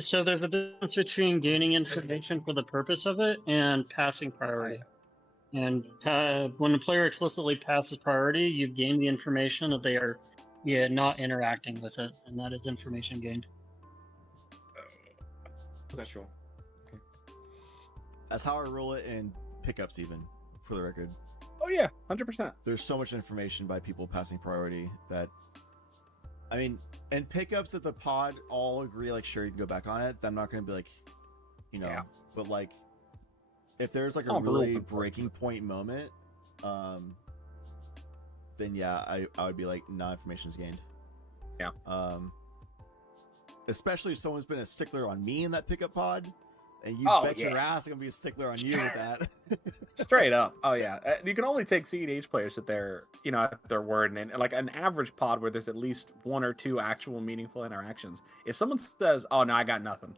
So there's a difference between gaining information for the purpose of it and passing priority. And when a player explicitly passes priority, you gain the information that they are not interacting with it, and that is information gained. Okay, sure. That's how I roll it in pickups, even for the record. Oh yeah, 100%. There's so much information by people passing priority that I mean, and pickups if the pod all agree, like, sure, you can go back on it. I'm not going to be like, you know, but like, if there's like a really breaking point moment, then yeah, I would be like, no information is gained. Yeah. Especially if someone's been a stickler on me in that pickup pod, and you bet your ass I'm gonna be a stickler on you with that. Straight up. Oh yeah. You can only take CDH players at their, you know, at their word, and like an average pod where there's at least 1 or 2 actual meaningful interactions. If someone says, "Oh no, I got nothing,"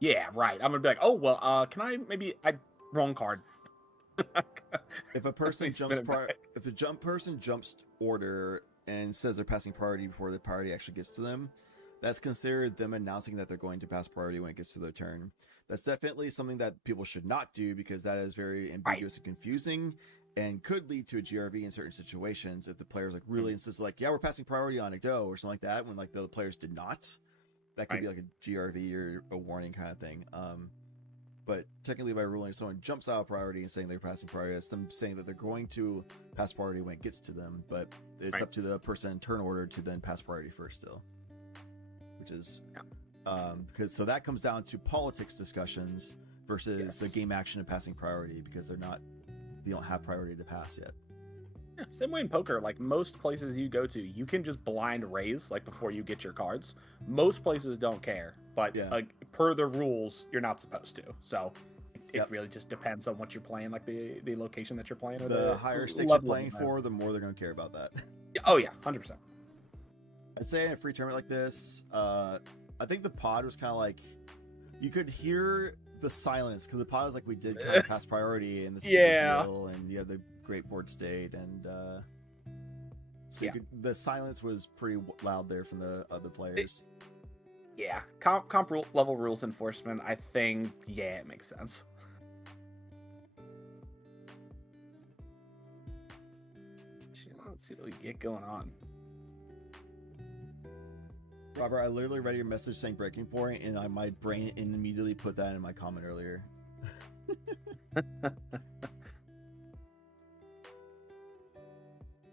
yeah, right. I'm gonna be like, "Oh well, can I maybe wrong card." If a person if a person jumps order and says they're passing priority before the priority actually gets to them, that's considered them announcing that they're going to pass priority when it gets to their turn. That's definitely something that people should not do, because that is very ambiguous and confusing and could lead to a GRV in certain situations if the players like really insist, like, yeah, we're passing priority on a go or something like that, when like the other players did not. That could be like a GRV or a warning kind of thing. But technically, by ruling, if someone jumps out of priority and saying they're passing priority, it's them saying that they're going to pass priority when it gets to them. But it's up to the person in turn order to then pass priority first still. Which is, because so that comes down to politics discussions versus the game action of passing priority, because they don't have priority to pass yet. Yeah, same way in poker. Like most places you go to, you can just blind raise like before you get your cards. Most places don't care, but like per the rules, you're not supposed to. So it really just depends on what you're playing, like the location that you're playing, or the higher stakes you're playing for, the more they're going to care about that. Oh yeah, 100%. I'd say in a free tournament like this, I think the pod was kind of like, you could hear the silence, because the pod was like, we did kind of pass priority, and this is the deal, and you have the great board state, and so the silence was pretty loud there from the other players. Comp level rules enforcement, I think, it makes sense. Let's see what we get going on. Robert, I literally read your message saying breaking point, and my brain immediately put that in my comment earlier.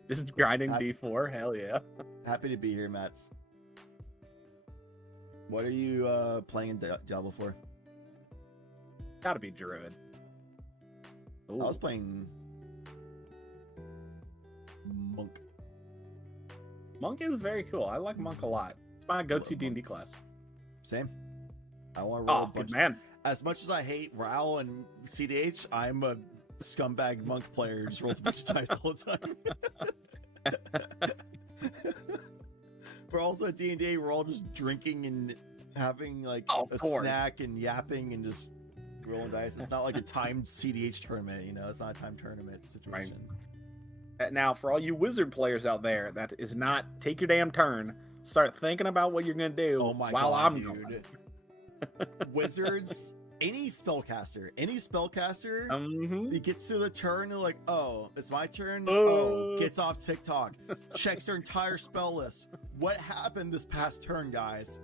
Just grinding D4, hell yeah. Happy to be here, Mats. What are you playing in Diablo for? Gotta be Druid. Ooh. I was playing Monk. Monk is very cool. I like Monk a lot. It's my go-to D&D class. Same. I want to roll a bunch. Good man. As much as I hate Raoul and CDH, I'm a scumbag Monk player who just rolls a bunch of dice all the time. But also at D&D, we're all just drinking and having like a snack and yapping and just rolling dice. It's not like a timed CDH tournament, you know? It's not a timed tournament situation. Right. Now, for all you wizard players out there, that is not take your damn turn. Start thinking about what you're going to do while I'm going. Wizards, any spellcaster, he gets to the turn and like, oh, it's my turn. Gets off TikTok, checks their entire spell list. What happened this past turn, guys?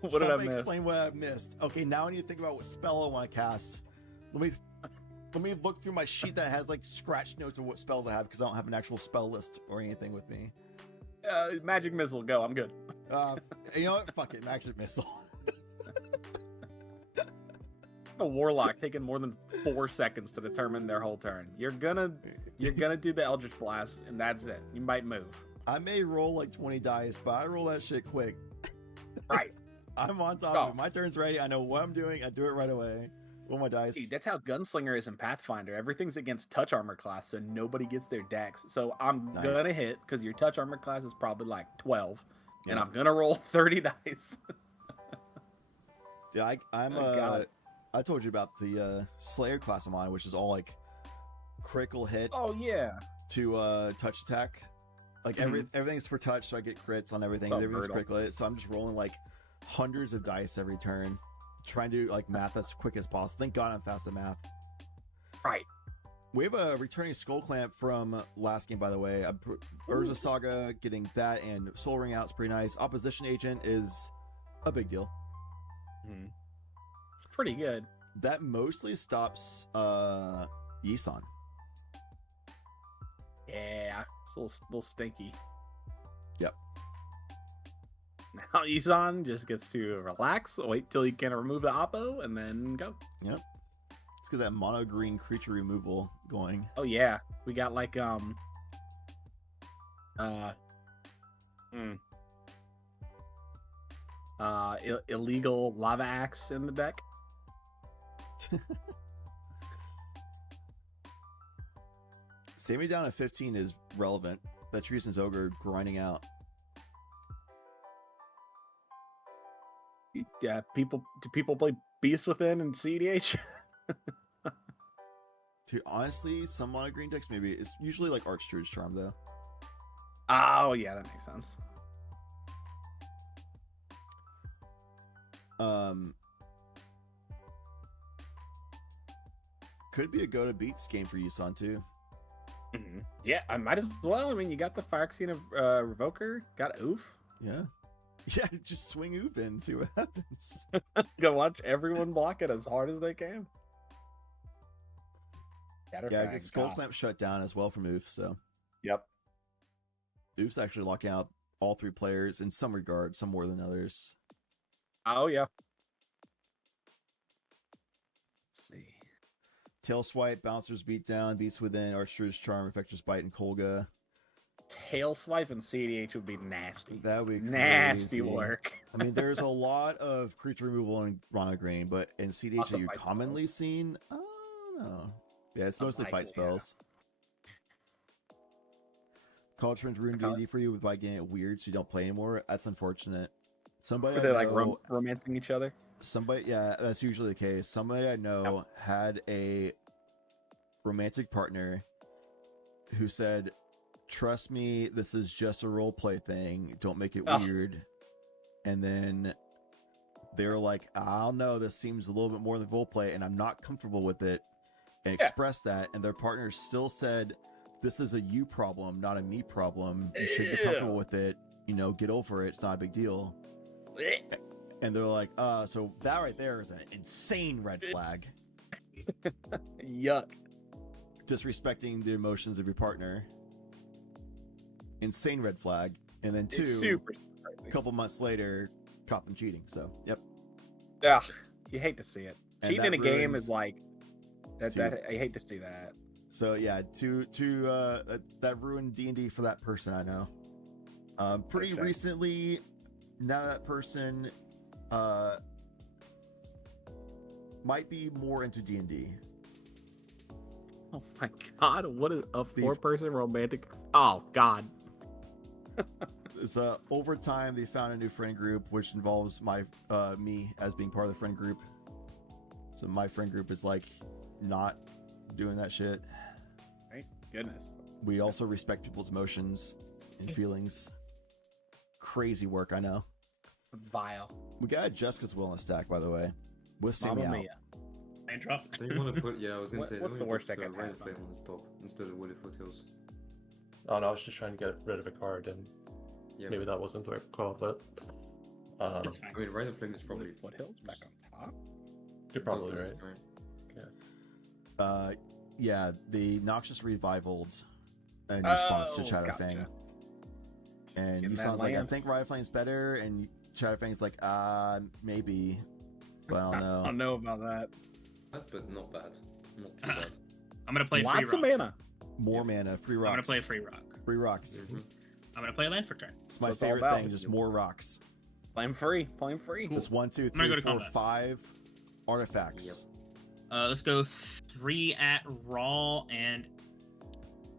What did I miss? Explain what I missed. Okay, now I need to think about what spell I want to cast. Let me look through my sheet that has like scratch notes of what spells I have, because I don't have an actual spell list or anything with me. Magic missile, go. I'm good. You know what? Fuck it, magic missile. A warlock taking more than 4 seconds to determine their whole turn. You're gonna do the Eldritch Blast, and that's it. You might move. I may roll like 20 dice, but I roll that shit quick. Right. I'm on top of it. My turn's ready. I know what I'm doing. I do it right away. Roll my dice. Dude, that's how Gunslinger is in Pathfinder. Everything's against touch armor class, so nobody gets their dex. So I'm gonna hit, because your touch armor class is probably like 12, and I'm gonna roll 30 dice. Yeah, I told you about the Slayer class of mine, which is all like critical hit. Oh yeah. To touch attack. Like everything's for touch, so I get crits on everything. Everything's critical hit, so I'm just rolling like hundreds of dice every turn, trying to like math as quick as possible. Thank God I'm fast at math. Right. We have a returning Skull Clamp from last game, by the way. Urza Saga, getting that and Soul Ring out is pretty nice. Opposition Agent is a big deal. It's pretty good. That mostly stops Yisan. Yeah, it's a little stinky. Yep. Now Isan just gets to relax, wait till he can remove the oppo, and then go. Yep. Let's get that mono green creature removal going. Oh yeah, we got like illegal lava axe in the deck. Save me down at 15 is relevant. That Treason's Ogre grinding out. Yeah, do people play Beast Within and CDH? Dude, honestly, some mono green decks maybe. It's usually like Archdruid's Charm though. Oh yeah, that makes sense. Could be a go to beats game for you, Son, too. Mm-hmm. Yeah, I might as well. I mean, you got the Phyrexian Revoker, got Oof. Yeah. Yeah, just swing Oop in, see what happens. Go watch everyone block it as hard as they can. Yeah, get Skull Clamp shut down as well from Oof, so. Yep. Oof's actually locking out all three players in some regard, some more than others. Oh, yeah. Let's see. Tail Swipe, Bouncers Beat Down, Beats Within, Archer's Charm, Infectious Bite, and Kolga. Tail Swipe and CDH would be nasty. That would be nasty crazy. work. I mean, there's a lot of creature removal in Mono Green, but in CDH Lots that of you've fight commonly seen, I don't know. Yeah, it's mostly fight Unlikely, yeah. spells. Cauldron's ruined D&D for you by getting it weird so you don't play anymore. That's unfortunate. Somebody Are they I like know, romancing each other? somebody, yeah, that's usually the case. Somebody I know had a romantic partner who said, "Trust me, this is just a role play thing. Don't make it weird." And then they were like, "I don't know, this seems a little bit more than role play, and I'm not comfortable with it." And expressed that, and their partner still said, "This is a you problem, not a me problem. You should get comfortable with it. You know, get over it. It's not a big deal." And they're like, so that right there is an insane red flag. Yuck. Disrespecting the emotions of your partner. Insane red flag. And then two, Super. a couple months later, caught them cheating. So, yep. Ugh, you hate to see it. And Cheating in a that game ruins is like that. I hate to see that. So yeah, that ruined D&D for that person I know. Pretty shame. recently, now that person might be more into D&D. Oh my god, what is a 4-person romantic? Oh god. So over time, they found a new friend group, which involves me as being part of the friend group. So my friend group is like not doing that shit. Thank goodness. We also respect people's emotions and feelings. Crazy work, I know. Vile. We got Jessica's Will in a stack, by the way, with Sammy Mamma out. mia. And drop. They want to put, yeah, I was gonna say, what's they the wanna worst put, I can Rain have? Flame on the top instead of Woody Foothills. Oh no, I was just trying to get rid of a card, and Yeah, maybe that wasn't the right call, but It's fine. I mean, Rain Flame is probably Foothills back on top. you're probably right. Yeah, the Noxious revivaled in response to Chatterfang. Gotcha. And Getting you that sounds like, I land. think Riot Flame's better, and Chatterfang's like, maybe, but I don't I know. don't know about that. Bad, but not bad. Not too bad. I'm gonna play free Lots of rock. mana. More mana, free rocks. I'm gonna play free rock. Free rocks. Mhm. I'm gonna play a land for turn. It's my That's all favorite about. thing, just more rocks. Playing free. Playing free. Just 1, 2, gonna 3, go to 4, combat. 5 artifacts. Yep. Let's go 3 at Raw and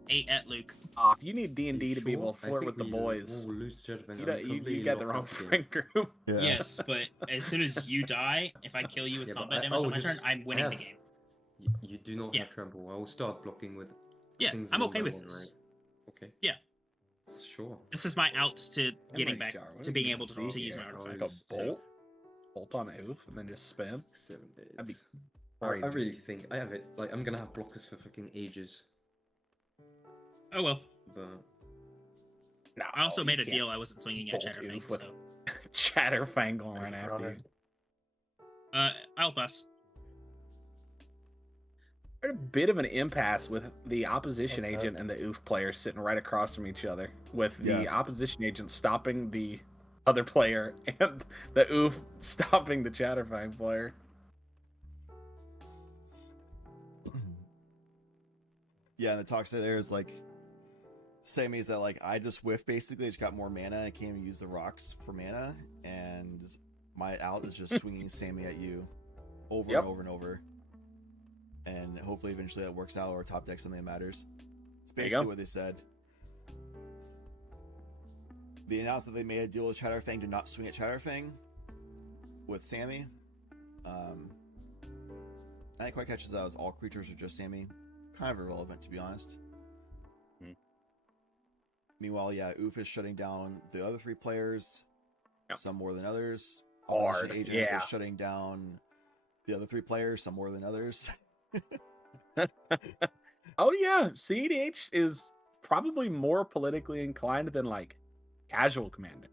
8 at Luke. If you need D&D to be able to flirt with the boys, you got the wrong friend group. Yeah. Yes, but as soon as you die, if I kill you with Yeah, but combat I damage on will my turn, just- I'm winning I the have- game. You do not Yeah. have trample. I will start blocking with Yeah, things I'm one okay by with one, this. right? Okay. Yeah. Sure. This is my outs to getting my back jar, what to do being you able see to use my here? artifacts. Like a bolt? Bolt on Oof and then just spam? 6, 7 days. That'd be I crazy. really think I have it. Like, I'm gonna have blockers for fucking ages. Oh well. But No, I also you made a can't deal I wasn't swinging at bolt Chatterfang. Oof with So. Chatterfang going right after Runner. you. I'll pass. We're at a bit of an impasse with the opposition Okay. agent and the Oof player sitting right across from each other, with the Yeah. opposition agent stopping the other player and the oof stopping the Chatterfang player. Yeah, and the talk there is like, same as that, like, I just whiff basically. I just got more mana. I can't even use the rocks for mana, and my out is just swinging Sammy at you over and over and over. And hopefully eventually that works out or top deck something that matters. It's basically what they said. They announced that they made a deal with Chatterfang to not swing at Chatterfang with Sammy. I didn't quite catch that as all creatures are just Sammy. Kind of irrelevant, to be honest. Meanwhile, yeah, Oof is shutting down the other 3 players, some more than others. Hard, Agent is shutting down the other 3 players, some more than others. Oh yeah, CEDH is probably more politically inclined than like casual Commander.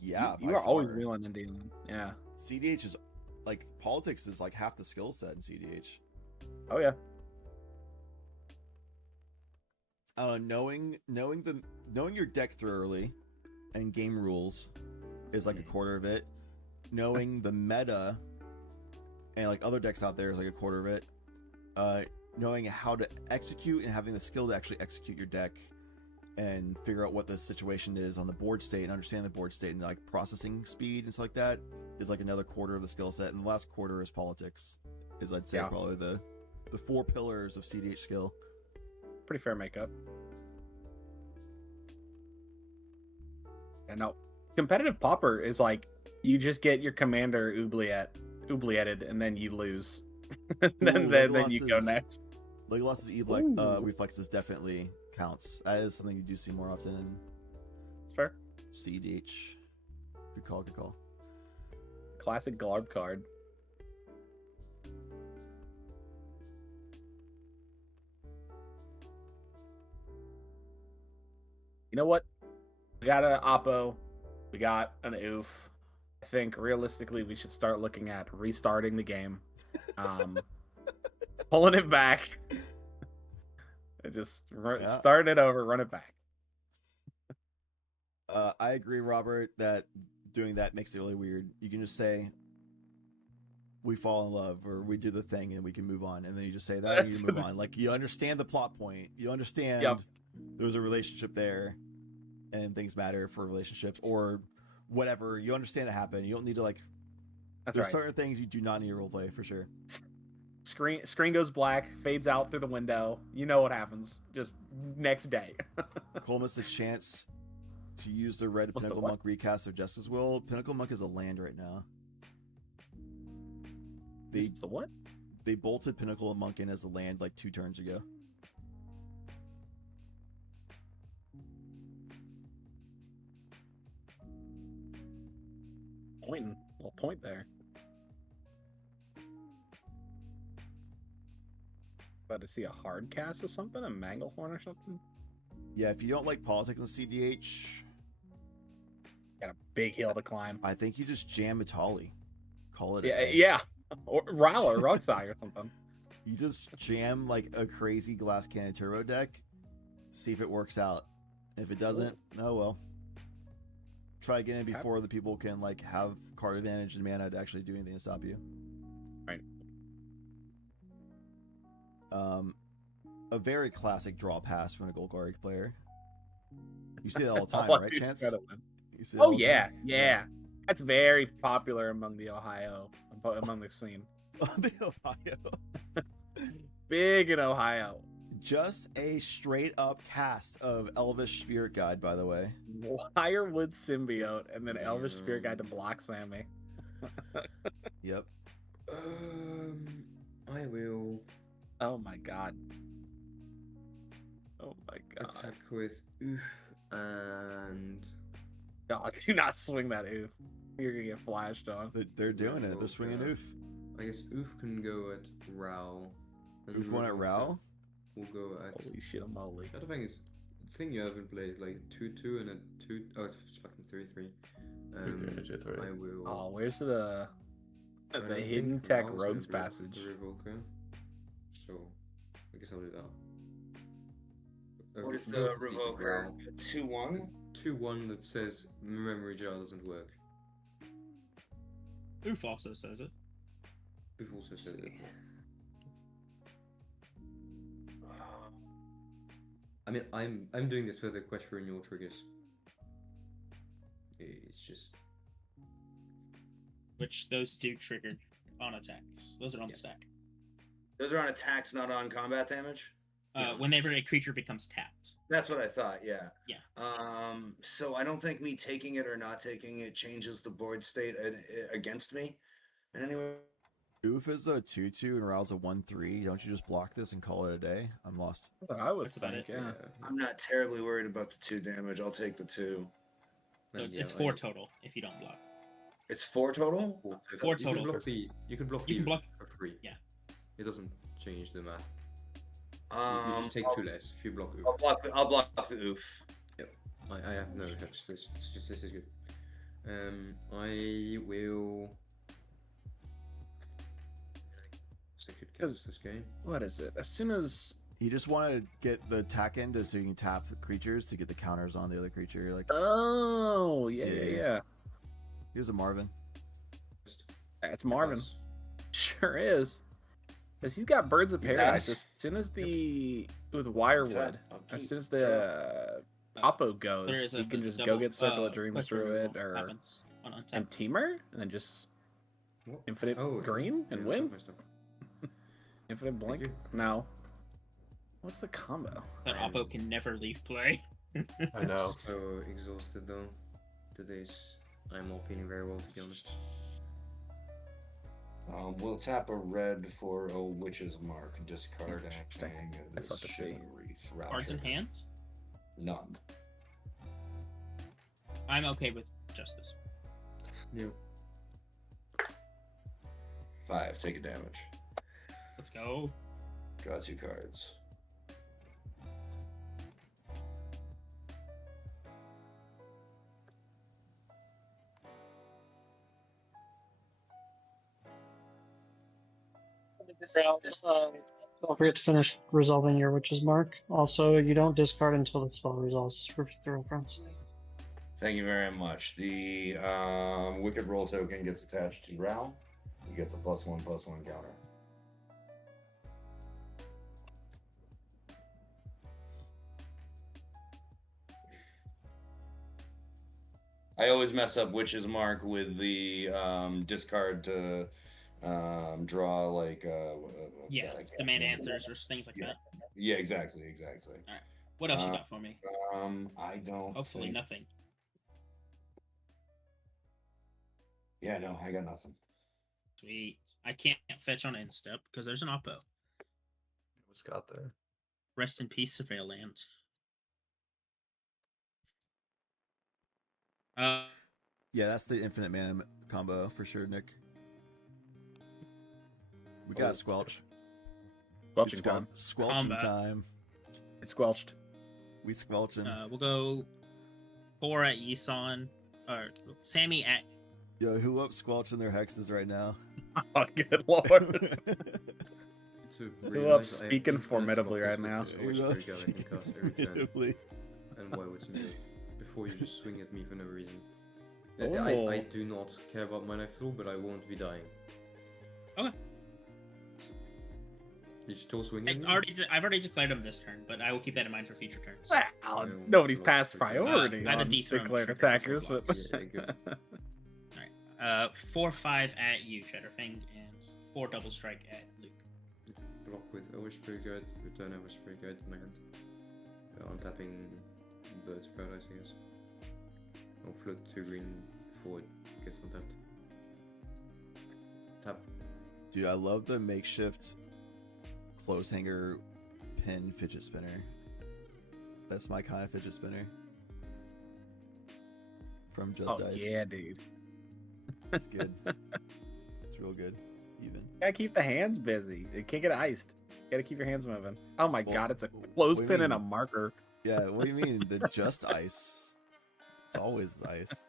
Yeah, you are always wheeling and dealing. Yeah, CDH is like, politics is like half the skill set in CDH. Oh yeah. Knowing your deck through early and game rules is like a quarter of it. Knowing the meta and like other decks out there is like a quarter of it. Knowing how to execute and having the skill to actually execute your deck and figure out what the situation is on the board state and understand the board state and like processing speed and stuff like that is like another quarter of the skill set. And the last quarter is politics, is I'd say probably the 4 pillars of CDH skill. Pretty fair makeup. And now, competitive Pauper is like, you just get your commander oublieted, and then you lose. then you go next. Legolas's reflexes definitely counts. That is something you do see more often in It's fair. CDH. Good call. Classic Glarb card. You know what? We got an Oppo. We got an Oof. I think realistically we should start looking at restarting the game. Pulling it back. And just starting it over, run it back. I agree, Robert, that doing that makes it really weird. You can just say, we fall in love, or we do the thing, and we can move on. And then you just say that, and you move on. Like, you understand the plot point. You understand there's a relationship there, and things matter for relationships, or whatever. You understand it happened. You don't need to, like... There's certain things you do not need to roleplay, for sure. Screen goes black, fades out through the window. You know what happens. Just next day. Cole missed a chance to use the red Pinnacle Monk recast of Justice Will. Pinnacle Monk is a land right now. The what? They bolted Pinnacle Monk in as a land like 2 turns ago. Pointing. Little point there. About to see a hard cast or something? A Manglehorn or something? Yeah, if you don't like politics in CDH... Got a big hill to climb. I think you just jam Matali. Call it yeah. Or Ral or Rugsai or something. You just jam like a crazy Glass Cannon Turbo deck. See if it works out. If it doesn't, oh well. Try getting it before the people can like have card advantage and mana to actually do anything to stop you. Right. A very classic draw pass from a Golgari player. You see that all the time, right, Chance? You see yeah. That's very popular among the scene. The Ohio. Big in Ohio. Just a straight up cast of Elvish Spirit Guide, by the way. Wirewood Symbiote and then Elvish Spirit Guide to block Sammy. Yep. I will. Oh my god. Oh my god. Attack with Oof and. Oh, do not swing that Oof. You're gonna get flashed on. They're doing it. They're swinging Oof. I guess Oof can go at Ral. Oof going at Ral? We'll go at. Holy shit, I'm moly. The other thing is, the thing you have in play is like 2/2 and a 2. Oh, it's fucking 3/3. I will. Oh, where's the hidden tech rogues passage? Revoker. So, I guess I'll do that. What is the Revoker? 2/1? you one that says memory jar doesn't work. Oof also says it. Oof also says it. I mean, I'm doing this for the quest for renewal triggers. It's just Which those do trigger on attacks. Those are on the stack. Those are on attacks, not on combat damage. Whenever a creature becomes tapped. That's what I thought. Yeah. Yeah. So I don't think me taking it or not taking it changes the board state against me in any way. Oof is a 2/2 and Rao's a 1/3. Don't you just block this and call it a day? I'm lost. That's what I would That's about think. it. Yeah. I'm not terribly worried about the 2 damage. I'll take the 2. So it's 4 total if you don't block. It's 4 total. 4 total. You can block You can block for free. Yeah. It doesn't change the math. You You just take 2 less if you block oof. I'll block the oof. Yep. I have no effects. This is good. I will. I could cast this game. What is it? As soon as He just wanted to get the attack into so you can tap creatures to get the counters on the other creature. Like, oh yeah. here's a Marvin. It's Marvin. Sure is. Because he's got Birds of Paradise. As soon as the with Wirewood, as soon as the Oppo goes, he can just go get Circle of Dreams through it, or and Teamer, and then just infinite green and win. Infinite blink. No. What's the combo? That Oppo can never leave play. I know. So exhausted though. I'm not feeling very well, to be honest. We'll tap a red for a Witch's Mark. Discard anything. That's what to see. Cards in hand? None. I'm okay with just this. Yep. 5. Take a damage. Let's go. Draw 2 cards. Don't forget to finish resolving your Witch's Mark. Also, you don't discard until the spell resolves, for future reference. Thank you very much. The Wicked Roll token gets attached to Ral. He gets a +1/+1 counter. I always mess up Witch's Mark with the discard to draw like demand answers or things like that. Yeah, exactly. All right. What else you got for me? I don't. Hopefully nothing. Yeah, no, I got nothing. Sweet. I can't fetch on Instep because there's an Oppo. What's got there? Rest in peace, Surveil Land. Yeah, that's the infinite mana combo for sure, Nick. We got Squelch. Squelching time. Squelching Combat. time. It's squelched. We squelching. We'll go 4 at Yisan, or Sammy at. Yo, who up squelching their hexes right now? Oh, good lord. Who up speaking formidably right now? And why would somebody before you just swing at me for no reason? I do not care about my next tool, but I won't be dying. Okay. You still swinging? I've already declared him this turn, but I will keep that in mind for future turns. Well, nobody's passed priority I have a on dethrone declared trigger attackers, for but blocks. Alright. 4/5 at you, Cheddarfang, and 4 double strike at Luke. Block with Elvish Spirit Guide, return Elvish Spirit Guide to my hand. Untapping Bird's Paradise, I guess. I'll float 2 green before it gets untapped. Tap. Dude, I love the makeshift clothes hanger pin fidget spinner. That's my kind of fidget spinner. From Just Dice. yeah, dude. It's good. It's real good. Even. Gotta keep the hands busy. It can't get iced. Gotta keep your hands moving. Oh my god, it's a what do clothespin you and a mean? marker. Yeah, what do you mean? The Just Ice. It's always iced.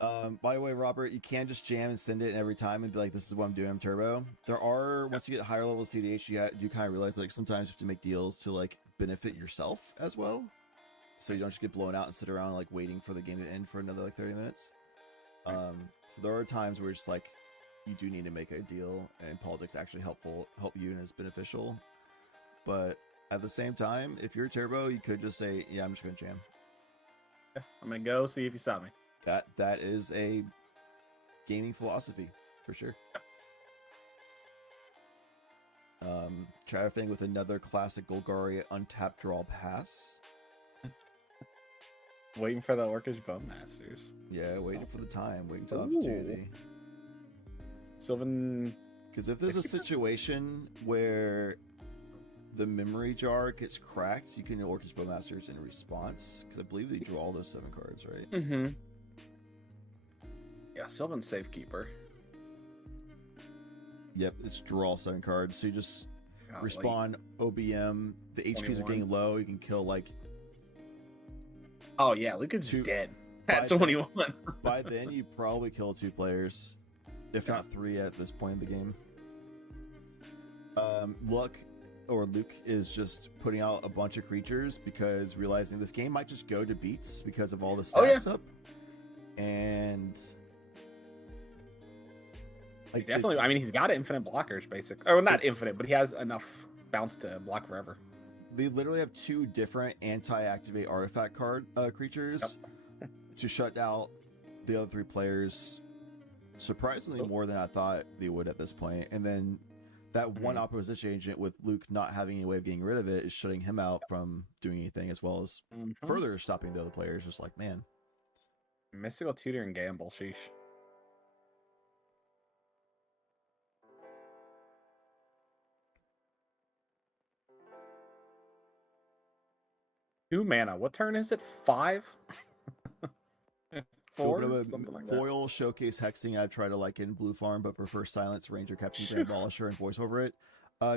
By the way, Robert, you can't just jam and send it every time and be like, this is what I'm doing, I'm turbo. There are, once you get higher level CDH, you kind of realize like sometimes you have to make deals to like benefit yourself as well. so you don't just get blown out and sit around like waiting for the game to end for another like 30 minutes. So there are times where it's just like you do need to make a deal, and politics actually help you and is beneficial. But at the same time, if you're Turbo, you could just say, "Yeah, I'm just gonna jam. I'm gonna go see if you stop me." That is a gaming philosophy for sure. Trafficking with another classic Golgari untapped draw pass. Waiting for the Orcish Bowmasters. Yeah, waiting for the time, waiting for the opportunity. Sylvan. Because if there's a situation where the memory jar gets cracked, you can Orcish Bowmasters in response. Because I believe they draw all those 7 cards, right? Mm-hmm. Yeah, Sylvan Safekeeper. Yep, it's draw 7 cards. So you just respawn OBM. The HPs 21. are getting low. You can kill like. Oh yeah, Luke is dead at 21. By then, you probably kill 2 players, if not 3 at this point in the game. Luke is just putting out a bunch of creatures because realizing this game might just go to beats because of all the stacks up. And like definitely, I mean, he's got infinite blockers, basically. Or not infinite, but he has enough bounce to block forever. They literally have 2 different anti-activate artifact card creatures to shut out the other 3 players. Surprisingly, more than I thought they would at this point. And then that one opposition agent with Luke not having any way of getting rid of it is shutting him out from doing anything, as well as further stopping the other players. Just like, man, Mystical Tutor and Gamble, sheesh. Two mana. What turn is it? 5? 4? Something like that. Foil showcase hexing. I try to like in Blue Farm, but prefer Silence, Ranger, Captain Grand Abolisher, and voice over it.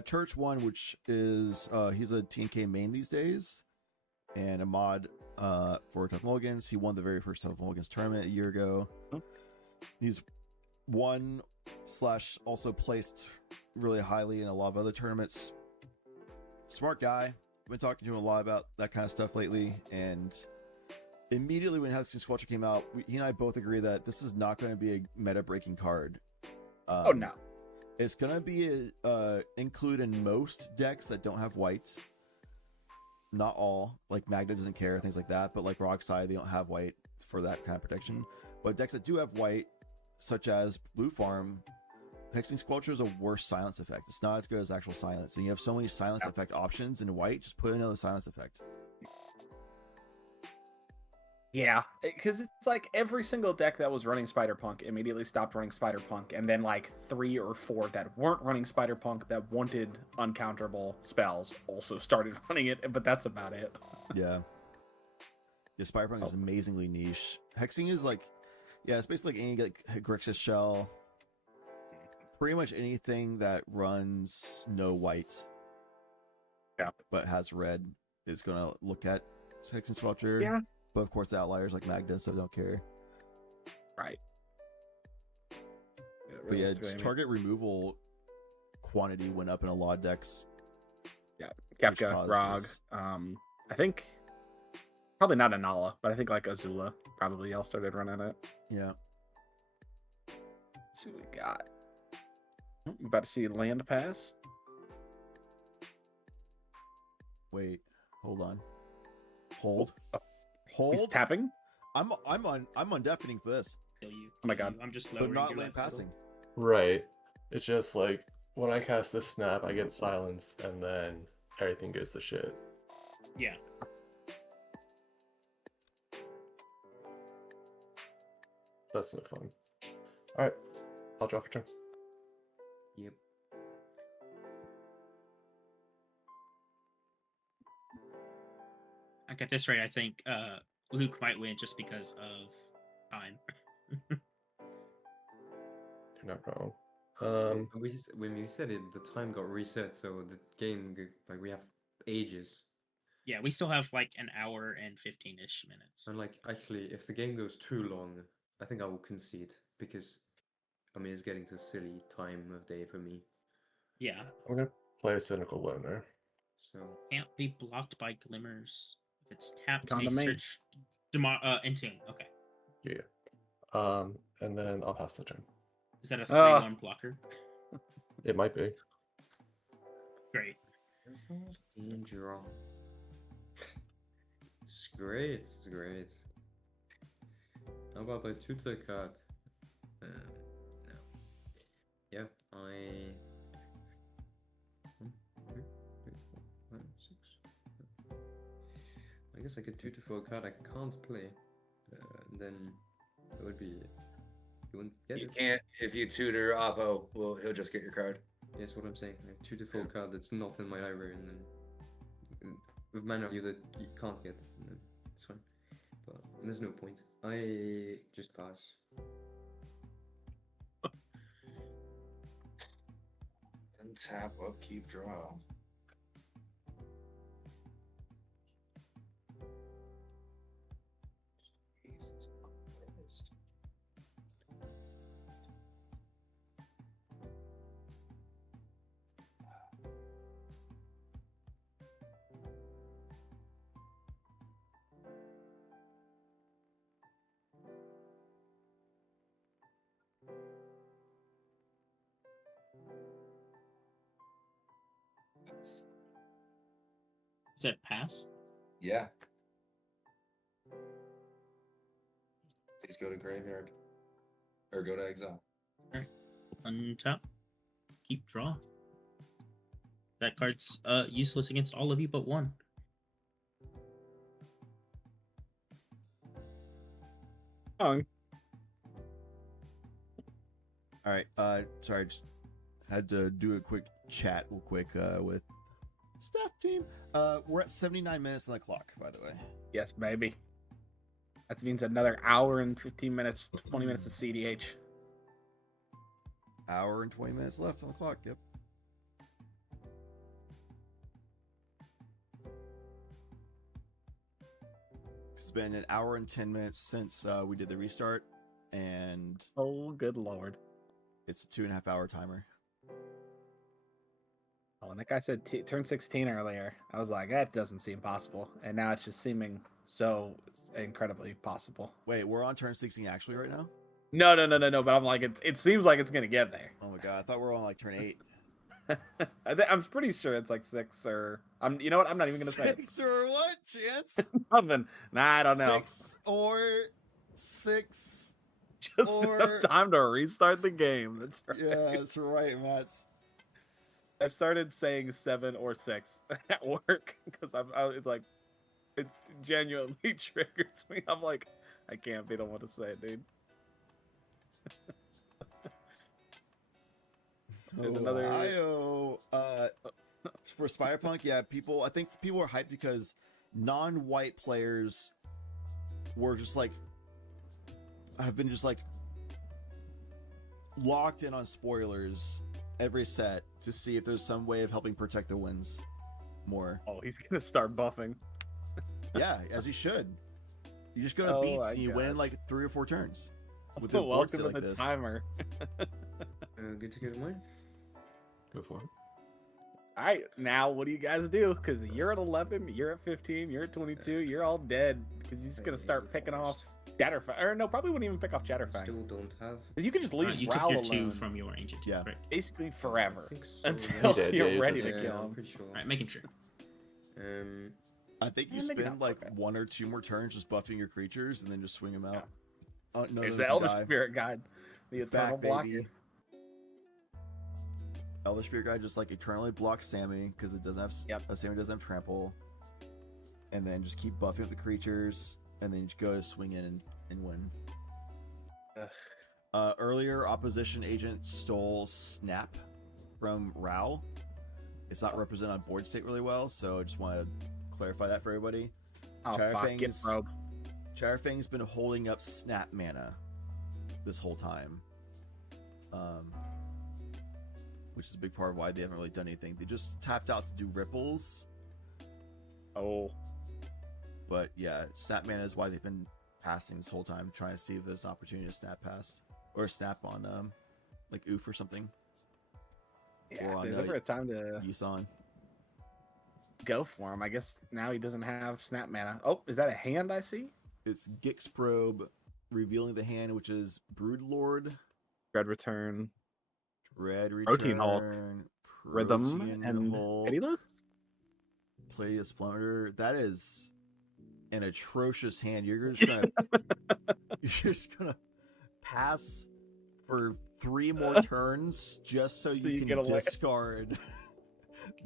Church one, which is he's a TNK main these days, and a mod for Tough Mulligans. He won the very first Tough Mulligans tournament a year ago. He's won / also placed really highly in a lot of other tournaments. Smart guy. Been talking to him a lot about that kind of stuff lately, and immediately when Hexing Squelcher came out, he and I both agree that this is not going to be a meta-breaking card. Oh no, it's going to be include in most decks that don't have white. Not all, like Magda doesn't care, things like that, but like Rockside, they don't have white for that kind of protection. But decks that do have white, such as Blue Farm, Hexing Squelcher is a worse silence effect. It's not as good as actual silence. And you have so many silence effect options in white, just put another silence effect. Yeah, because it's like every single deck that was running Spider-Punk immediately stopped running Spider-Punk, and then like 3 or 4 that weren't running Spider-Punk that wanted uncounterable spells also started running it, but that's about it. Yeah, Spider-Punk is amazingly niche. Hexing is like, it's basically like any like Grixis Shell. Pretty much anything that runs no white, but has red is gonna look at Hexing Squelcher. Yeah, but of course the outliers like Magda so don't care. Right. But yeah, just target removal quantity went up in a lot of decks. Yeah, Kefka, Rog. I think probably not Anala, but I think like Azula probably all started running it. Yeah. Let's see what we got. I'm about to see land pass. Wait, hold on. Hold. He's tapping. I'm on deafening for this. Oh my god. I'm just but not land passing. Right. It's just like when I cast this snap, I get silenced, and then everything goes to shit. Yeah. That's no fun. Alright. I'll draw for turn. Yep. Like at this rate, I think Luke might win just because of time. You're not wrong. When we said it, the time got reset, so the game, like, we have ages. Yeah, we still have like an hour and 15-ish minutes. And like, actually, if the game goes too long, I think I will concede, because I mean, it's getting to silly time of day for me. Yeah. I'm gonna play a Cynical Loner. So can't be blocked by glimmers it's tapped, It's on may to me. search Intune. Okay. Yeah. And then I'll pass the turn. Is that a 3/1 blocker? It might be. Great. And draw. It's great. It's great. How about I tutor card? No. Yeah, I. 1, 2, 3, 4, 5, 6. I guess I could tutor for a card I can't play. Then it would be. You wouldn't get You it. can't if you tutor Oppo. Well, he'll just get your card. That's what I'm saying. I tutor for a card that's not in my library, and then with mana value that you can't get, and then it's fine. But there's no point. I just pass. And tap, upkeep, draw. Jesus Christ. Is that pass? Yeah. Please go to graveyard. Or go to exile. Untap. Keep draw. That card's useless against all of you but one. Oh, All right. Sorry, just had to do a quick chat real quick with staff team. We're at 79 minutes on the clock, by the way. yes, baby. That means another hour and 15 minutes, 20 minutes of CDH. Hour and 20 minutes left on the clock. Yep. It's been an hour and 10 minutes since we did the restart, and Oh, good lord. it's a 2.5 hour timer. Oh, and that guy said turn 16 earlier. I was like, that doesn't seem possible. And now it's just seeming so incredibly possible. Wait, we're on turn 16 actually right now? No. But I'm like, it seems like it's going to get there. Oh my god, I thought we were on like turn 8. I'm pretty sure it's like 6 or... you know what? I'm not even going to say it. 6 or what? Chance? Nothing. Nah, I don't know. 6 or 6. Just or- enough time to restart the game. That's right. Yeah, that's right, Matt. I've started saying 7 or 6 at work because it's like, it's genuinely triggers me. I'm like, I can't be the one to say it, dude. There's another. Ohio, for Spiderpunk, yeah, I think people are hyped because non-white players were have been locked in on spoilers every set to see if there's some way of helping protect the wins more. Oh, he's gonna start buffing. Yeah, as he should. You just go to Oh beats my and you God. win in like 3 or 4 turns. With a board Welcome set to like the this. timer. Good to get mine. Go for it. All right, now what do you guys do? Because you're at 11, you're at 15, you're at 22, you're all dead. Because he's gonna start picking off Chatterfang. Or no, probably wouldn't even pick off Chatterfang. Still don't have. Because you could just leave You Raoul took your alone 2 from your ancient. Yeah. Correct. basically forever I think so, until He did, yeah, you're he was ready just to like- kill I'm him. pretty sure. All right, making sure. I think you Yeah, maybe spend not, like okay. 1 or 2 more turns just buffing your creatures and then just swing them out. No, There's they the Elder die. Spirit Guide, the It's Eternal back, Blocker. baby. Elder Spirit Guy just like eternally blocks Sammy because it doesn't have Sammy doesn't have trample, and then just keep buffing up the creatures, and then you just go to swing in and win. Earlier, opposition agent stole Snap from Rao. It's not represented on board state really well, so I just want to clarify that for everybody. Oh fuck, get probe. Chatterfang's been holding up Snap mana this whole time. Which is a big part of why they haven't really done anything. They just tapped out to do ripples. Oh. But yeah, Snap mana is why they've been passing this whole time, trying to see if there's an opportunity to snap pass. Or snap on like Oof or something. Yeah, Or if on, there's ever a time to... Yisan. go for him. I guess now he doesn't have snap mana. Oh, is that a hand I see? It's Gix Probe, revealing the hand, which is Broodlord, Dread Return, Protein Hulk, Rhythm, Protein and Hulk, Pitiless? Playdius Plummeter. That is an atrocious hand. You're just gonna pass for 3 more turns just so you can discard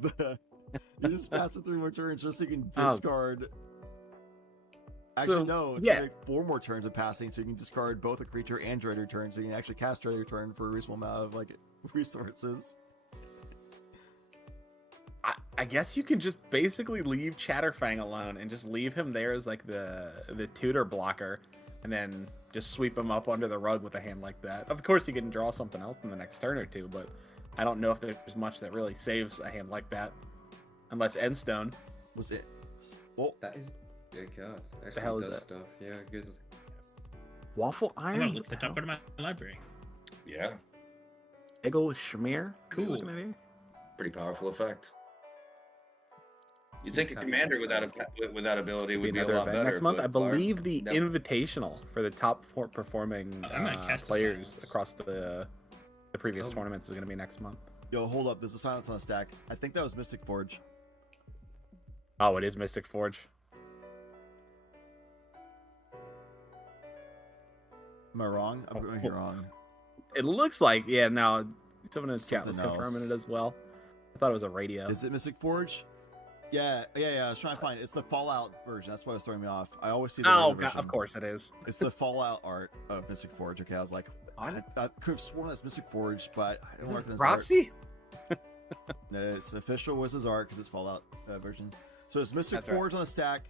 the. You just pass for 3 more turns just so you can discard. Actually, no, it's gonna make 4 more turns of passing, so you can discard both a creature and Dread Return, so you can actually cast Dread Return for a reasonable amount of like resources. I guess you can just basically leave Chatterfang alone and just leave him there as like the tutor blocker, and then just sweep him up under the rug with a hand like that. Of course, you can draw something else in the next turn or two, but I don't know if there's much that really saves a hand like that, unless Endstone. Was it? Well, that is good card. Actually, the hell is that? Stuff. Yeah, good. Waffle I'm Iron. gonna look the top part of my library. Yeah. Eggle Shmear. Cool. Pretty powerful effect. You'd think a commander with that ability would be a lot better. Next month, I believe Clark, the invitational for the top 4 performing players across the previous tournaments is going to be next month. Yo, hold up. There's a silence on the stack. I think that was Mystic Forge. Oh, it is Mystic Forge. Am I wrong? I'm going to be wrong. It looks like, yeah, no. Someone in the chat was Something confirming else. it as well. I thought it was a radio. Is it Mystic Forge? Yeah. I was trying to find it. It's the Fallout version. That's why it was throwing me off. I always see the Oh, version. God, of course it is. It's the Fallout art of Mystic Forge. Okay, I was like, I could have sworn that's Mystic Forge, but I don't work in this Roxy? No, it's official Wizards art because it's Fallout version. So it's Mystic That's Forge on the stack.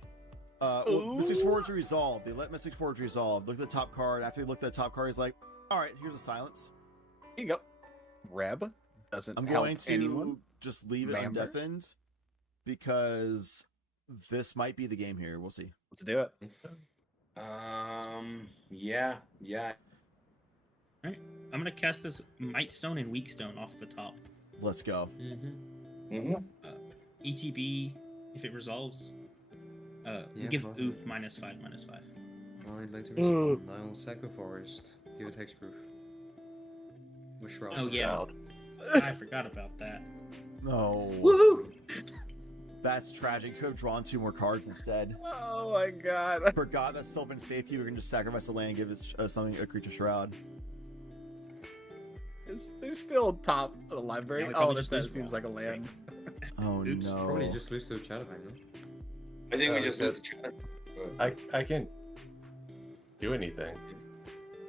Mystic Forge resolved. They let Mystic Forge resolve. Look at the top card. After he looked at the top card, he's like, all right, here's a silence. Here you go. Reb doesn't I'm help going to anyone. just leave it Remember? undeafened because this might be the game here. We'll see. Let's do it. Yeah. Alright. I'm gonna cast this Might Stone and Weak Stone off the top. Let's go. ETB, if it resolves, give Oof -5/-5. I'd like to respond. I'll Saco Forest. Give it hexproof. With Shroud. Oh yeah, I forgot about that. No. Woohoo! That's tragic. Could have drawn 2 more cards instead. Oh my God. I Forgot that Sylvan Safety. We can just sacrifice a land and give it something a creature shroud. They're still top of the library. Yeah, we Oh, probably this just lose seems one. like a land. Oh Oops. no. Probably just lose to a Chatterfang, no? I think we Yeah, just because- lose the chat. I can't do anything.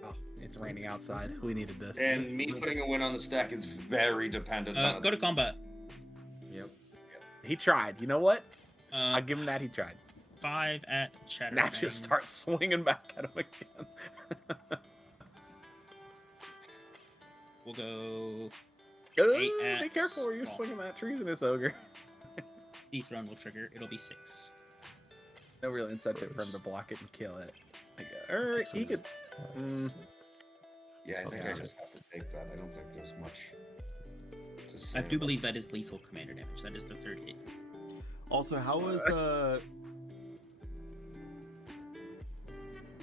Oh, it's raining outside. We needed this. And me putting a win on the stack is very dependent on Go to combat. Yep. He tried. You know what? I'll Uh, give him that. He tried. 5 at Chatterfang. Now just start swinging back at him again. We'll go. Oh, 8 be at careful where you're Spawn. swinging that treasonous ogre. Dethrone will trigger. It'll be 6. No real incentive for him to block it and kill it. Or he could. Mm. Yeah, I think Okay. I just have to take that. I don't think there's much to say. I do believe that is lethal commander damage. That is the 3rd hit. Also, how was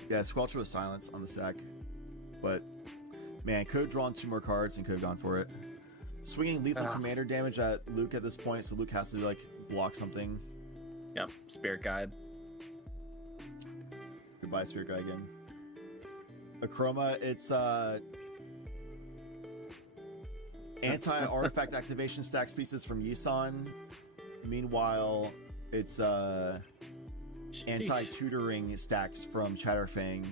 yeah, Squelcher was silence on the stack, but man, could have drawn 2 more cards and could have gone for it. Swinging lethal commander damage at Luke at this point, so Luke has to like block something. Yep, Spirit Guide. Goodbye, Spirit Guy again. Achroma, it's anti-artifact activation stacks pieces from Yisan. Meanwhile, it's anti-tutoring stacks from Chatterfang.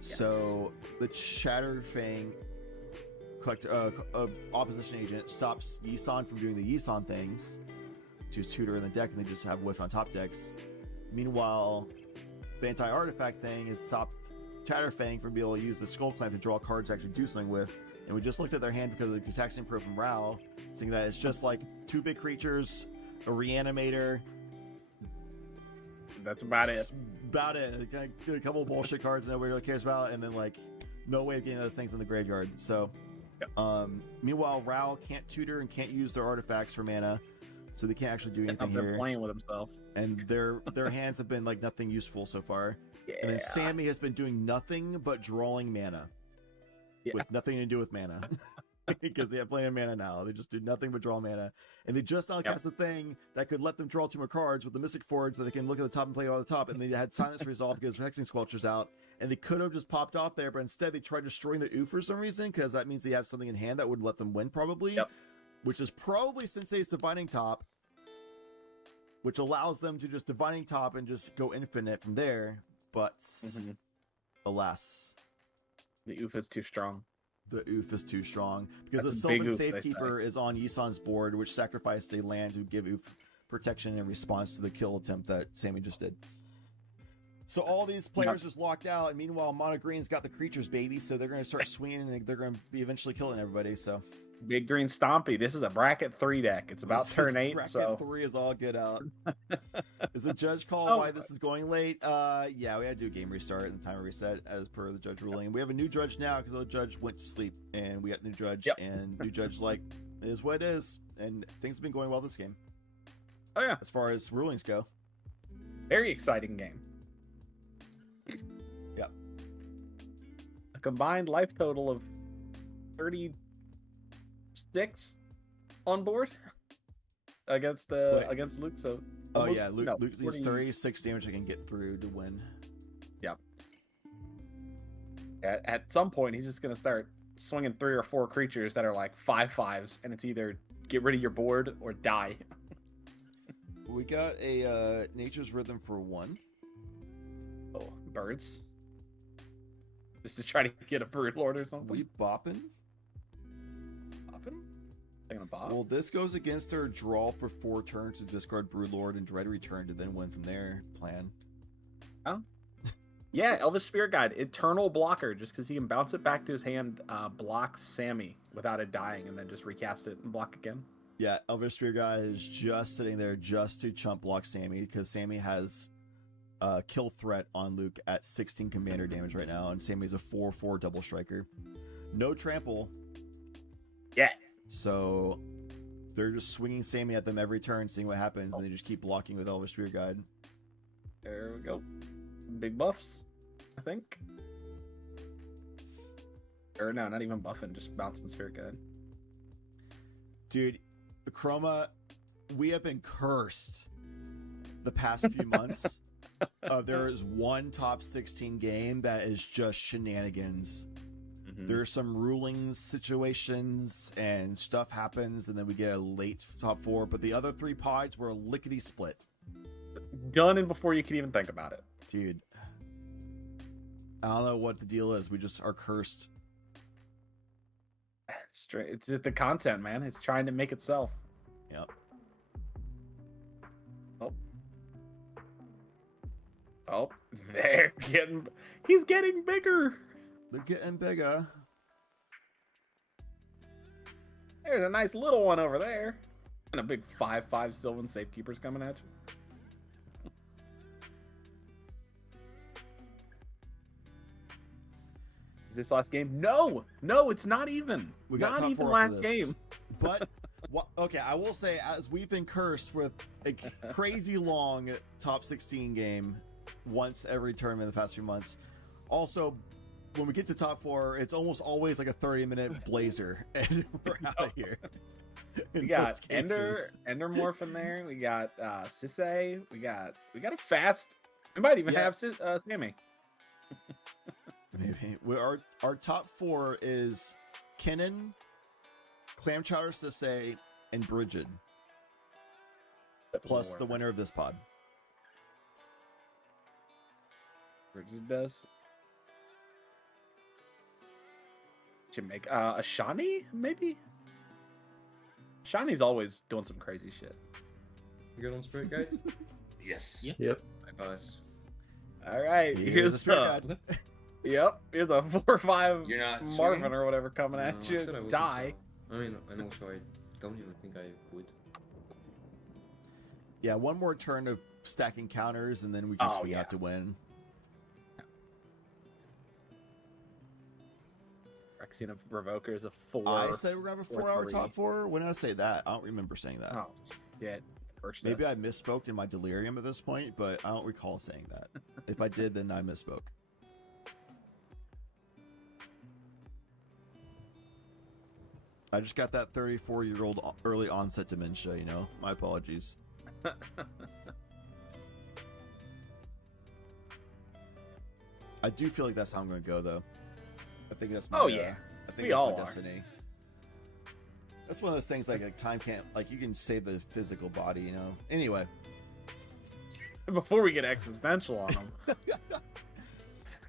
Yes. So the Chatterfang opposition agent stops Yisan from doing the Yisan things to tutor in the deck, and they just have whiff on top decks. Meanwhile, the anti-artifact thing is stopped Chatterfang from being able to use the Skull Clamp to draw cards to actually do something with. And we just looked at their hand because of the Gutaxian Pro from Rao, saying that it's just like 2 big creatures, a Reanimator. That's about it. About it. A couple of bullshit cards nobody really cares about, and then like no way of getting those things in the graveyard. So, meanwhile, Rao can't tutor and can't use their artifacts for mana. so they can't actually do He's anything up there here. playing with himself. And their hands have been like nothing useful so far. Yeah. And then Sammy has been doing nothing but drawing mana. Yeah. With nothing to do with mana. Because they have plenty of mana now. They just do nothing but draw mana. And they just now cast the thing that could let them draw 2 more cards with the Mystic Forge that they can look at the top and play it on the top. And they had Silence Resolve because Hexing Squelcher's out. And they could have just popped off there, but instead they tried destroying the Oof for some reason, because that means they have something in hand that would let them win probably. Yep. Which is probably Sensei's Divining Top, which allows them to just Divining Top and just go infinite from there. But alas, the Oof is too strong. The Oof is too strong because That's the a big Sylvan oof, they Safekeeper is on Yisan's board, which sacrificed a land to give Oof protection in response to the kill attempt that Sammy just did. So all these players just locked out, and meanwhile Mono Green's got the creatures, baby, so they're going to start swinging and they're going to be eventually killing everybody. So Big Green Stompy. This is a bracket 3 deck. It's about turn 8, bracket so 3 is all good out. Is the judge call why this is going late? Yeah, we had to do a game restart and timer reset as per the judge ruling. We have a new judge now because the other judge went to sleep, and we got new judge, and new judge like it is what it is, and things have been going well this game. Oh yeah, as far as rulings go, very exciting game. Yep. A combined life total of 36 on board against Luke. So almost, yeah, Luke needs 36 damage I can get through to win. Yep. At some point, he's just gonna start swinging 3 or 4 creatures that are like 5/5s, and it's either get rid of your board or die. We got a Nature's Rhythm for 1. Oh, birds. Just to try to get a Brood Lord or something. We bopping? Bopping? Taking a bop? Well, this goes against our draw for 4 turns to discard Brood Lord and Dread Return to then win from there plan. Oh. Yeah, Elvish Spirit Guide. Eternal blocker, just because he can bounce it back to his hand, blocks Sammy without it dying, and then just recast it and block again. Yeah, Elvish Spirit Guide is just sitting there just to chump block Sammy, because Sammy has kill threat on Luke at 16 commander damage right now, and Sammy's a 4/4 double striker. No trample. Yeah. So they're just swinging Sammy at them every turn, seeing what happens, and they just keep blocking with Elvish Spirit Guide. There we go. Big buffs, I think. Or no, not even buffing, just bouncing Spirit Guide. Dude, Chroma, we have been cursed the past few months. There is one top 16 game that is just shenanigans. There are some rulings situations and stuff happens, and then we get a late top 4, but the other 3 pods were lickety split. Done in before you can even think about it. Dude, I don't know what the deal is. We just are cursed. It's the content, man. It's trying to make itself. Yep. Oh, he's getting bigger. They're getting bigger. There's a nice little one over there. And a big 5/5 Sylvan Safekeeper's coming at you. Is this last game? No, it's not even. We got not top even 4 last for this. game. But okay, I will say, as we've been cursed with a crazy long top 16 game once every tournament in the past few months. Also, when we get to top 4, it's almost always like a 30-minute blazer, and we're out of here. We got Endermorph in there. We got Sisay. We got a fast. We might even have Sammy. Maybe our top 4 is Kennen, Clamchowder Sisay, and Brigid. Plus the winner of this pod. Brigid does. Jamaica, a Shani maybe. Shani's always doing some crazy shit. You good on Spirit Guide? Yes. Yep. Bye, boss. All right. Here's the Spirit Guide. Yep. Here's a 4/5 You're not Marvin swinging? or whatever coming at I you. said I wouldn't, Die. so- I mean, and also I don't even think I would. Yeah, one more turn of stacking counters, and then we can swing out to win. Rexina Revoker is a 4. I said we're gonna have a 4-hour 4/3. top 4. When did I say that? I don't remember saying that. Oh, shit. Maybe I misspoke in my delirium at this point, but I don't recall saying that. If I did, then I misspoke. I just got that 34-year-old early onset dementia, you know? My apologies. I do feel like that's how I'm going to go, though. I think that's my, oh, yeah. I think that's my destiny. That's one of those things like time can't, like, you can save the physical body, you know? Anyway. Before we get existential on them.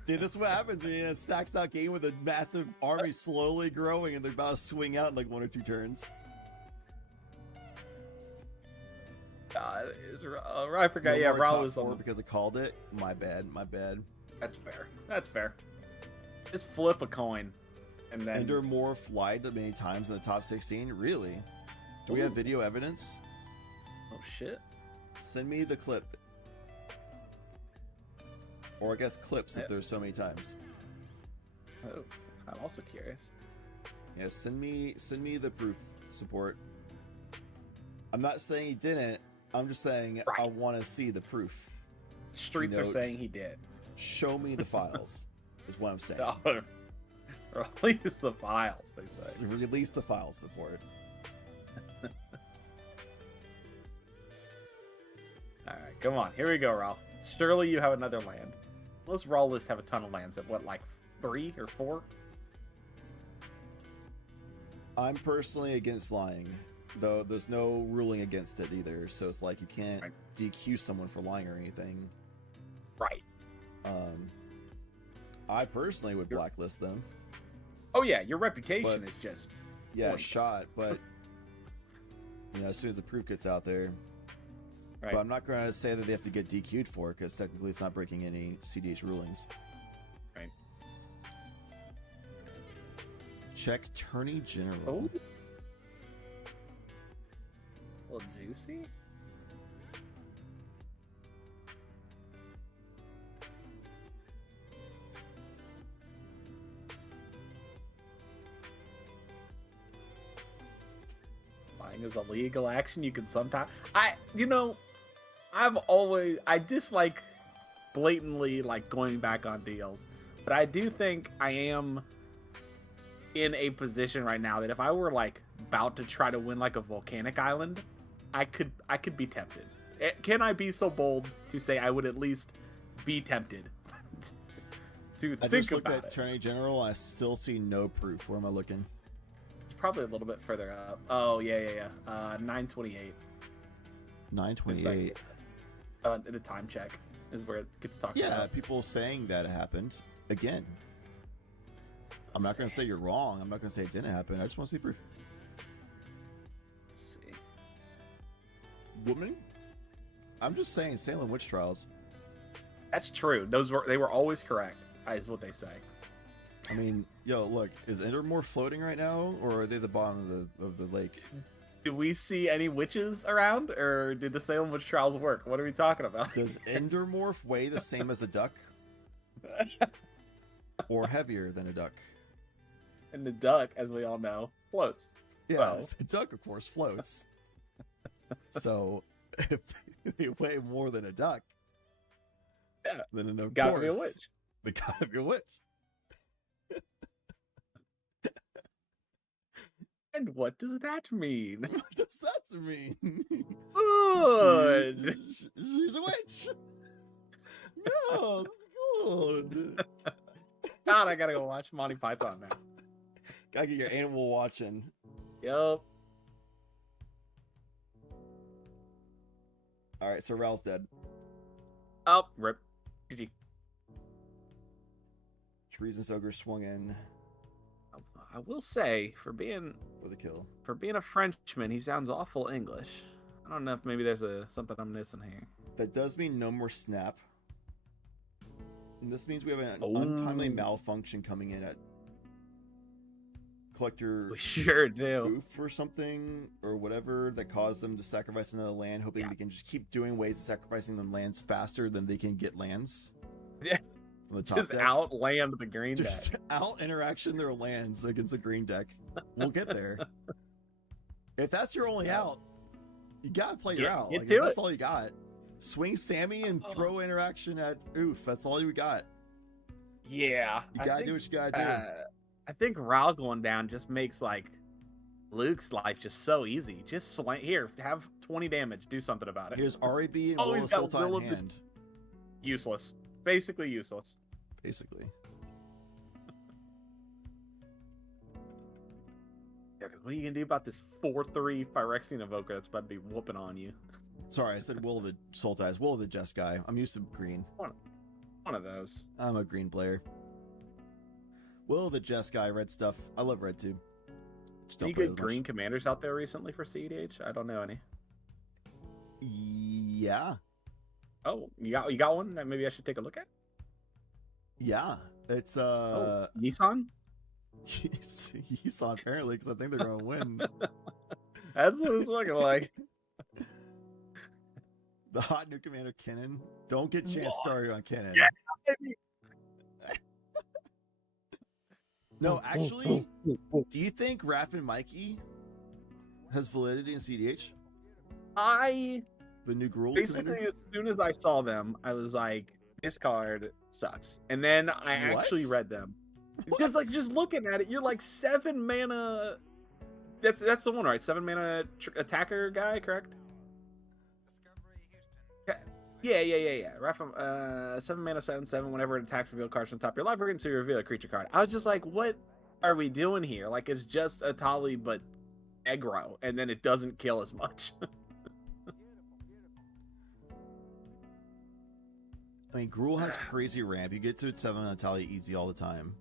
Dude, this is what happens when you're in a stacks out game with a massive army slowly growing and they're about to swing out in like 1 or 2 turns. I forgot. No yeah, more Raul top was 4 on because I called it. My bad. That's fair. That's fair. Just flip a coin. And then Ender Morph lied many times in the top 16. Really? Do we have video evidence? Oh shit. Send me the clip. Or I guess clips if there's so many times. Oh, I'm also curious. Yeah, send me the proof support. I'm not saying he didn't. I'm just saying I want to see the proof. Streets are saying he did. Show me the files, is what I'm saying. Release the files, they say. Release the file support. Alright, come on. Here we go, Raul. Surely you have another land. Most Raw lists have a ton of lands at what, like 3 or 4? I'm personally against lying, though there's no ruling against it either. So it's like you can't DQ someone for lying or anything. Right. I personally would blacklist them. Oh yeah, your reputation is just shot. But you know, as soon as the proof gets out there. Right. But I'm not going to say that they have to get DQ'd for it, because technically it's not breaking any CDH rulings. Right. Check Attorney General. Oh. A little juicy? Lying is a legal action you can sometimes... I dislike blatantly like going back on deals, but I do think I am in a position right now that if I were like about to try to win like a volcanic island, I could be tempted. Can I be so bold to say I would at least be tempted to I think just looked about at it? Attorney General. I still see no proof. Where am I looking? It's probably a little bit further up. Oh yeah. 928. 928. In a time check is where it gets talked about. Yeah, people saying that it happened again. I'm not going to say you're wrong. I'm not going to say it didn't happen. I just want to see proof. Let's see. Woman? I'm just saying Salem witch trials. That's true. They were always correct, is what they say. I mean, yo, look, is Endermore floating right now, or are they the bottom of the lake? Do we see any witches around, or did the Salem witch trials work? What are we talking about? Does Endermorph weigh the same as a duck? Or heavier than a duck? And the duck, as we all know, floats. Yeah, well. The duck, of course, floats. So, if they weigh more than a duck, then of gotta course, be a witch. They gotta be a witch. And what does that mean? What does that mean? Good. She's a witch. No, that's good. God, I gotta go watch Monty Python now. Gotta get your animal watching. Yup. All right, so Ral's dead. Oh, rip. GG. Treasonous Ogre swung in I will say, for being the kill. For being a Frenchman, he sounds awful English. I don't know if maybe there's something I'm missing here. That does mean no more snap. And this means we have an untimely malfunction coming in at Collector. We sure do. Oof or something, or whatever, that caused them to sacrifice another land, hoping they can just keep doing ways of sacrificing them lands faster than they can get lands. Yeah. From the top just deck. outland the green deck. Just out interaction their lands against the green deck. We'll get there. If that's your only out, You gotta play your out. Get Like, to that's it. all you got. Swing Sammy and throw interaction at Oof. That's all you got. Yeah. You gotta do what you gotta do. I think Ral going down just makes like Luke's life just so easy. Just slam here, have 20 damage, do something about it. Here's RAB and Oh, Will he's of got Sultai Will in of the- hand. Useless. Basically useless. Basically. Yeah, 'cause what are you gonna do about this 4/3 Phyrexian Evoker that's about to be whooping on you? Sorry, I said Will of the Sultai. Will of the Jess guy. I'm used to green. One of those. I'm a green player. Will of the Jess guy, red stuff. I love red too. Just don't Any play good as green much. commanders out there recently for CEDH? I don't know any. Yeah. Oh, you got one that maybe I should take a look at? Yeah. It's Nissan? Yisan apparently, because I think they're gonna win. That's what it's looking like. The hot new commander Kinnan. Don't get chance started on Kinnan. Yeah. No, actually, do you think Rapid Mikey has validity in CDH? The new Gruul Basically, commander? as soon as I saw them, I was like, this card sucks. And then I actually read them. Because, like, just looking at it, you're like 7 mana. That's the one, right? 7 mana attacker guy, correct? Yeah. Raphael, 7 mana, 7/7. Whenever it attacks, reveal cards from the top of your library until you reveal a creature card. I was just like, what are we doing here? Like, it's just a Tali, but aggro, and then it doesn't kill as much. I mean, Gruul has crazy ramp. You get to it 7 on Talia easy all the time.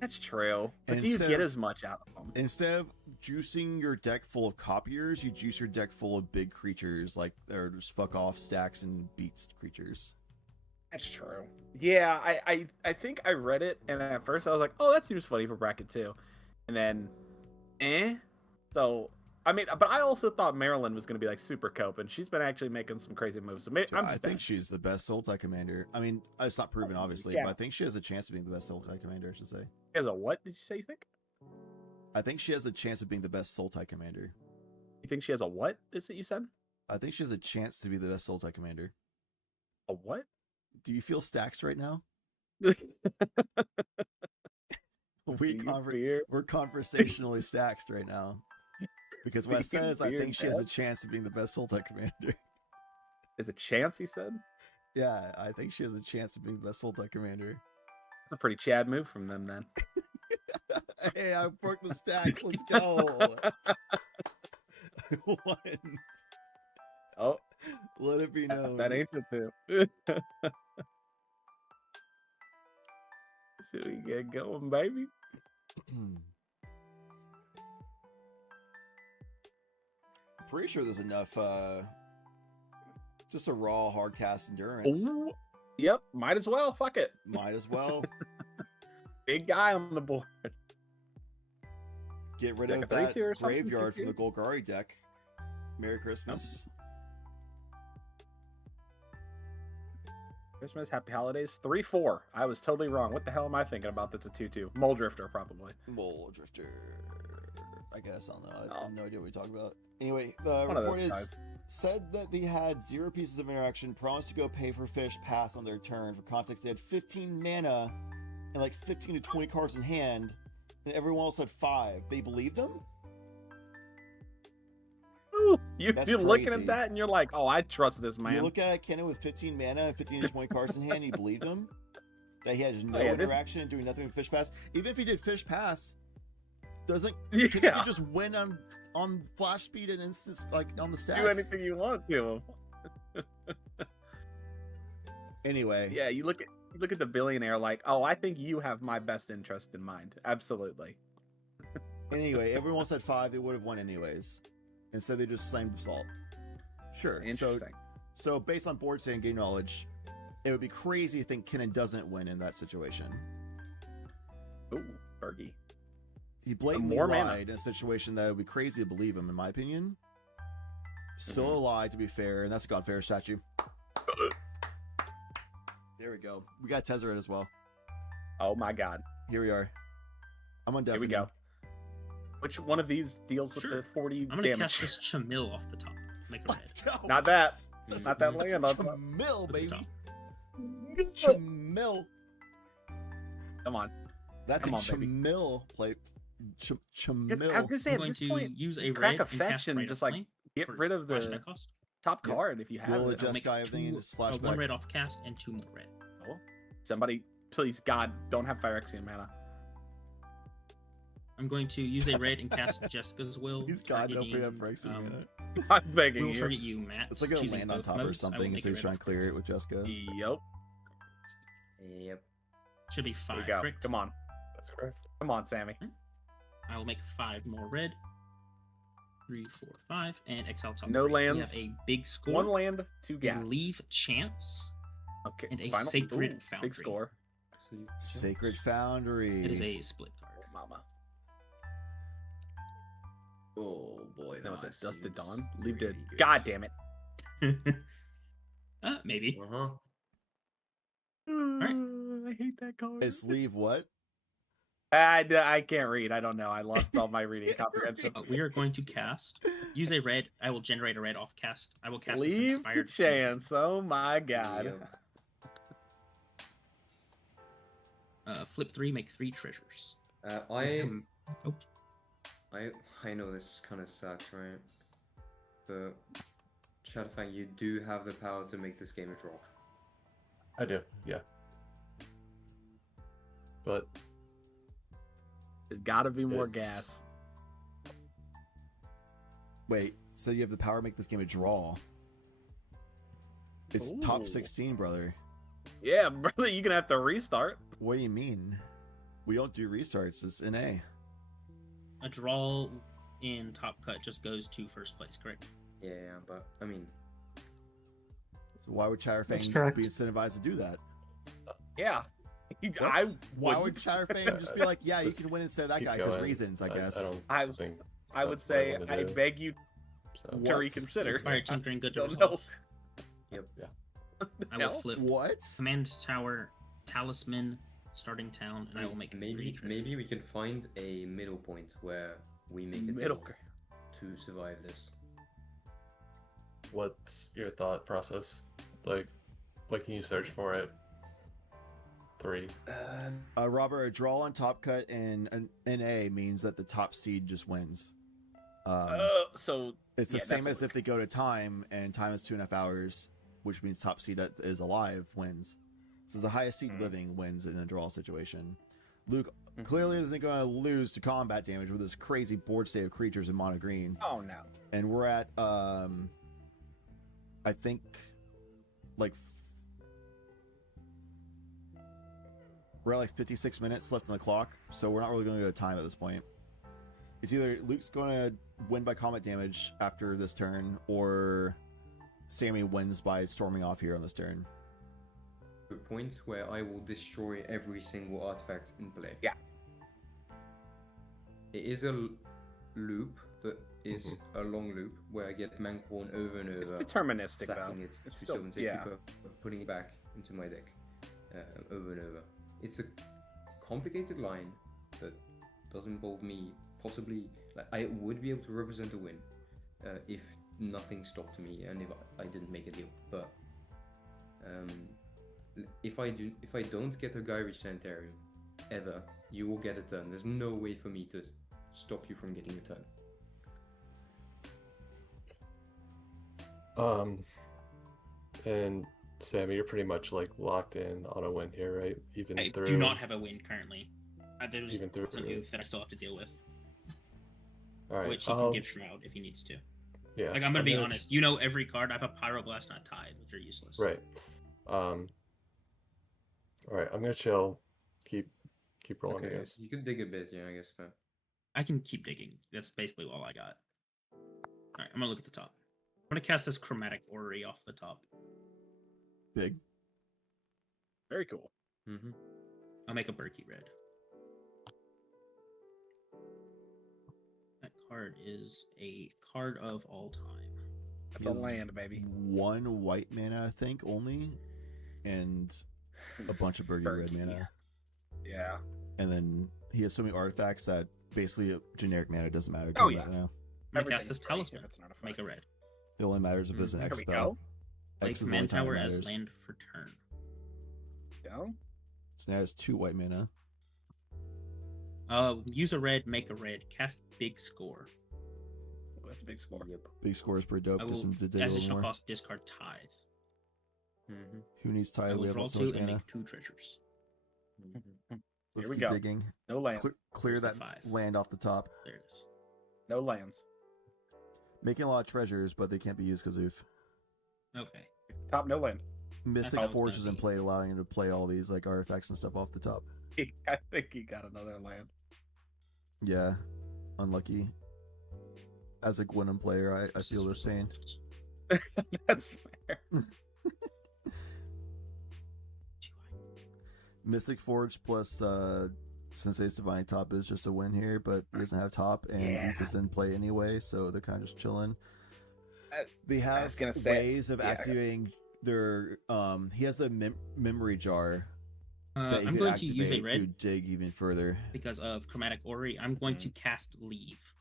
That's true. But And do you instead get of- as much out of them? Instead of juicing your deck full of copiers, you juice your deck full of big creatures, like they're just fuck off stacks and beats creatures. That's true. Yeah, I think I read it, and at first I was like, oh, that seems funny for bracket 2. And then, So, I mean, but I also thought Marilyn was going to be like super cope, and she's been actually making some crazy moves. So maybe, So I think she's the best Sultai commander. I mean, it's not proven, obviously, Yeah. but I think she has a chance of being the best Sultai commander, I should say. As a what did you say you think? I think she has a chance of being the best Sultai commander. You think she has a what, is it you said? I think she has a chance to be the best Sultai commander. A what? Do you feel stacked right now? Do We're you fear? conversationally stacked right now. Because Do Wes you says I fear think she has a death? chance of being the best Sultai commander. Is a chance, he said? Yeah, I think she has a chance of being the best Sultai commander. That's a pretty Chad move from them then. Hey, I broke the stack. Let's go. I won. Oh, Let it be known. that ancient too. See what we get going, baby. Pretty sure there's enough just a raw hard cast endurance. Ooh. Yep, might as well. Fuck it. Might as well Big guy on the board. get rid Like of a 3/2 that or something, graveyard from 2/2? the Golgari deck. Merry Christmas. Christmas, happy holidays. 3/4. I was totally wrong. What the hell am I thinking about? That's a 2/2. Mole Drifter, probably. Mole Drifter. I guess I don't know. I Oh. have no idea what you're talking about. Anyway, the One of those report is guys. said that they had 0 pieces of interaction, promised to go pay for fish, pass on their turn. For context, they had 15 mana and like 15 to 20 cards in hand, and everyone else had 5. They believed them? Ooh, That's you're looking crazy. at that and you're like, oh, I trust this man. You look at Kenna with 15 mana and 15 to 20 cards in hand, and you believed him? That he had no yeah, this- interaction and doing nothing with fish pass? Even if he did fish pass, doesn't Yeah. Kenna could just win on flash speed and instance, like on the stack? Do anything you want to. Anyway, Yeah, you look at the billionaire like, oh, I think you have my best interest in mind. Absolutely. Anyway, everyone else had 5, they would have won anyways. Instead, they just slammed Salt. Sure. Interesting. So based on board state and game knowledge, it would be crazy to think Kinnan doesn't win in that situation. Ooh, Fergie. He blatantly More mana. lied in a situation that would be crazy to believe him, in my opinion. Still Mm-hmm. a lie, to be fair, and that's a Godfair statue. There we go. We got Tezzeret as well. Oh my god. Here we are. I'm on Here we go. Which one of these deals with Sure. the 40 I'm gonna damage? cast this Chamil off the top. Make a Let's red. go. Not that. That's Not that that's land a on top. Chamil, At the baby. top. Chamil. Come on. That's Come a on, baby. Chamil play. Chamil. I was gonna say I'm at going this to point, use just a crack red a and fetch cast and Ray just of like Flame get for rid of the flashback cost. top Yep. card if you have Roll a it. I'll make Jeskai everything and just one flashback. red off cast and 2 more red. Oh. Somebody, please, God, don't have Phyrexian mana. I'm going to use a red and cast Jessica's Will. He's got no targeting, free breaks in minute. I'm begging Will you. target you, Matt. It's like a choosing land on both top or modes. I will something, make so a he's red trying off to clear it with Jessica. Yep. Yep. Should be There 5. you go. Correct? Come on. That's correct. Come on, Sammy. I will make 5 more red. 3, 4, 5, and exile top. No 3. lands. We have a big score. 1 land, 2 a gas. leave chance. Okay. and a final. Sacred Ooh, Foundry. Big score. Sacred Foundry. It is a split card. Mama. Oh boy, That was a Dusted seems Dawn. Leave really it. good. God damn it. Maybe. Uh-huh. I hate that card. It's leave what? I can't read. I don't know. I lost all my reading comprehension. We are going to cast. Use a red. I will generate a red off cast. I will cast this Leave to inspired chance. Oh my god. Yep. Flip 3, make 3 treasures. I know this kind of sucks, right? But Shadowfang, you do have the power to make this game a draw. I do, yeah. But There's got to be more It's- gas. Wait, so you have the power to make this game a draw? It's top Ooh. 16, brother. Yeah, brother, you're gonna have to restart. What do you mean? We don't do restarts. It's NA. A draw in Top Cut just goes to first place, correct? Yeah, but I mean, So why would That's Chatterfang correct. be incentivized to do that? Yeah. Why would wouldn't. Chatterfang just be like, yeah, you Just can win instead of that keep guy because going. reasons, I guess. I don't think I would that's what I say wanna I do. beg you so. to What? reconsider. Inspired Tinkering, good to Don't resolve. yep. I will No. flip What? Command Tower, Talisman, Starting Town, and I will make 3 Maybe treasures. we can find a middle point where we make it Middle. to survive this. What's your thought process? Like, what can you search for it? 3. Robert, a draw on Top Cut in an NA means that the top seed just wins. So It's the yeah, same that's as if they go to time, and time is 2.5 hours, which means top seed that is alive wins. So the highest seed living wins in a draw situation. Luke clearly isn't going to lose to combat damage with this crazy board state of creatures in mono green. Oh no. And we're at, I think, like, we're at like 56 minutes left on the clock, so we're not really going to go to time at this point. It's either Luke's going to win by combat damage after this turn, or Sammy wins by storming off here on this turn. The point where I will destroy every single artifact in play. Yeah. It is a loop that is a long loop where I get Mancorn over and over. It's deterministic though. sacking it It's to still, show and take, yeah. putting it back into my deck over and over. It's a complicated line that does involve me possibly. Like, I would be able to represent a win if nothing stopped me and if I didn't make a deal. But if I don't get a Gyri Sanitarium ever, you will get a turn. There's no way for me to stop you from getting a turn. And Sammy, you're pretty much like locked in on a win here, right? Even I through do not have a win currently. There's Even through- some youth that I still have to deal with, All right. which he can give Shroud if he needs to. Yeah. Like, I'm gonna be gonna honest. You know every card. I have a Pyroblast, not Tithe, which are useless. Right. All right. I'm gonna chill. Keep rolling, Okay, I guess. you could dig a bit, yeah, I guess. But I can keep digging. That's basically all I got. All right, I'm gonna look at the top. I'm gonna cast this Chromatic Orrery off the top. Big. Very cool. I'll make a Berkey red. That card is a card of all time. That's a Is land, baby. 1 white mana, I think, only, and a bunch of Bergy red Berkey. mana. Yeah. And then he has so many artifacts that basically a generic mana doesn't matter. Oh, combat yeah. now. I'm gonna cast Everything's this great Talisman. if it's not a Make a fight. red. It only matters if there's an There X we spell. go. Play X is the only command time it tower as matters. land for turn. Go. So now it's 2 white mana. Use a red, make a red, cast big score. Oh, that's a big score. Yep. Big score is pretty dope. I Because will, some did a as little additional more. cost, discard tithe. Mm-hmm. Who needs I tile? We will have draw so 2 much and mana. make 2 treasures. Let's Here we keep go. digging. No lands. Clear Here's the that 5. land off the top. There it is. No lands. Making a lot of treasures, but they can't be used because of Okay. Top no land. Mystic all it's Forge gonna is in be. play, allowing him to play all these like artifacts and stuff off the top. I think he got another land. Yeah, unlucky. As a Gwynn player, I feel this pain. That's fair. Mystic Forge plus Sensei's Divine Top is just a win here, but he doesn't have top, and Yeah. Oof is in play anyway, so they're kind of just chilling. They I have was gonna say- ways of activating their. He has a memory jar that he I'm could going to use a activate to red dig even further. because of Chromatic Ori. I'm going to cast Leave.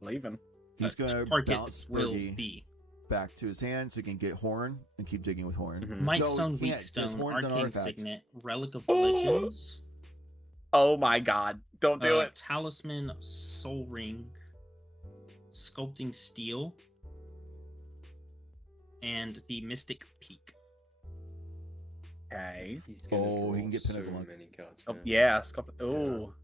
Leaving. He's going to Target bounce will Bergie be back to his hand so he can get Horn and keep digging with Horn. Mhm. Might No, Stone, he Weak can't, 'cause Stone, Horn's an Arcane artifact. Signet, Relic of Legends, Oh my god. Don't do it. Talisman, Soul Ring, Sculpting Steel, and the Mystic Peak. Okay. He's gonna Oh, he draw can get so Pinnacle Monk. many cards. Oh, man. yeah. Oh.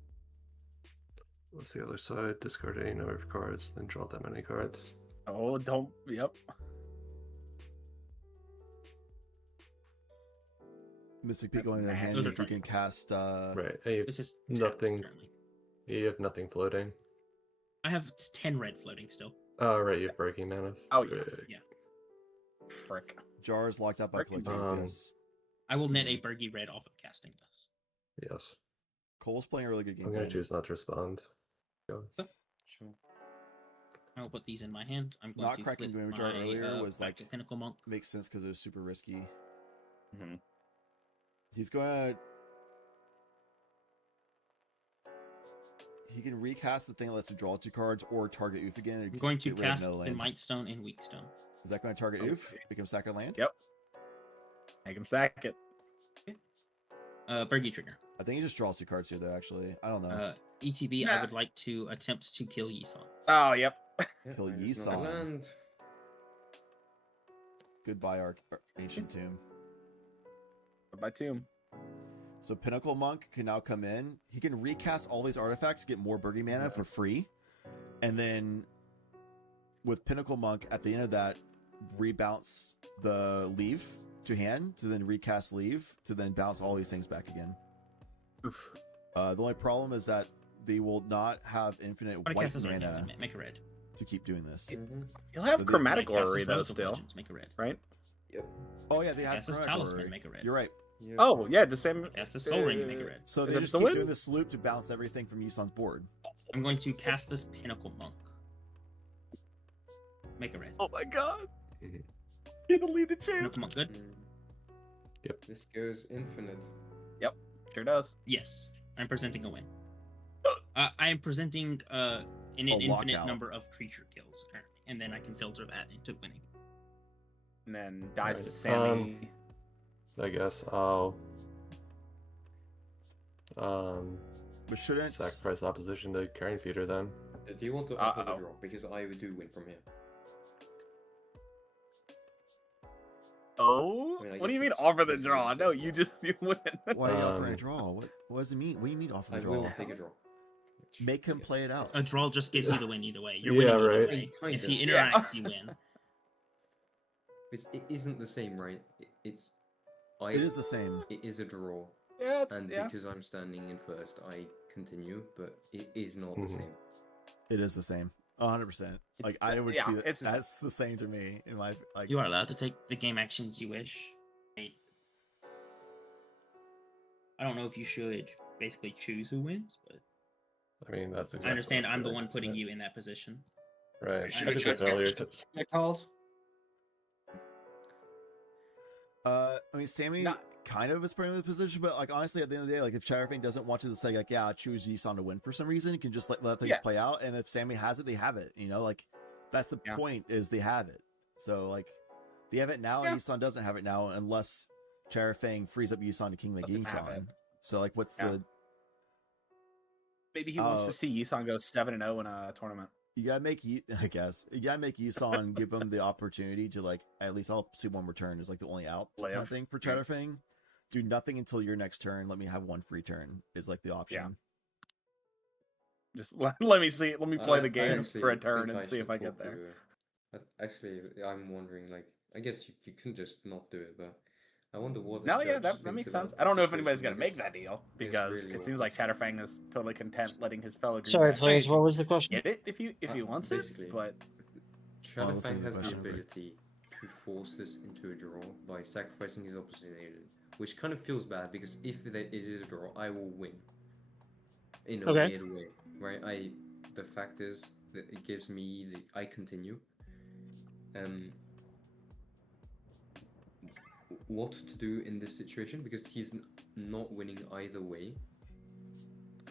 What's the other side? Discard any number of cards, then draw that many cards. Oh, don't. Yep. Mystic Peak That's going in their hand massive. means you can cast. Right. And you have, This is nothing. Currently. you have nothing floating. I have 10 red floating still. Oh, right. You have breaking mana. Oh, yeah. Right. Yeah. Frick. Jar is locked up by Freaking- collecting. Yes. I will net a Bergie red off of casting this. Yes. Cole's playing a really good game. I'm going plan. to choose not to respond. Go. Sure. I will put these in my hand. I'm going Not to cracking flip Doom Jar my, earlier was back like to Pinnacle Monk. makes sense because it was super risky. Mm-hmm. He's going to. He can recast the thing that lets him draw 2 cards or target Oof again. I'm going to get rid of cast no the land. Might Stone and Weak Stone. Is that going to target Oof? Okay. Make him sack a land? Yep. Make him sack it. Bergie trigger. I think he just draws 2 cards here, though, actually. I don't know. ETB, Nah. I would like to attempt to kill Yisan. Oh, yep. Yeah, Kill and it's not a Yi-san. land. Goodbye, our Ancient Tomb. Goodbye, Tomb. So Pinnacle Monk can now come in. He can recast all these artifacts, get more Bergie mana for free. And then with Pinnacle Monk, at the end of that, rebounce the Leave to hand, to then recast Leave, to then bounce all these things back again. Oof. The only problem is that they will not have infinite I'm gonna white cast this Arcane mana Signet, make a red. to keep doing this. Mhm. You'll have So they- Chromatic Cast this Ori, though, Relic of still. Legends, make a red. Right? Yep. Oh yeah, they have Cast this Chromatic Talisman, Ori. make a red. You're right. Yep. Oh, yeah, the same. Cast this Soul Ring, make a red. So Is they that just the keep win? doing this loop to bounce everything from Yusan's board. I'm going to cast this Pinnacle Monk. Make a red. Oh my god. Mhm. He had to lead the chance. Pinnacle Monk, good? Mm. Yep. This goes infinite. Sure does. Yes, I'm presenting a win. I am presenting an infinite lockout. number of creature kills currently, and then I can filter that into winning. And then dies Right. to Sammy. I guess I'll But shouldn't sacrifice opposition to Carrion Feeder then. Do you want to offer the Uh-oh. draw? Because I do win from here. Oh? I mean, I What do you guess mean it's- offer the it's draw? really No, simple. you just you win. Why are you offering a Um, draw? What does it mean? What do you mean offering I a draw? will take a draw. Which, Make him yes, play it out. yes, A draw just gives you the win either way. You're Yeah, winning either right. way. Kind If of. he Yeah. interacts, you win. It isn't the same, right? It's. It is the same. It is a draw, Yeah, it's, and yeah. because I'm standing in first, I continue. But it is not the Mhm. same. It is the same. 100%. Like It's- I would yeah, see that. it's the same. That's the same to me in my like. You are allowed to take the game actions you wish. I don't know if you should basically choose who wins, but I mean, that's exactly I understand what I'm the doing, one isn't putting it? you in that position. Right. I should did this earlier. I called. I mean, Sammy Not- kind of is putting him in the position, but like honestly, at the end of the day, like if Chatterfang doesn't want to say like, yeah, choose Yisan to win for some reason, you can just let things play out. And if Sammy has it, they have it. You know, like that's the point is they have it. So like they have it now, and Yisan doesn't have it now unless Chatterfang frees up Yisan to King make Yisan. So like, what's the? Maybe he wants to see Yisan go 7-0 in a tournament. You gotta make I guess you gotta make Yisan give him the opportunity to like at least I'll see one more turn is like the only out kind of thing for Chatterfang. Do nothing until your next turn. Let me have one free turn is like the option. Just let me see. Let me play the game for a turn and see if I get there. Actually, I'm wondering. Like, I guess you can just not do it, but I wonder what. No, yeah, that makes sense. I don't know if anybody's gonna make that deal because it seems like Chatterfang is totally content letting his fellow. Sorry, players. What was the question? Get it if he wants it, but Chatterfang has the ability to force this into a draw by sacrificing his opposite agent, which kind of feels bad because if it is a draw, I will win. In a weird way, right? The fact is that it gives me I continue. What to do in this situation because he's not winning either way,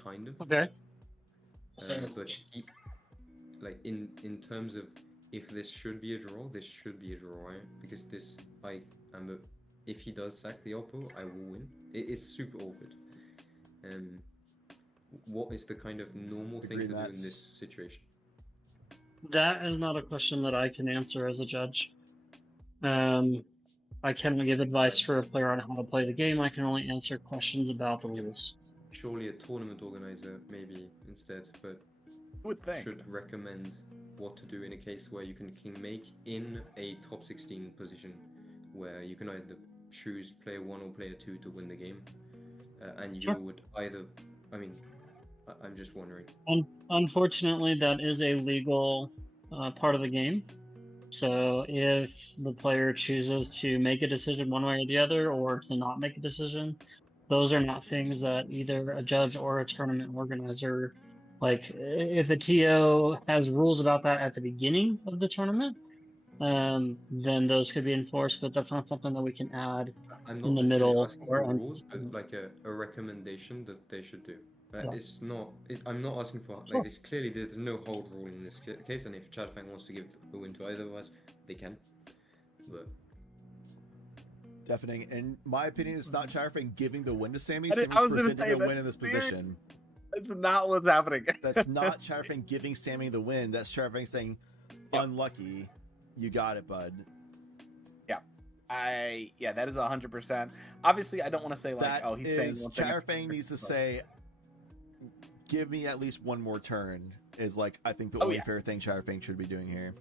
kind of. Okay. But he, like in terms of if this should be a draw, this should be a draw, right? Because this if he does sack the oppo, I will win. It's super awkward. What is the kind of normal thing to do in this situation? That is not a question that I can answer as a judge. I cannot give advice for a player on how to play the game. I can only answer questions about the rules. Surely a tournament organizer maybe instead, but should recommend what to do in a case where you can king make in a top 16 position, where you can either choose player 1 or player 2 to win the game, and you would either. I mean, I'm just wondering. Unfortunately, that is a legal part of the game. So if the player chooses to make a decision one way or the other, or to not make a decision, those are not things that either a judge or a tournament organizer, like if a TO has rules about that at the beginning of the tournament, then those could be enforced, but that's not something that we can add in the middle. Asking for rules, but like a recommendation that they should do. It's not. I'm not asking for. Like, it's clearly there's no hold rule in this case, and if Chatterfang wants to give a win to either of us, they can. But deafening. In my opinion, it's not Chatterfang giving the win to Sammy. I was going to say the win in this position. That's not what's happening. That's not Chatterfang giving Sammy the win. That's Chatterfang saying, "Unlucky, you got it, bud." Yeah, that is 100%. Obviously, I don't want to say like, that he's saying one thing. Chatterfang needs to say, give me at least one more turn is like I think the only fair thing Chatterfang should be doing here.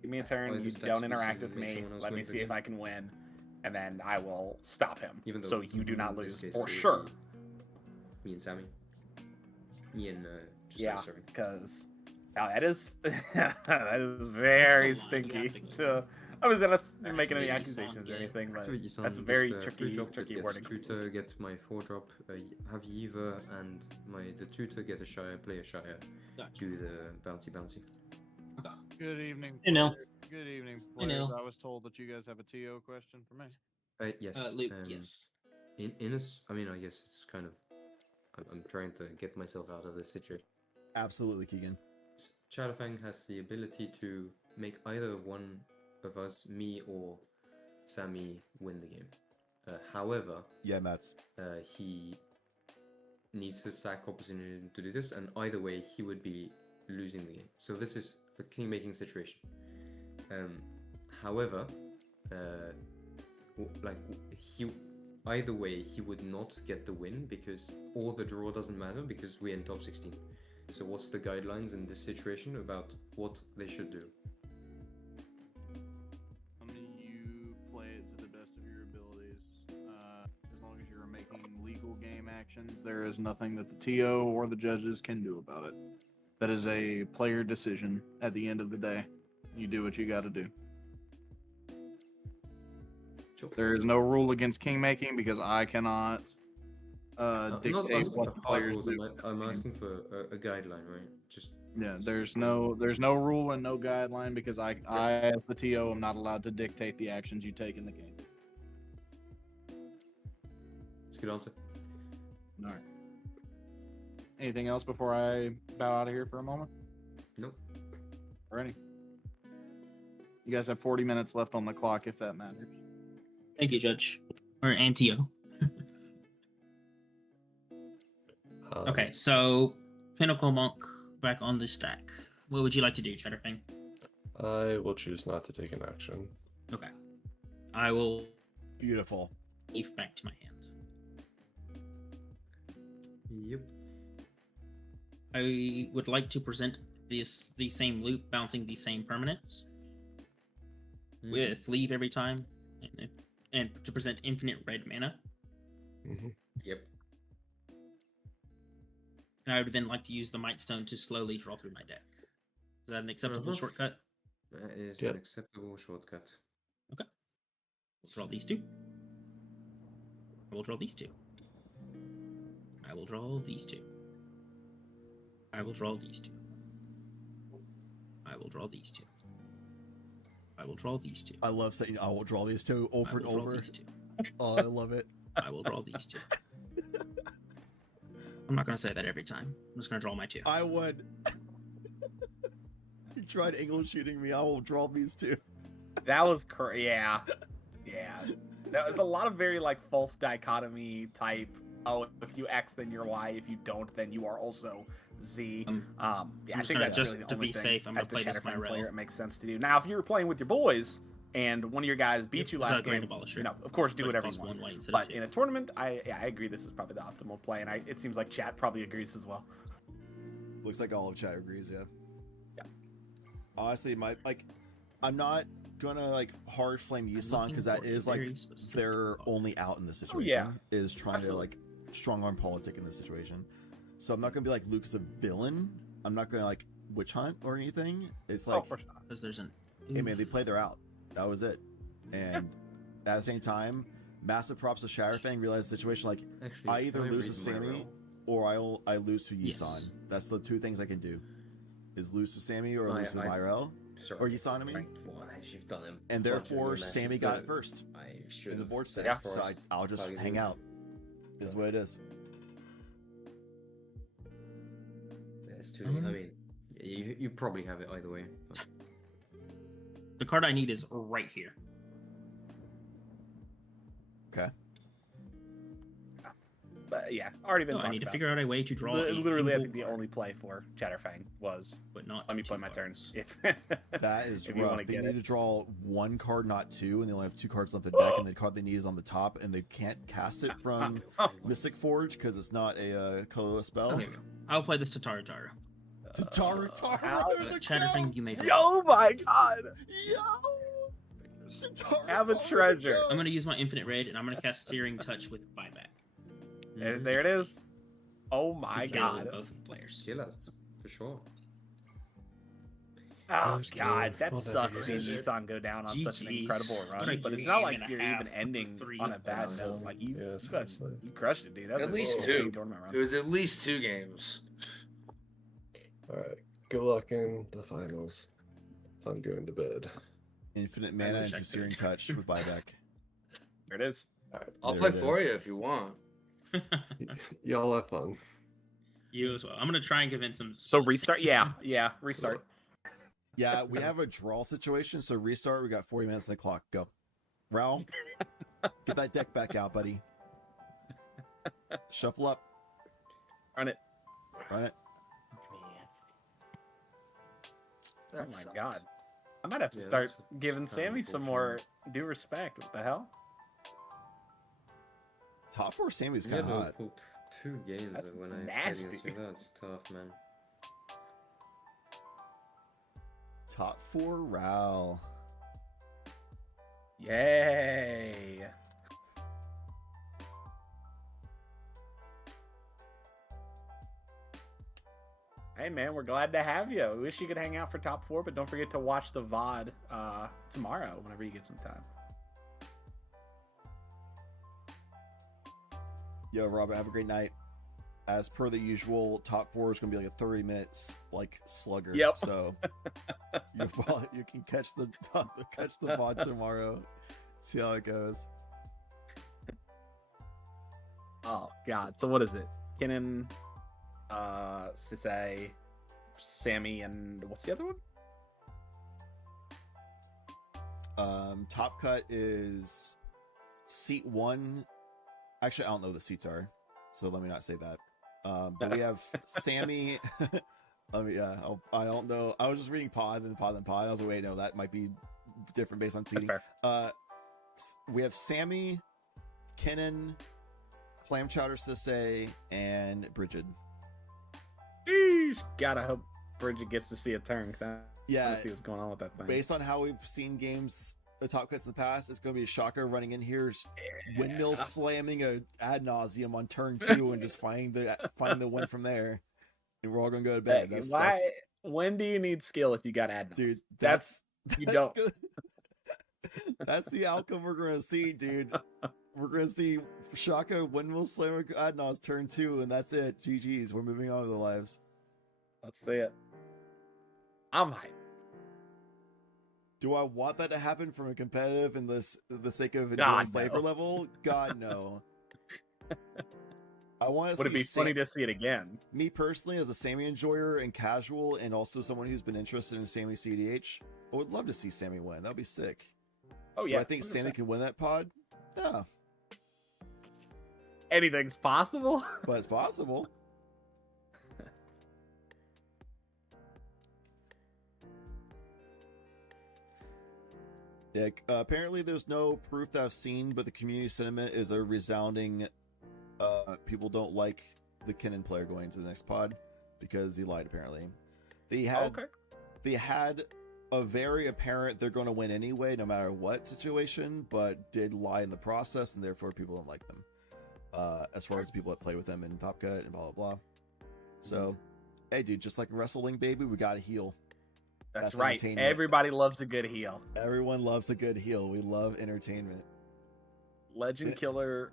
Give me a turn, you don't interact with me, let me see if I can win, and then I will stop him. Even though so you do not lose for sure. Me and Sammy. Me and because that is that is very stinky. I was not making any accusations or anything, but that's very tricky wording. Tutor gets my 4-drop, have Yiva and the tutor get a Shire, play a Shire, do the bouncy. Good evening. You know. Good evening, players. I was told that you guys have a TO question for me. Yes. Luke, yes. I mean, I guess it's kind of. I'm trying to get myself out of this situation. Absolutely, Keegan. Chatterfang has the ability to make either one of us, me or Sammy, win the game. However, Mats. He needs to sack opposition to do this, and either way, he would be losing the game. So this is a king-making situation. However, either way, he would not get the win or the draw doesn't matter because we're in top 16. So what's the guidelines in this situation about what they should do? You play it to the best of your abilities. As long as you're making legal game actions, there is nothing that the TO or the judges can do about it. That is a player decision at the end of the day. You do what you got to do. Sure. There is no rule against king making because I cannot dictate what the players do. I'm asking for a guideline, right? There's no rule and no guideline because I as the TO am not allowed to dictate the actions you take in the game. a good answer. All right. Anything else before I bow out of here for a moment? Nope. Alrighty. You guys have 40 minutes left on the clock, if that matters. Thank you, Judge. Or Antio. Okay, so Pinnacle Monk back on the stack. What would you like to do, Chatterfang? I will choose not to take an action. Okay. I will Beautiful. leave back to my hand. Yep. I would like to present the same loop, bouncing the same permanents with leave every time, and to present infinite red mana. Yep. And I would then like to use the Might Stone to slowly draw through my deck. Is that an acceptable shortcut? That is Yep. an acceptable shortcut. Okay. We'll draw these two. I will draw these two. I will draw these two. I will draw these two. I will draw these two. I will draw these two. I love saying I will draw these two over and I will draw over. these two. Oh, I love it. I will draw these two. I'm not going to say that every time. I'm just going to draw my two. I would. You tried English shooting me. I will draw these two. That was yeah. That was a lot of very like false dichotomy type. Oh, if you X, then you're Y. If you don't, then you are also Z. I think that's just really the to only be thing safe, I'm as gonna the play this my Chatterfang player, rel. it makes sense to do. Now, if you were playing with your boys and one of your guys beat you It's last not Grand game, Abolisher. you know, of course, do But it whatever you costs want. one white instead of But two. in a tournament, I agree this is probably the optimal play, and it seems like chat probably agrees as well. Looks like all of chat agrees, yeah. Yeah. Honestly, I'm not gonna hard flame Yisan because that is their only out in this situation. yeah. Is trying Absolutely. to strong arm politic in this situation. So I'm not gonna be like Luke's a villain. I'm not gonna witch hunt or anything. It's Oh, like of course not. Because there's an. hey man, they played their out. That was it. And at the same time, massive props to Shatterfang realized the situation Actually, I either can I lose read to my Sammy rel? or I lose to Yisan. Yes. That's the two things I can do. Is lose to Sammy or lose to Myrel. Sorry, Or Yisan, I mean. You've done him. And therefore Sammy got it first in the board set stack. So I'll just hang out. Is what it is. It's too late. I mean, you probably have it either way. But... The card I need is right here. Okay. But yeah, already been No, I talked need to about. figure out a way to draw. Literally, I a think the single only play for Chatterfang was but not let me two play my cards. turns. If That is if you rough. wanna They get need it. to draw one card, not two, and they only have two cards on the deck, and the card they need is on the top, and they can't cast it from Mystic Forge because it's not a colorless spell. Okay, I'll play this to Tara Tara. Tara Tara. Chatterfang, you may. Oh my god! Yo! Tara Have a Tara, treasure. go! I'm gonna use my infinite red, and I'm gonna cast Searing Touch with buyback. There it is. Oh my To kill god! both players. Kill us, for sure. Oh Okay, god, that well, sucks that seeing is- Yisan go down on such an GG's. incredible What run. a But it's GG not like and a you're half even ending for 3 on a bad rounds. note. Like you, Yeah, you seriously. crushed it, dude. That's At a least insane two. tournament run. It was at least 2 games. Alright, good luck in the finals. I'm going to bed. Infinite mana wish I into could. Searing Touch with buyback. There it is. I'll There play it for is. you if you want. Y'all have fun. You as well. I'm gonna try and convince them. So restart. Yeah, restart. Yeah, we have a draw situation, so restart. We got 40 minutes on the clock. Go. Raul, get that deck back out, buddy. Shuffle up. Run it. Run it. That Oh my sucked. god. I might have to Yeah, start that's giving kinda Sammy some more unfortunate. due respect. What the hell? Top 4 Sammy's Yeah, kind of no, hot. pulled 2 games That's when I played nasty. against you. That's tough, man. Top 4 Raul. Yay. Hey man, we're glad to have you. We wish you could hang out for top 4, but don't forget to watch the VOD tomorrow whenever you get some time. Yo, Robert, have a great night. As per the usual, top 4 is going to be like a 30 minutes slugger. Yep. So you can catch the VOD tomorrow. See how it goes. Oh God! So what is it? Kinnan, Sisay, Sammy, and what's the other one? Top Cut is seat 1. Actually, I don't know what the seats are, so let me not say that. But we have Sammy. I don't know. I was just reading pod and pod and pod. I was like, wait, no, that might be different based on seating. That's fair. We have Sammy, Kinnan, Clam Chowder Sisay, and Bridget. Eesh, gotta hope Bridget gets to see a turn. Yeah, see what's going on with that thing. Based on how we've seen games, the Top Cuts in the past, it's going to be a shocker running in here, windmill slamming a ad nauseum on turn 2, and just finding the win from there. And we're all going to go to bed. When do you need skill if you got ad nauseum? Dude, you don't. That's the outcome we're going to see, dude. We're going to see Shaka windmill slam ad nauseum turn 2, and that's it. GG's. We're moving on with our lives. Let's see it. I'm hyped. Do I want that to happen from a competitive and the sake of enjoying flavor level? God, no. I want to. Would it be funny to see it again? Me personally, as a Sammy enjoyer and casual, and also someone who's been interested in Sammy CDH, I would love to see Sammy win. That'd be sick. Oh yeah. Do I think 100%. Sammy can win that pod? Yeah. Anything's possible. But it's possible. Yeah, apparently there's no proof that I've seen, but the community sentiment is a resounding people don't like the Kinnan player going to the next pod because he lied, apparently. They had a very apparent they're going to win anyway, no matter what situation, but did lie in the process, and therefore people don't like them. As far as the people that played with them in Top Cut and blah, blah, blah. So, hey, dude, just like wrestling, baby, we got to heal. That's right. Everybody loves a good heel. Everyone loves a good heel. We love entertainment. Legend killer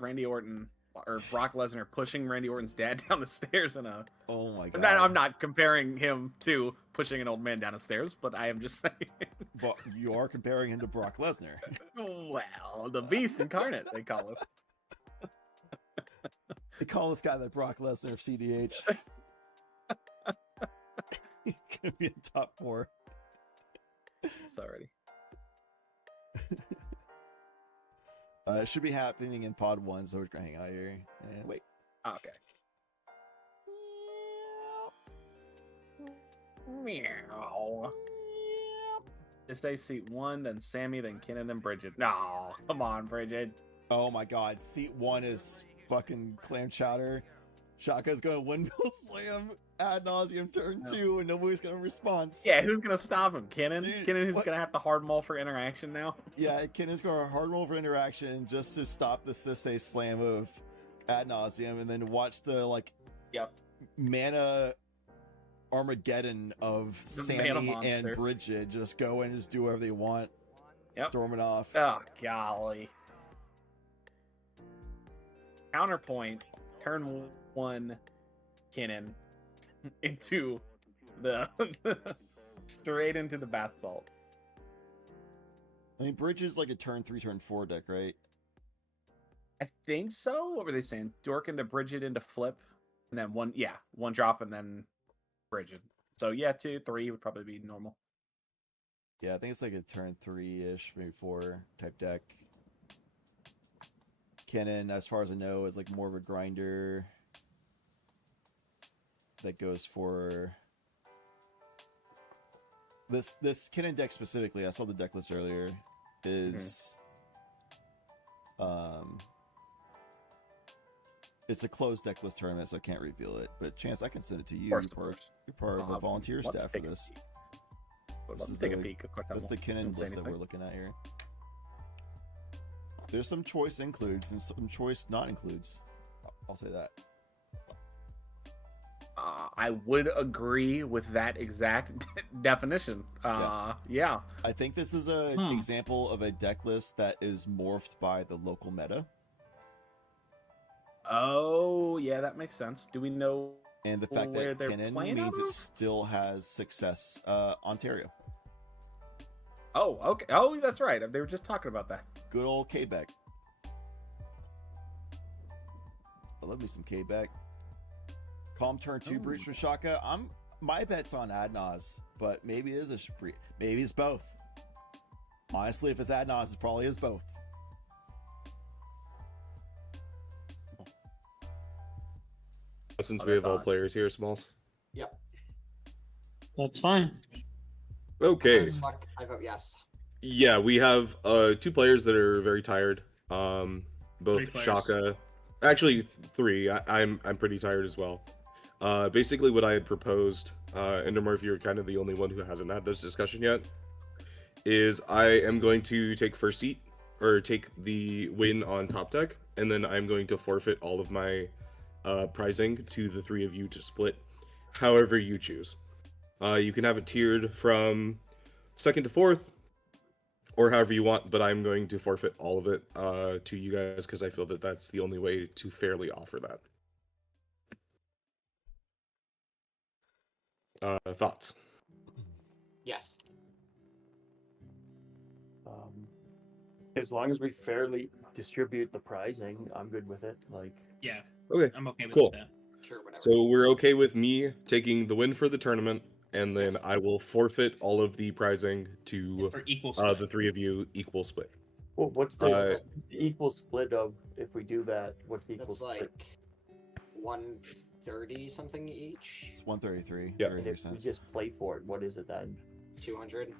Randy Orton or Brock Lesnar pushing Randy Orton's dad down the stairs in a. Oh my God! I'm not comparing him to pushing an old man down the stairs, but I am just saying. But you are comparing him to Brock Lesnar. Well, the Beast incarnate, they call him. They call this guy the Brock Lesnar of CDH. He's gonna be in top 4. Sorry. It should be happening in pod 1, so we're gonna hang out here and wait. Okay. Meow. This day seat 1, then Sammy, then Kinnan, then Bridget. No, come on, Bridget. Oh my God, seat 1 is fucking Clam Chowder. Shaka's gonna windmill slam ad nauseum turn 2, and nobody's gonna respond. Yeah, who's gonna stop him? Kinnan? Kinnan, who's gonna have to hard mull for interaction now? Yeah, Kinnan's gonna hard mull for interaction just to stop the Sisay slam of ad nauseum, and then watch the mana Armageddon of Sammy and Bridget just go and just do whatever they want. Storming off. Oh golly. Counterpoint, turn 1 Kinnan into the straight into the bath salt. I mean, Bridget's like a turn 3, turn 4 deck, right? I think so. What were they saying? Dork into Bridget into flip, and then one drop, and then Bridget. So yeah, 2, 3 would probably be normal. Yeah, I think it's like a turn 3-ish, maybe 4 type deck. Kinnan, as far as I know, is like more of a grinder that goes for this Kinnan deck specifically. I saw the deck list earlier. Is it's a closed deck list tournament, so I can't reveal it. But Chance, I can send it to you. You're part of the volunteer staff for this. Let's take a peek. That's the Kinnan list that we're looking at here. There's some choice includes and some choice not includes. I'll say that. I would agree with that exact definition. Yeah. I think this is an example of a deck list that is morphed by the local meta. Oh, yeah, that makes sense. Do we know? And the fact that it's Kinnan means it still has success. Ontario. Oh, okay. Oh, that's right. They were just talking about that. Good old Quebec. I love me some K-Beck. Calm turn 2 breach from Shaka. My bet's on Adnaz, but maybe it is a maybe it's both. Honestly, if it's Adnaz, it probably is both. Since we have all players here, Smalls. Yep. That's fine. Okay. I vote yes. Yeah, we have 2 players that are very tired. Both Shaka, actually 3. I'm pretty tired as well. Basically, what I had proposed, and Murph, you're kind of the only one who hasn't had this discussion yet, is I am going to take first seat or take the win on top deck, and then I'm going to forfeit all of my pricing to the 3 of you to split however you choose. You can have it tiered from 2nd to 4th, or however you want, but I'm going to forfeit all of it to you guys because I feel that that's the only way to fairly offer that. Thoughts? Yes. As long as we fairly distribute the prizing, I'm good with it. Like, yeah, okay, I'm okay with cool. that. Sure, whatever. So we're okay with me taking the win for the tournament, and then I will forfeit all of the prizing to for equal split. The 3 of you, equal split. well, what's the equal split of if we do that? What's the equal That's split? like 130 something each. It's 133. Yeah. And if we just play for it, what is it then? 200.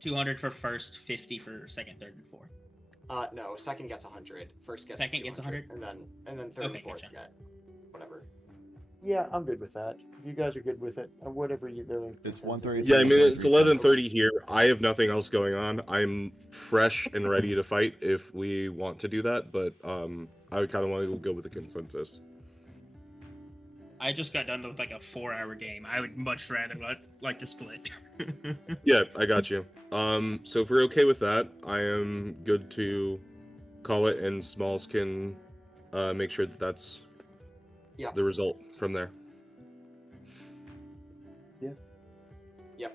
200 for first, 50 for second, third, and fourth. No, second gets 100. First gets Second gets 100? and then third Okay, and fourth gotcha. get whatever. Yeah, I'm good with that. If you guys are good with it, or whatever you're doing. It's 130. Yeah, I mean, it's 11:30 here. I have nothing else going on. I'm fresh and ready to fight if we want to do that, but I would kind of want to go with the consensus. I just got done with like a 4-hour game. I would much rather like to split. Yeah, I got you. So if we're okay with that, I am good to call it, and Smalls can make sure that that's the result from there. Yeah. Yep.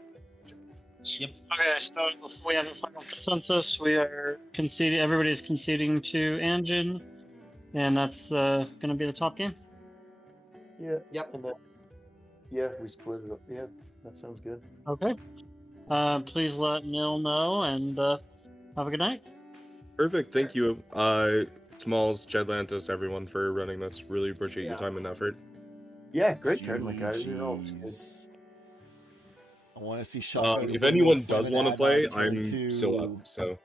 Yep. Okay, so if we have a final consensus, we are conceding. Everybody's conceding to Anjin, and that's going to be the top game. Yeah. Yep. And then, yeah, we split it up. Yeah, that sounds good. Okay. Please let Neil know, and have a good night. Perfect. Thank you, Smalls, Jedlantis, everyone for running this. Really appreciate your time and effort. Yeah, great tournament, guys. You know, Jeez. I want to see Shaka. If anyone does 7 want to play, add-ons turn I'm 2. still up. So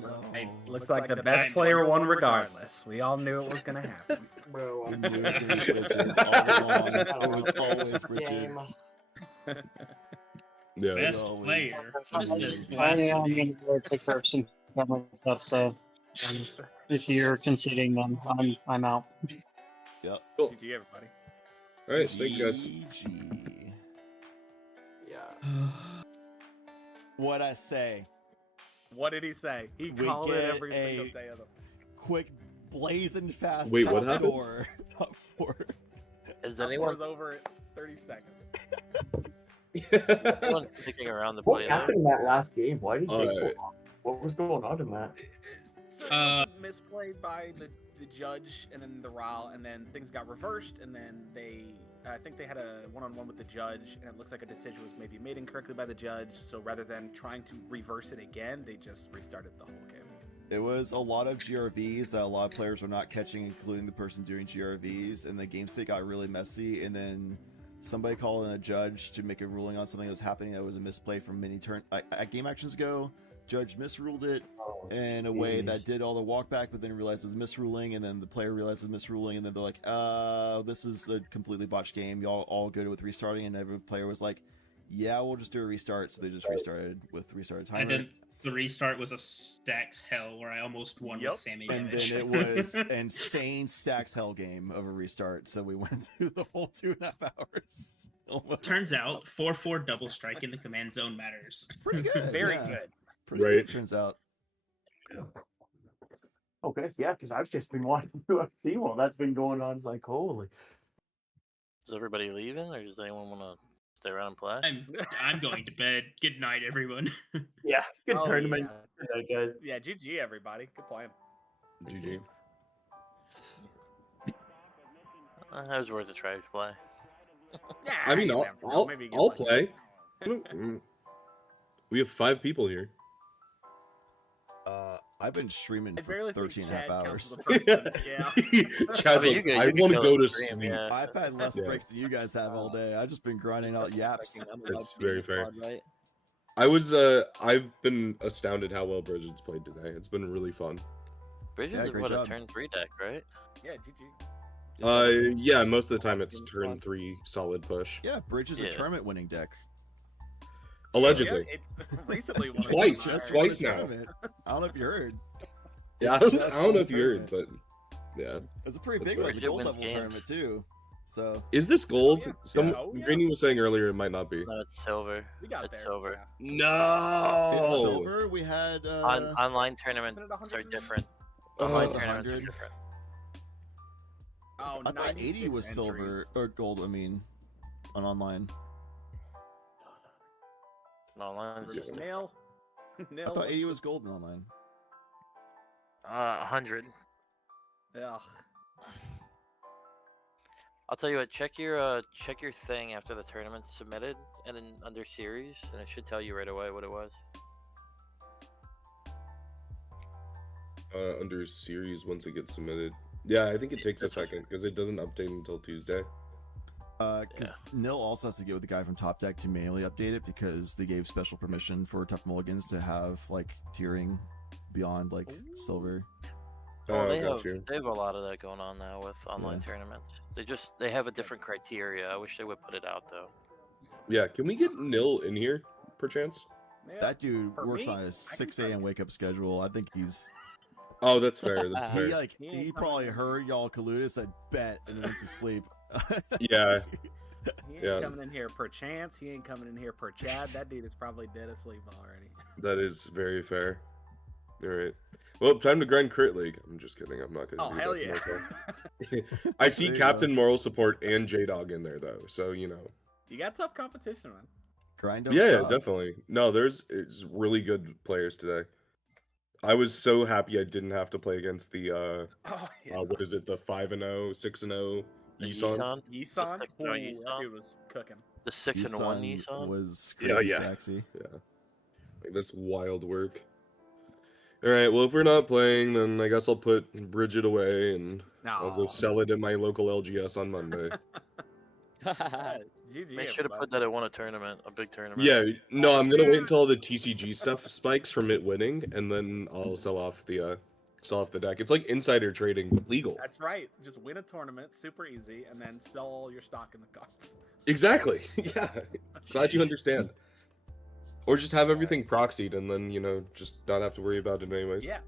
No. Hey, looks like the best player won regardless. We all knew it was going to happen. Bro, We knew it was gonna be Bridget all along. I It don't was know, always this Bridget. game. yeah. Best always- player. What is this I'm blasphemy? going to go take care of some family stuff. So, if you're conceding, then I'm out. Yep. Cool. GG, everybody. All right. Thanks, guys. GG. Yeah. What'd I say? What did he say? He We called it get every single day of the. Quick, blazing fast. Wait, top what happened? four. Top 4. Is Top anyone four's over at 30 seconds. sticking around the what play happened in that last game? Why did it take so Uh, long? What was going on in that? So misplayed by the judge and then the RAL, and then things got reversed, and then I think they had a one-on-one with the judge, and it looks like a decision was maybe made incorrectly by the judge, so rather than trying to reverse it again, they just restarted the whole game. It was a lot of GRVs that a lot of players were not catching, including the person doing GRVs, and the game state got really messy, and then somebody called in a judge to make a ruling on something that was happening that was a misplay from many at game actions ago. Judge misruled it in a way that did all the walk back, but then realized it was misruling, and then the player realized it was misruling, and then they're like, this is a completely botched game. Y'all all good with restarting, and every player was like, yeah, we'll just do a restart. So they just restarted with restarted timer. And then the restart was a stacked hell where I almost won with Sammy And damage. then it was an insane stacks hell game of a restart. So we went through the whole 2.5 hours. Almost. Turns out 4-4 double strike in the command zone matters. Pretty good. Very yeah. good. Pretty Right. good, turns out. Okay, yeah, because I've just been watching UFC while that's been going on. It's like, holy. Is everybody leaving, or does anyone want to stay around and play? I'm going to bed. Good night, everyone. Yeah, good Oh, tournament. yeah. Good night, guys. Yeah, GG, everybody. Good playing. GG. That was worth a try to play. Yeah, I mean, you I'll never know, I'll, maybe you get I'll lucky. play. We have 5 people here. I've been streaming I for barely think 13 and a half Chad hours. counts as a person. Yeah. Chad's like, I want to go to sleep. I've had less breaks than you guys have all day. I've just been grinding out yaps. That's very fair. I've been astounded how well Bridget's played today. It's been really fun. Bridget's great what job. a turn 3 deck, right? Yeah, GG. Yeah, most of the time it's turn 3 solid push. Yeah, Bridge is a Yeah. tournament winning deck. Allegedly. Yeah, it recently won a Twice, tournament. twice now. Tournament. I don't know if you heard. Yeah, I Just don't know if won you a heard, but yeah. It's a pretty That's big one. right. It's a gold Bridget level wins tournament too. So Is this gold? yeah. Some Yeah. Oh, yeah. Greeny was saying earlier it might not be. No, it's silver. We got It's there. silver. Yeah. No. it's silver. We had Online tournaments Isn't it 100 are million? different. Oh, Online it's tournaments are 100. different. Oh, I thought 80 96 was silver entries. or gold. I mean, on online. Online is just different. Nail. I thought 80 was gold in online. 100. Ugh. I'll tell you what. Check your thing after the tournament's submitted, and then under series, and it should tell you right away what it was. Under series once it gets submitted. Yeah, I think it takes a second because it doesn't update until Tuesday. Because Nil also has to get with the guy from Top Deck to manually update it because they gave special permission for Tough Mulligans to have like tiering beyond like silver. Oh, they got have you. they have a lot of that going on now with online tournaments. They have a different criteria. I wish they would put it out though. Yeah, can we get Nil in here, perchance? Yeah. That dude For works me, on a I can 6 try. a.m. wake up schedule. I think he's Oh, that's fair. That's fair. he like He ain't he coming probably in. heard y'all collude, said bet, and went to sleep. Yeah, He ain't Yeah. coming in here per chance. He ain't coming in here per Chad. That dude is probably dead asleep already. that is very fair. All right. Well, time to grind Crit League. I'm just kidding. I'm not gonna. Oh do hell that yeah! to myself. I see There you Captain go. Moral Support and J Dog in there though, so you know. You got tough competition, man. Grind don't Yeah, stop. definitely. No, it's really good players today. I was so happy I didn't have to play against the Oh yeah. what is it, the 5-0, 6-0 The Yisan. The Yisan. 6-0 Ooh, that Yisan. dude was cooking. The 6-1 Yisan Nissan. was Yeah, crazy yeah. sexy. Yeah. Like, that's wild work. Alright, well if we're not playing, then I guess I'll put Bridget away and I'll go No. sell it in my local LGS on Monday. GG. They should have put that at one tournament, a big tournament. Yeah, no, I'm gonna wait until all the TCG stuff spikes from it winning, and then I'll sell off the deck. It's like insider trading, but legal. That's right. Just win a tournament, super easy, and then sell all your stock in the cards. Exactly. Yeah. Glad you understand. Or just have everything proxied, and then just not have to worry about it anyways. Yeah.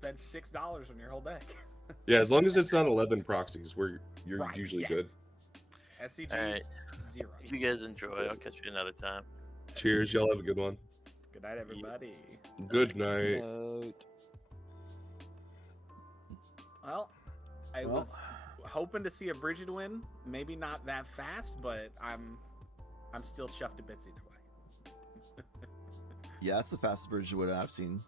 Spend $6 on your whole deck. Yeah, as long as it's not 11 proxies, you're Right, usually yes. good. SCG Alright. 0. You guys enjoy. I'll catch you another time. Cheers, y'all have a good one. Good night, everybody. Good night. Well, I Well. was hoping to see a Bridget win. Maybe not that fast, but I'm still chuffed to bits either way. Yeah, that's the fastest Bridget win I've seen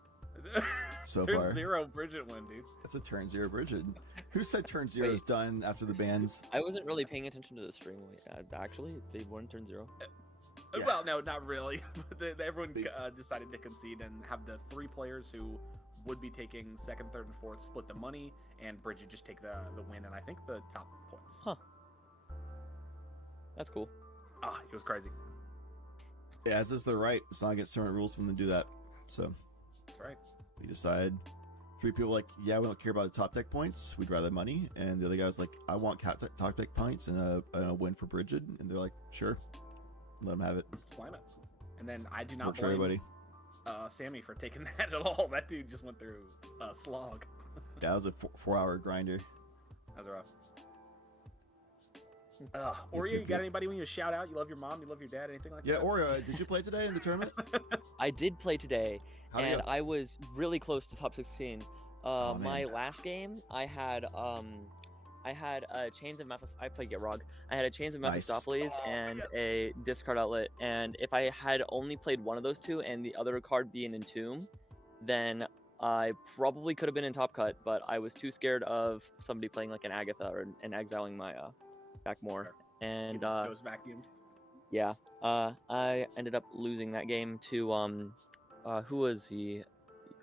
so Turn far. 0 Bridget win, dude. That's a turn 0 Bridget. Who said turn 0 is done after the bans? I wasn't really paying attention to the stream. Actually, they weren't turn 0. Yeah. Well, no, not really. But everyone decided to concede and have the 3 players who would be taking 2nd, 3rd, and 4th split the money, and Bridget just take the win and I think the top points. Huh. That's cool. Ah, it was crazy. Yeah, as is their right. It's not against tournament rules for them to do that. So That's right. we decided 3 people like, yeah, we don't care about the top deck points. We'd rather money. And the other guy was like, I want top deck points and a win for Bridget. And they're like, sure, let them have it. Slam it. And then I do not Works for blame everybody. Sammy for taking that at all. That dude just went through a slog. Yeah, that was a 4-hour grinder. That was rough. Oreo, you got anybody when you shout out? You love your mom, you love your dad, anything like Yeah, that? Oreo, did you play today in the tournament? I did play today, How'd it and go? I was really close to top 16. Oh, My man. last game, I had Chains of Mephis. I played Get Rog. I had a Chains of Nice. Mephistopheles and a discard outlet. And if I had only played one of those 2 and the other card being Entomb, then I probably could have been in Top Cut. But I was too scared of somebody playing like an Agatha or an exiling my back more. And Goes vacuumed. yeah, I ended up losing that game to who was he?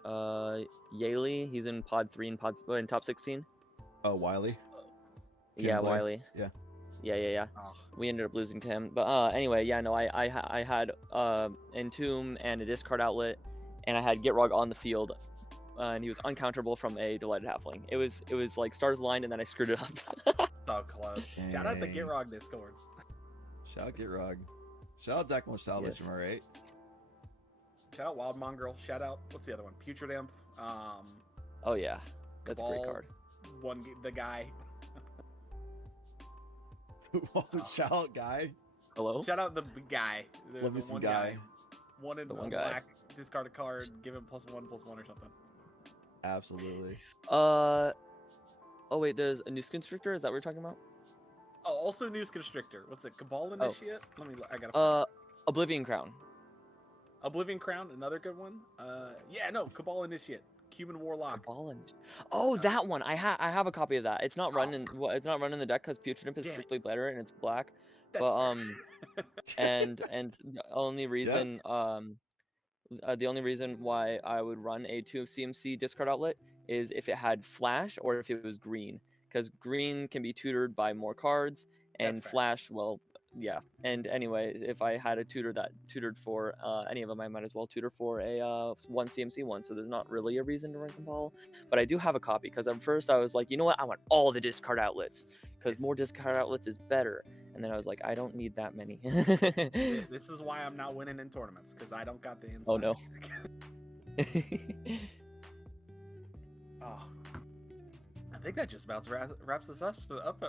Yaley. He's in Pod 3 and in top 16. Oh, Wiley. Yeah, Blair. Wiley. Yeah. Yeah. Oh. We ended up losing to him. But anyway, yeah, no, I had Entomb and a discard outlet, and I had Gitrog on the field, and he was uncounterable from a Delighted Halfling. It was like stars aligned, and then I screwed it up. So close. Shout out the Gitrog Discord. Shout out Gitrog. Shout out Zach Salvage, Yes. am I right? Shout out Wild Mongrel. Shout out, what's the other one? Putrid Imp. Oh yeah, that's a great Cabal, card. The guy. Shout out guy. Hello. Shout out the guy. Love me The some one guy. One in The one the guy. black. Discard a card. Give him +1/+1 or something. Absolutely. Oh wait, there's a Noose Constrictor. Is that what we're talking about? Oh, also Noose Constrictor. What's it? Cabal Oh. Initiate? Let me. I gotta. Oblivion Crown. Oblivion Crown, another good one. Yeah, no, Cabal Initiate, Cuban Warlock. Oh, that one. I have a copy of that. It's not running. It's not running the deck because Putrid Imp is Damn it. strictly Blighter and it's black. That's But fair. and the only reason the only reason why I would run a 2 CMC discard outlet is if it had flash or if it was green, because green can be tutored by more cards, and That's fair. flash, well, yeah. And anyway, if I had a tutor that tutored for any of them, I might as well tutor for a 1 CMC one. So there's not really a reason to run Cabal, but I do have a copy because at first I was like, you know what, I want all the discard outlets because more discard outlets is better. And then I was like, I don't need that many. This is why I'm not winning in tournaments, because I don't got the inside. Oh no. Oh, I think that just about wraps us up.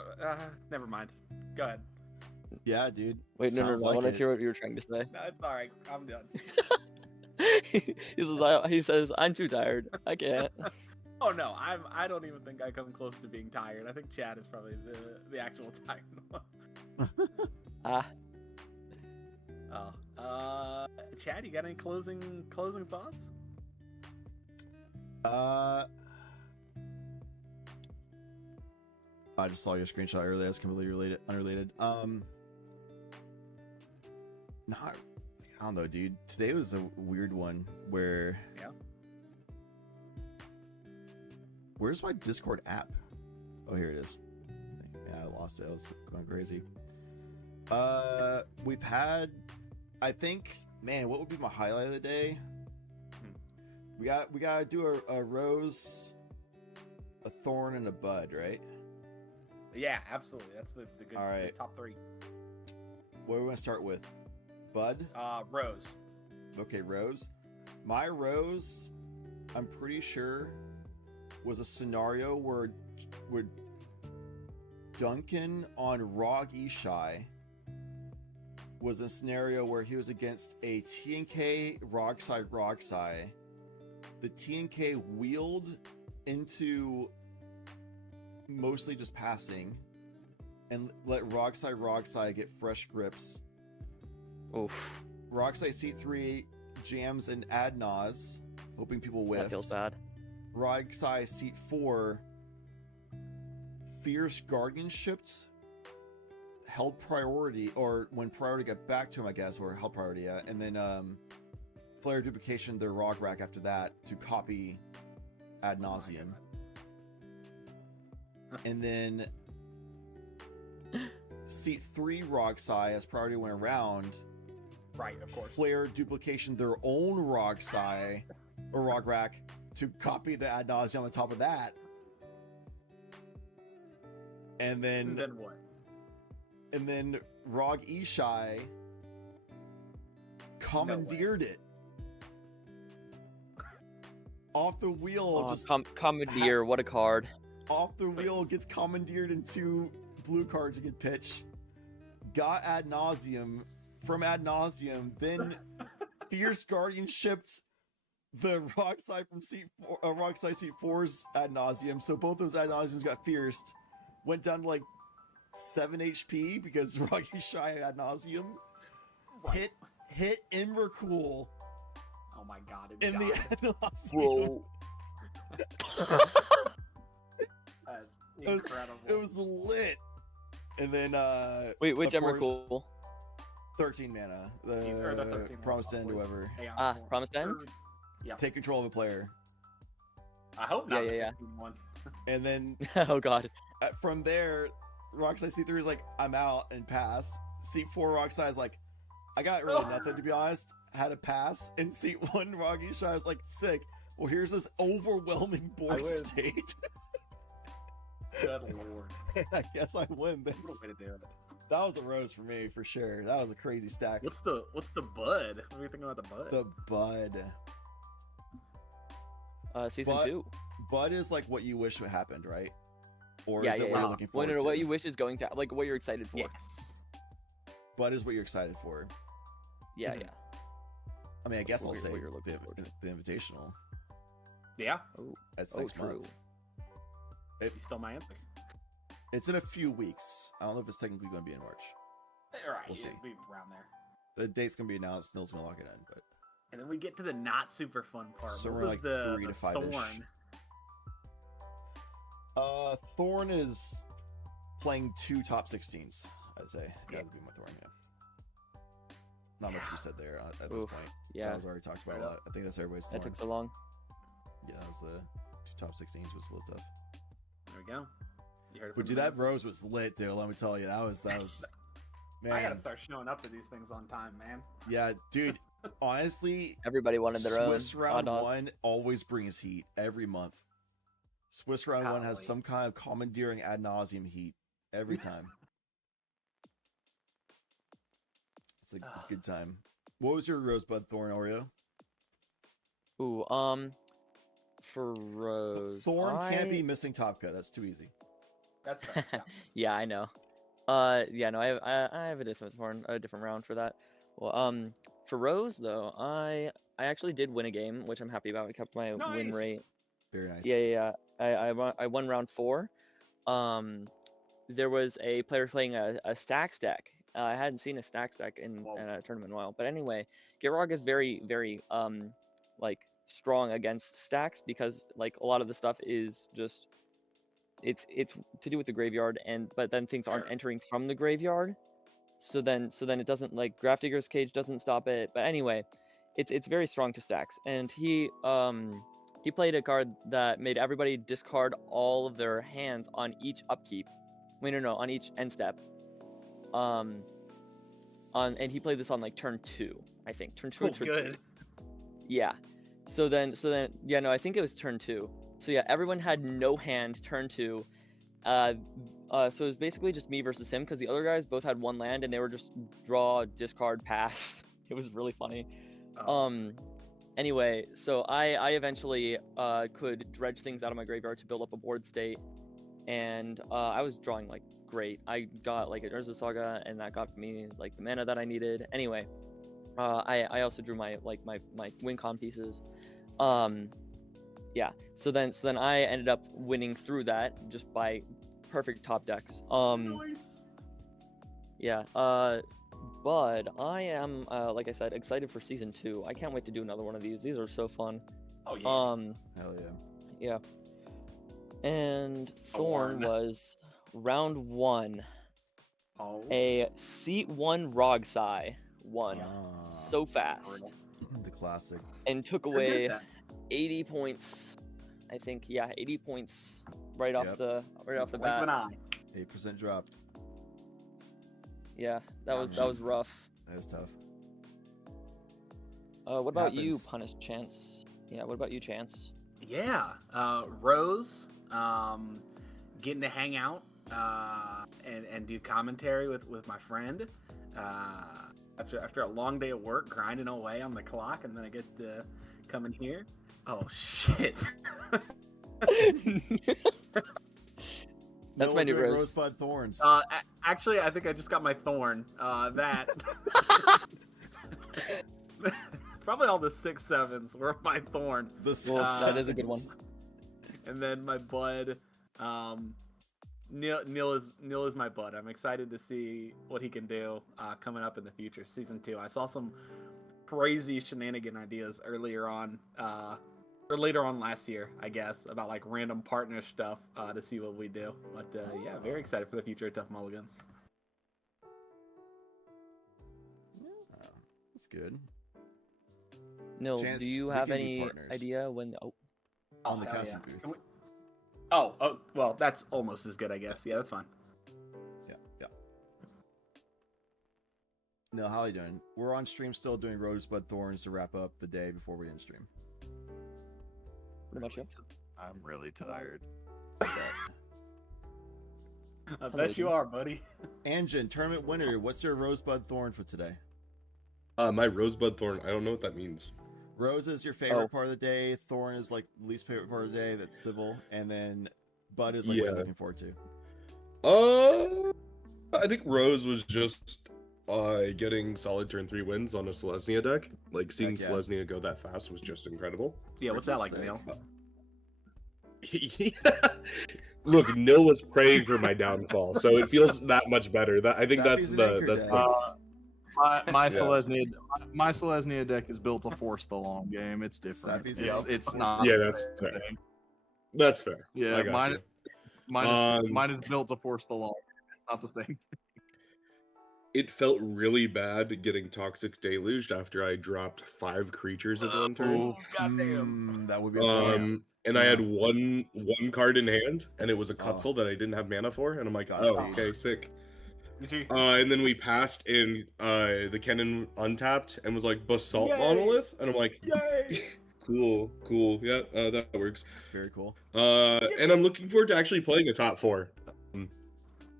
Never mind. Go ahead. Yeah, dude. Wait, no. Sounds I want to like hear what you were trying to say. No, it's all right. I'm done. He says, I'm too tired. I can't. Oh no, I don't even think I come close to being tired. I think Chad is probably the actual tired one. Chad, you got any closing thoughts? I just saw your screenshot earlier. That's completely unrelated. Not, I don't know, dude. Today was a weird one where. Yeah. Where's my Discord app? Oh, here it is. Yeah, I lost it. I was going crazy. We've had, I think, man, what would be my highlight of the day? We gotta do a rose, a thorn, and a bud, right? Yeah, absolutely. That's the good All right. the top 3. What do we want to start with? Bud? Rose. Okay, rose. My rose, I'm pretty sure, was a scenario where Duncan on Rog Ishai was a scenario where he was against a TNK Rogsai. The TNK wheeled into mostly just passing and let Rogsai get fresh grips. Oof. Rogsai seat 3 jams and ad naz, hoping people whiffed. That feels bad. Rogsai seat 4 fierce guardianshiped, held priority, or when priority got back to him, I guess, or held priority, yeah. And then flare duplication their Rog Rack after that to copy ad nauseum. And then seat 3 Rogsai, as priority went around, Right, of course. flare duplication their own Rogsai or Rog Rack to copy the ad nauseum on top of that. And then what? And then Rog Ishai commandeered it off the wheel. Oh, Just Commandeer, what a card. off the wheel, gets commandeered into blue cards to get pitch. Got ad nauseum from ad nauseum, then fierce guardianshipped the Rogsai from seat 4, Rogsai seat 4's ad nauseum. So both those ad nauseums got fierced. Went down to like 7 HP because Rog Ishai ad nauseum. Right. Hit Embercool. Oh my god. In died. the ad nauseum. Whoa. That's incredible. It was lit. And then Wait, which of Emrakul? course, 13 mana. Or the 13 Promised mana, End, possibly. whoever. Yeah, Promised End? Yeah. Take control of a player. I hope not. Yeah. The 15-1. And then Oh god. from there, Rockside C3 is like, I'm out and pass. Seat 4 Rockside is like, I got really nothing to be honest. Had a pass. And Seat 1 Rocky Shy is like, sick. Well, here's this overwhelming board win. state. Good lord. I guess I win this. What a way to do it. That was a rose for me for sure. That was a crazy stack. What's the bud? What are you thinking about the bud? The Bud? Season 2. Bud is like what you wish would happened, right? Or Yeah, is it what you're looking Well, forward no, to? what you wish is going to, like, what you're excited for. Yes. Bud is what you're excited for. Yeah. I mean, I guess I'll What say you're looking forward the Invitational. Yeah. That's Oh, next true. month. You still my answer? It's in a few weeks. I don't know if it's technically going to be in March. All right, We'll see. it'll be around there. The date's going to be announced. Nil's going to lock it in, but And then we get to the not super fun part. So What we're was like the 3 to 5-ish. thorn? Thorn is playing 2 top 16s. I'd say that would be my Thorn. Yeah. Not much to be said there at this Oof, point. yeah. That was already talked about a lot. I think that's everybody's Thorn. That took so long. Yeah, that was the 2 top 16s was a little tough. There we go. You heard it But from dude, the that man. rose was lit, dude. Let me tell you, that was man. I gotta start showing up to these things on time, man. Yeah, dude. Honestly, Everybody wanted their own. Swiss round odd odds. 1 always brings heat every month. Swiss round 1 has Golly. some kind of commandeering ad nauseum heat every time. It's a good time. What was your Rosebud Thorn Oreo? Ooh, for Rose. Thorn can't I- be missing Top Cut. That's too easy. That's fair. Yeah. Yeah, I know. Yeah, no, I have a different round for that. Well, for Rose though, I actually did win a game, which I'm happy about. I kept my win Nice. rate. Very nice. Yeah. I won round 4. There was a player playing a stacks deck. I hadn't seen a stacks deck in a tournament in a while. But anyway, Gitrog is very, very like strong against stacks because like a lot of the stuff is just it's to do with the graveyard but then things aren't entering from the graveyard. So then it doesn't, like, Grafdigger's Cage doesn't stop it. But anyway, it's very strong to stacks. And he played a card that made everybody discard all of their hands on each upkeep. Wait, no, on each end step. And he played this on like turn 2, I think. Turn 2 or turn 3. Yeah. So then yeah, no, I think it was turn 2. So yeah, everyone had no hand turn 2. So it was basically just me versus him because the other guys both had 1 land and they were just draw, discard, pass. It was really funny. Anyway, so I eventually could dredge things out of my graveyard to build up a board state, and I was drawing like great. I got like an Urza Saga, and that got me like the mana that I needed. Anyway, I also drew my win con pieces. Yeah. So then I ended up winning through that just by perfect top decks. Yeah. But I am, like I said, excited for season 2. I can't wait to do another one of these. These are so fun. Oh yeah. Hell yeah. Yeah. And Thorn was round 1. Oh. A seat 1 Rogsai won so fast. The classic. And took away 80 points. I think, yeah, 80 points right off the bat. 8% dropped. Yeah, that was rough. That was tough. What about you, Happens. Punish Chance? Yeah, what about you, Chance? Yeah, Rose, getting to hang out and do commentary with my friend. After a long day at work, grinding away on the clock, and then I get to come in here. Oh shit! That's my new Rose. Rosebud Thorns. Actually, I think I just got my Thorn. That probably all the 6/7s were my Thorn. That is a good one. And then my Bud. Neil is my bud. I'm excited to see what he can do coming up in the future. Season 2. I saw some crazy shenanigan ideas earlier on or later on last year, I guess, about like random partner stuff to see what we do. But yeah, very excited for the future of Tough Mulligans. That's good. No, Chance, do you we have can be any partners. idea when? Oh, On the hell casting yeah. booth. Can we- Oh, well, that's almost as good, I guess. Yeah, that's fine. Yeah. No, how are you doing? We're on stream still doing Rosebud Thorns to wrap up the day before we end stream. pretty much. Yeah. I'm really tired. I bet you are, buddy. Anjin, tournament winner, what's your Rosebud Thorn for today? My Rosebud Thorn, I don't know what that means. Rose is your favorite part of the day. Thorn is like least favorite part of the day. That's civil, and then Bud is like what you're looking forward to. I think Rose was just getting solid turn 3 wins on a Selesnya deck. Like seeing Heck yeah. Selesnya go that fast was just incredible. Yeah, what's that like, Neil? Look, Nil was praying for my downfall, so it feels that much better. That I think that's the My Yeah. Selesnya deck is built to force the long game. It's different. It's not. Yeah, that's fair. That's fair. Yeah, I got you. mine is built to force the long game. It's not the same thing. It felt really bad getting Toxic Deluged after I dropped 5 creatures in one turn. Goddamn. That would be a and I had one card in hand, and it was a Cutzel that I didn't have mana for, and I'm like, oh, okay, sick. And then we passed, and the Kennen untapped and was like Basalt Yay! Monolith, and I'm like, Yay! cool, yeah, that works. Very cool. And I'm looking forward to actually playing a top 4.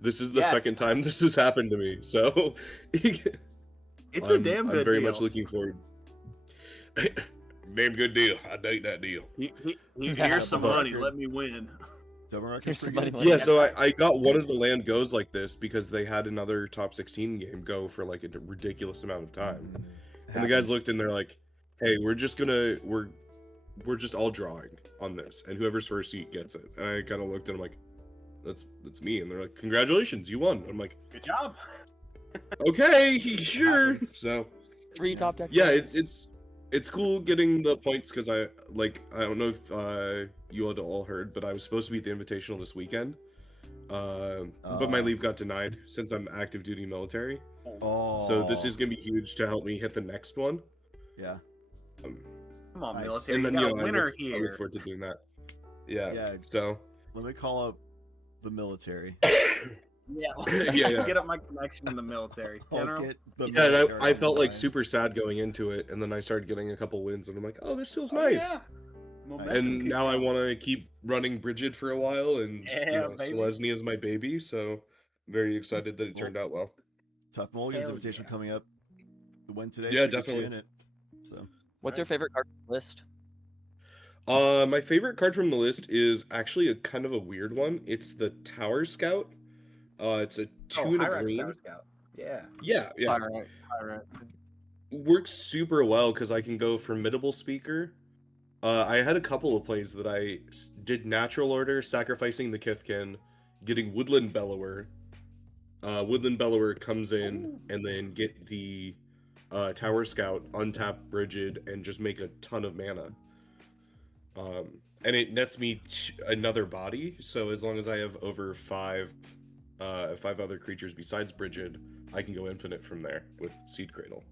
This is the second time this has happened to me, so It's a damn good I'm very deal. much looking forward. Damn good deal. I date that deal. Here's some money. Let me win. Here's some money. Yeah, so I got one of the land goes like this because they had another top 16 game go for like a ridiculous amount of time. And the guys looked and they're like, hey, we're just all drawing on this, and whoever's first seat gets it. And I kind of looked and I'm like, that's me. And they're like, congratulations, you won. I'm like, Good job. okay, sure. So 3 top deck. yeah, it's cool getting the points because I don't know if you had all heard, but I was supposed to be at the Invitational this weekend, but my leave got denied since I'm active duty military. So this is gonna be huge to help me hit the next one. Yeah. Come on, Nice. military. And then You got a I winner look here. forward to doing that. Yeah. Yeah. So Let me call up the military. Yeah. Get up my connection in the military. General. yeah, and I felt like super sad going into it, and then I started getting a couple wins, and I'm like, oh, this feels nice. Yeah. Momentum And keeps now I going. want to keep running Bridget for a while, and Yeah, baby. Selesnya is my baby, so very excited that it turned out well. Tough Mulligan's Hell invitation coming up. The win today. Yeah, should get you definitely. in it. So. What's your favorite card from the list? My favorite card from the list is actually a kind of a weird one. It's the Tower Scout. It's a 2 and a Hyrax green. Tower Scout. Yeah. Yeah. All right. Works super well because I can go Formidable Speaker. I had a couple of plays that I did Natural Order, sacrificing the Kithkin, getting Woodland Bellower. Woodland Bellower comes in and then get the Tower Scout, untap Brigid, and just make a ton of mana. And it nets me another body, so as long as I have over 5 other creatures besides Brigid, I can go infinite from there with Seed Cradle.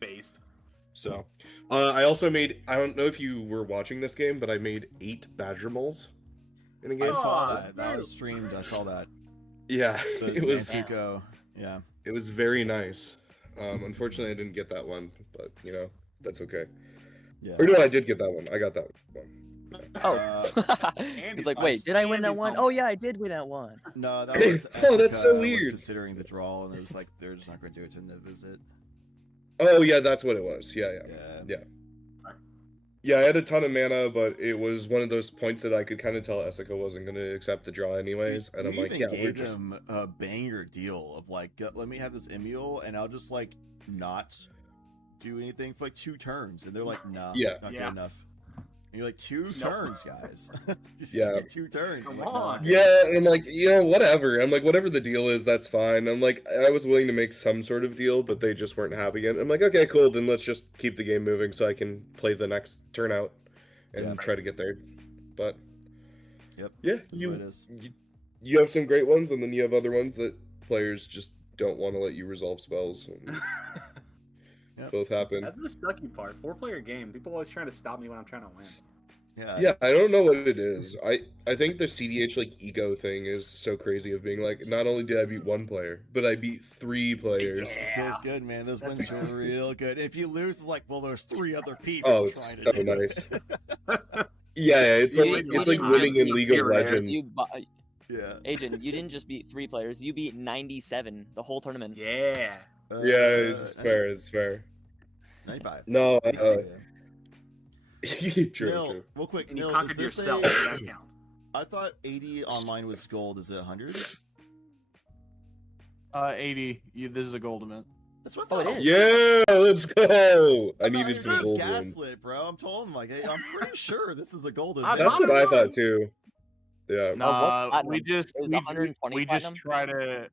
Based. So, I also made, I don't know if you were watching this game, but I made 8 Badger Moles in a game. I saw that. That was streamed. I saw that. Yeah, The it was. Mansuko. Yeah. It was very nice. Unfortunately, I didn't get that one, but that's okay. Yeah. Or no, I did get that one. I got that one. Oh. He's like, wait, did I win that one? Oh yeah, I did win that one. No, that was. Oh, that's so Essica weird. Was considering the draw, and it was like they're just not going to do it to the visit. Oh yeah, that's what it was. Yeah. Yeah, I had a ton of mana, but it was one of those points that I could kind of tell Essica wasn't going to accept the draw anyways, and I'm You like, even yeah, we're gave just. them a banger deal of like, let me have this Emule, and I'll just like not do anything for like 2 turns, and they're like, nah, not good enough. And you're like, 2 turns, guys. Yeah. Get 2 turns. I'm like, nah. Yeah, and I'm like, whatever. I'm like, whatever the deal is, that's fine. I'm like, I was willing to make some sort of deal, but they just weren't having it. I'm like, okay, cool, then let's just keep the game moving so I can play the next turnout. and try to get there. But yep, yeah, you have some great ones, and then you have other ones that players just don't want to let you resolve spells. And both happen. That's the sucky part. 4-player game. People always trying to stop me when I'm trying to win. Yeah, I don't know what it is. I think the CDH like ego thing is so crazy of being like, not only did I beat 1 player, but I beat 3 players. It feels good, man. Those wins feel real good. If you lose, it's like, well, there's 3 other people. Oh, it's trying so to do nice. it. Yeah, it's like winning in League of Legends. Yeah. Agent, you didn't just beat 3 players. You beat 97 the whole tournament. Yeah. It's fair. It's fair. 95. No. Neil, True. real quick, And you Neil, conquered is this yourself, a- so that counts. I thought 80 online was gold. Is it 100? 80. This is a gold event. That's what Oh, the it is. Yeah, let's go. I I'm not needed some even gold ones. gaslit, bro. I'm told him like, hey, I'm pretty sure this is a golden. That's what I thought too. Yeah. Nah, we just It was we 120 we just platinum?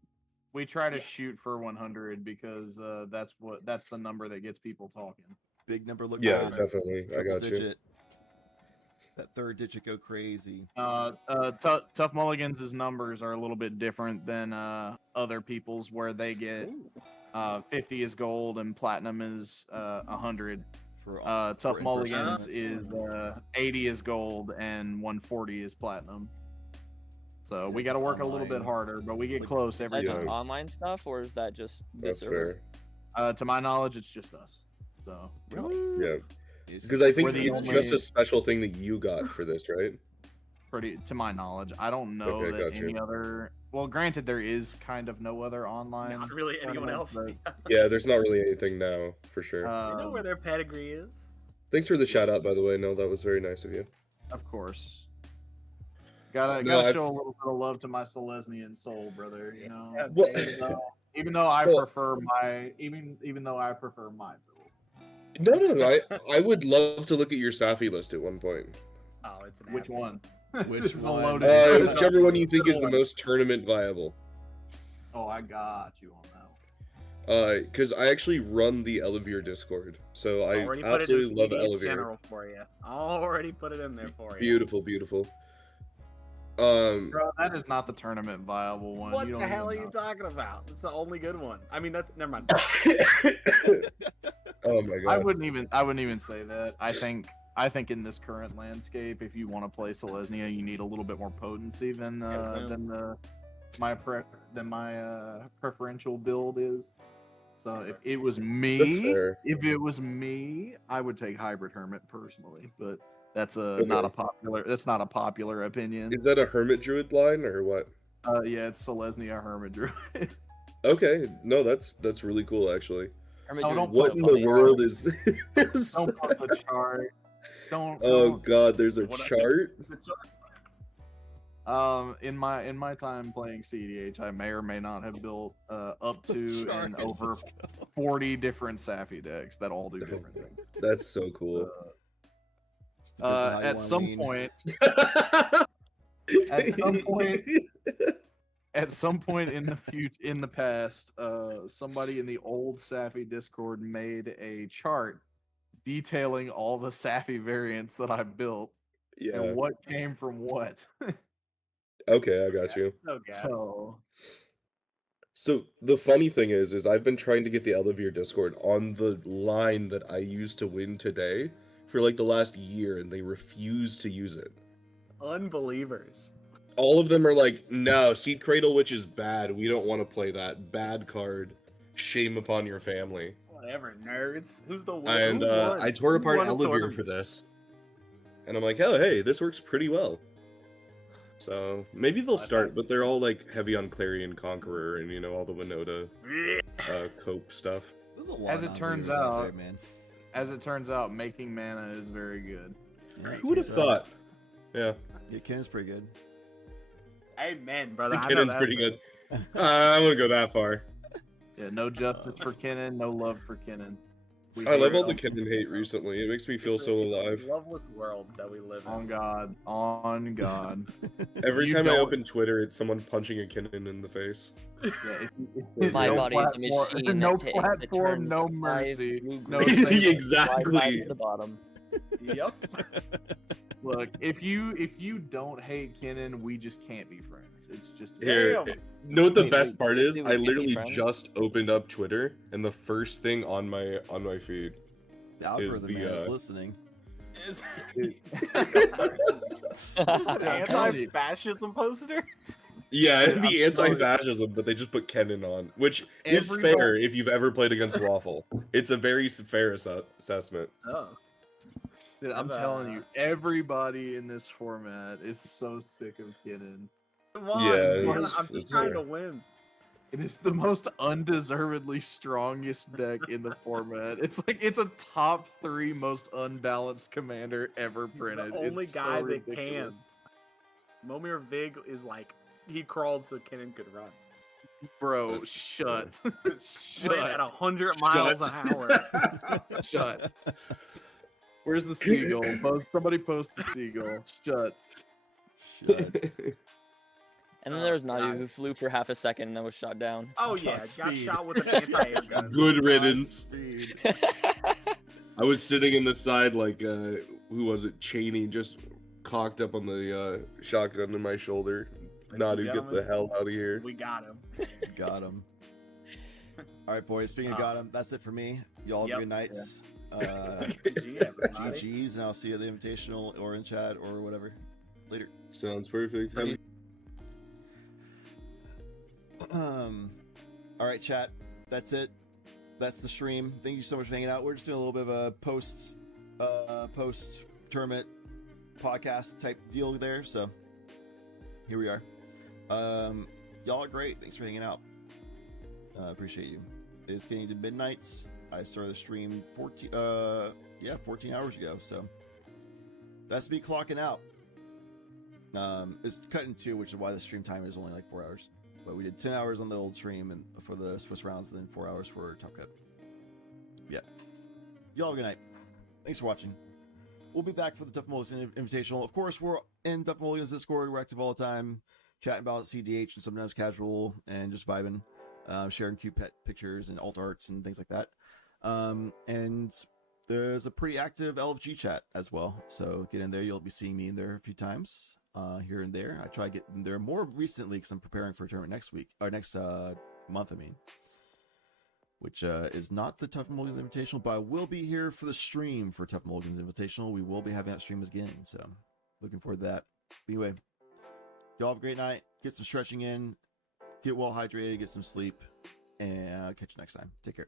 try to shoot for 100 because that's the number that gets people talking. Big number look Yeah, good. definitely. I got you. Digit. That 3rd digit go crazy. Tough Mulligans' numbers are a little bit different than other people's, where they get 50 is gold and platinum is 100. Tough Mulligans is 80 is gold and 140 is platinum. So we got to work a little bit harder, but we get close every Is that time. just online stuff, or is that just this That's server? fair. To my knowledge, it's just us. So Yeah. Because I think We're the it's only- just a special thing that you got for this, right? to my knowledge, I don't know Okay, that gotcha. any other. Well, granted, there is kind of no other online. Not really anyone tournaments, else. but, Yeah, there's not really anything now, for sure. You know where their pedigree is? Thanks for the shout out, by the way. No, that was very nice of you. Of course. Gotta No, show a little bit of love to my Selesnian soul, brother. You know, Well- even though I So- prefer my even though I prefer my build. No, I would love to look at your Safi list at one point. Oh, it's an Which one? Which This is a one? loaded- Whichever one you think is the most tournament viable. Oh, I got you on that. Because I actually run the Elevere Discord, so I Already put it in absolutely love CD Elevere. general for you. Already put it in there for you. Beautiful, beautiful. Bro, that is not the tournament viable one. What You the don't hell are even you know. talking about? It's the only good one. I mean, that's never mind. Oh my god. I wouldn't even say that. I think in this current landscape, if you want to play Selesnya, you need a little bit more potency than my preferential build is. So if it was That's me, fair. I would take Hybrid Hermit personally, but that's Okay. not a popular opinion. Is that a Hermit Druid line or what? Yeah, it's Selesnya Hermit Druid. Okay, no, that's really cool actually. Hermit No, Druid don't is What so in the funny. world is this? Don't put the chart. Don't. Oh don't. god, there's a What I- chart? In my time playing CDH, I may or may not have built up to Sorry, and over let's go. 40 different Safi decks that all do different things. That's so cool. Just depends on how you At wanna some lean. point, at some point in the past, somebody in the old Safi Discord made a chart detailing all the Safi variants that I built Yeah. and what came from what. Okay, I got you. So gas. So So the funny thing is I've been trying to get the Elevere Discord on the line that I used to win today for like the last year, and they refuse to use it. Unbelievers. All of them are like, no, Seed Cradle Witch is bad. We don't want to play that. Bad card. Shame upon your family. Whatever, nerds. Who's the one? And who won? I tore Who apart won the Elevere tournament? for this. And I'm like, oh, hey, this works pretty well. So maybe they'll start, but they're all like heavy on Clarion Conqueror and, you know, all the Winota cope stuff. There's a lot as of it turns non-believers out, there, man. making mana is very good. Yeah, it Who would have turns out. thought? Yeah. Yeah, Ken is pretty good. Amen, I brother. think I know Kinnon's that's pretty it. good. I wouldn't go that far. Yeah, no justice for Kinnan, no love for Kinnan. We I love hate all the him. Kinnon hate recently. It makes me feel so It's a alive. loveless world that we live in. On God, on God. Every You time I don't- open Twitter, it's someone punching a Kinnon in the face. Yeah, if My no body is a platform- machine. no that platform, turns no five mercy, blue no green saving. Exactly. right to the bottom. Yep. Look, if you don't hate Kenan, we just can't be friends. It's just Here, Damn. know what the Wait, best wait, part is? dude, I we can't be literally friends? just opened up Twitter, and the first thing on my feed The algorithm is man is the listening. Is Dude. this an I'm telling you. anti-fascism poster? yeah, Dude, I'm the telling you. anti-fascism, but they just put Kenan on, which is Everybody- fair if you've ever played against Waffle. It's a very fair assessment. Oh. Dude, I'm telling you, everybody in this format is so sick of Kenan. Come on, Yeah, man, it's- I'm just it's trying fair. to win. It is the most undeservedly strongest deck in the format. It's like it's a top 3 most unbalanced commander ever He's printed. the only It's so guy that ridiculous. can. Momir Vig is like, he crawled so Kenan could run. Bro, shut. Playing at Shut. 100 miles an hour. Shut. Where's the seagull? Somebody post the seagull. Shut. Shut. And then there was Oh, Nadu God. who flew for half a second and then was shot down. Oh yeah, got Godspeed. shot with an anti-air gun. Good riddance. Godspeed. I was sitting in the side like, who was it? Cheney, just cocked up on the shotgun in my shoulder. Nadu, get the hell out of here. We got him. Got him. All right, boys. Speaking of got him, that's it for me. Y'all have Yep. good nights. GG, everybody. GGs, and I'll see you at the Invitational or in chat or whatever. Later. Sounds perfect. All right, chat. That's it. That's the stream. Thank you so much for hanging out. We're just doing a little bit of a post tournament podcast type deal there. So here we are. Y'all are great. Thanks for hanging out. Appreciate you. It's getting to midnights. I started the stream 14 hours ago. So that's me clocking out. It's cut in two, which is why the stream time is only like 4 hours. But we did 10 hours on the old stream and for the Swiss rounds, and then 4 hours for Top Cut. Yeah. Y'all have a good night. Thanks for watching. We'll be back for the Tough Mulligans Invitational. Of course, we're in Tough Mulligans Discord. We're active all the time, chatting about CDH and sometimes casual and just vibing, sharing cute pet pictures and alt arts and things like that. And there's a pretty active LFG chat as well. So get in there. You'll be seeing me in there a few times. Here and there. I try to get in there more recently because I'm preparing for a tournament next week or next month. I mean, which is not the Tough Mulligans Invitational, but I will be here for the stream for Tough Mulligans Invitational. We will be having that stream again, so looking forward to that. But anyway, y'all have a great night. Get some stretching in, get well hydrated, get some sleep, and catch you next time. Take care.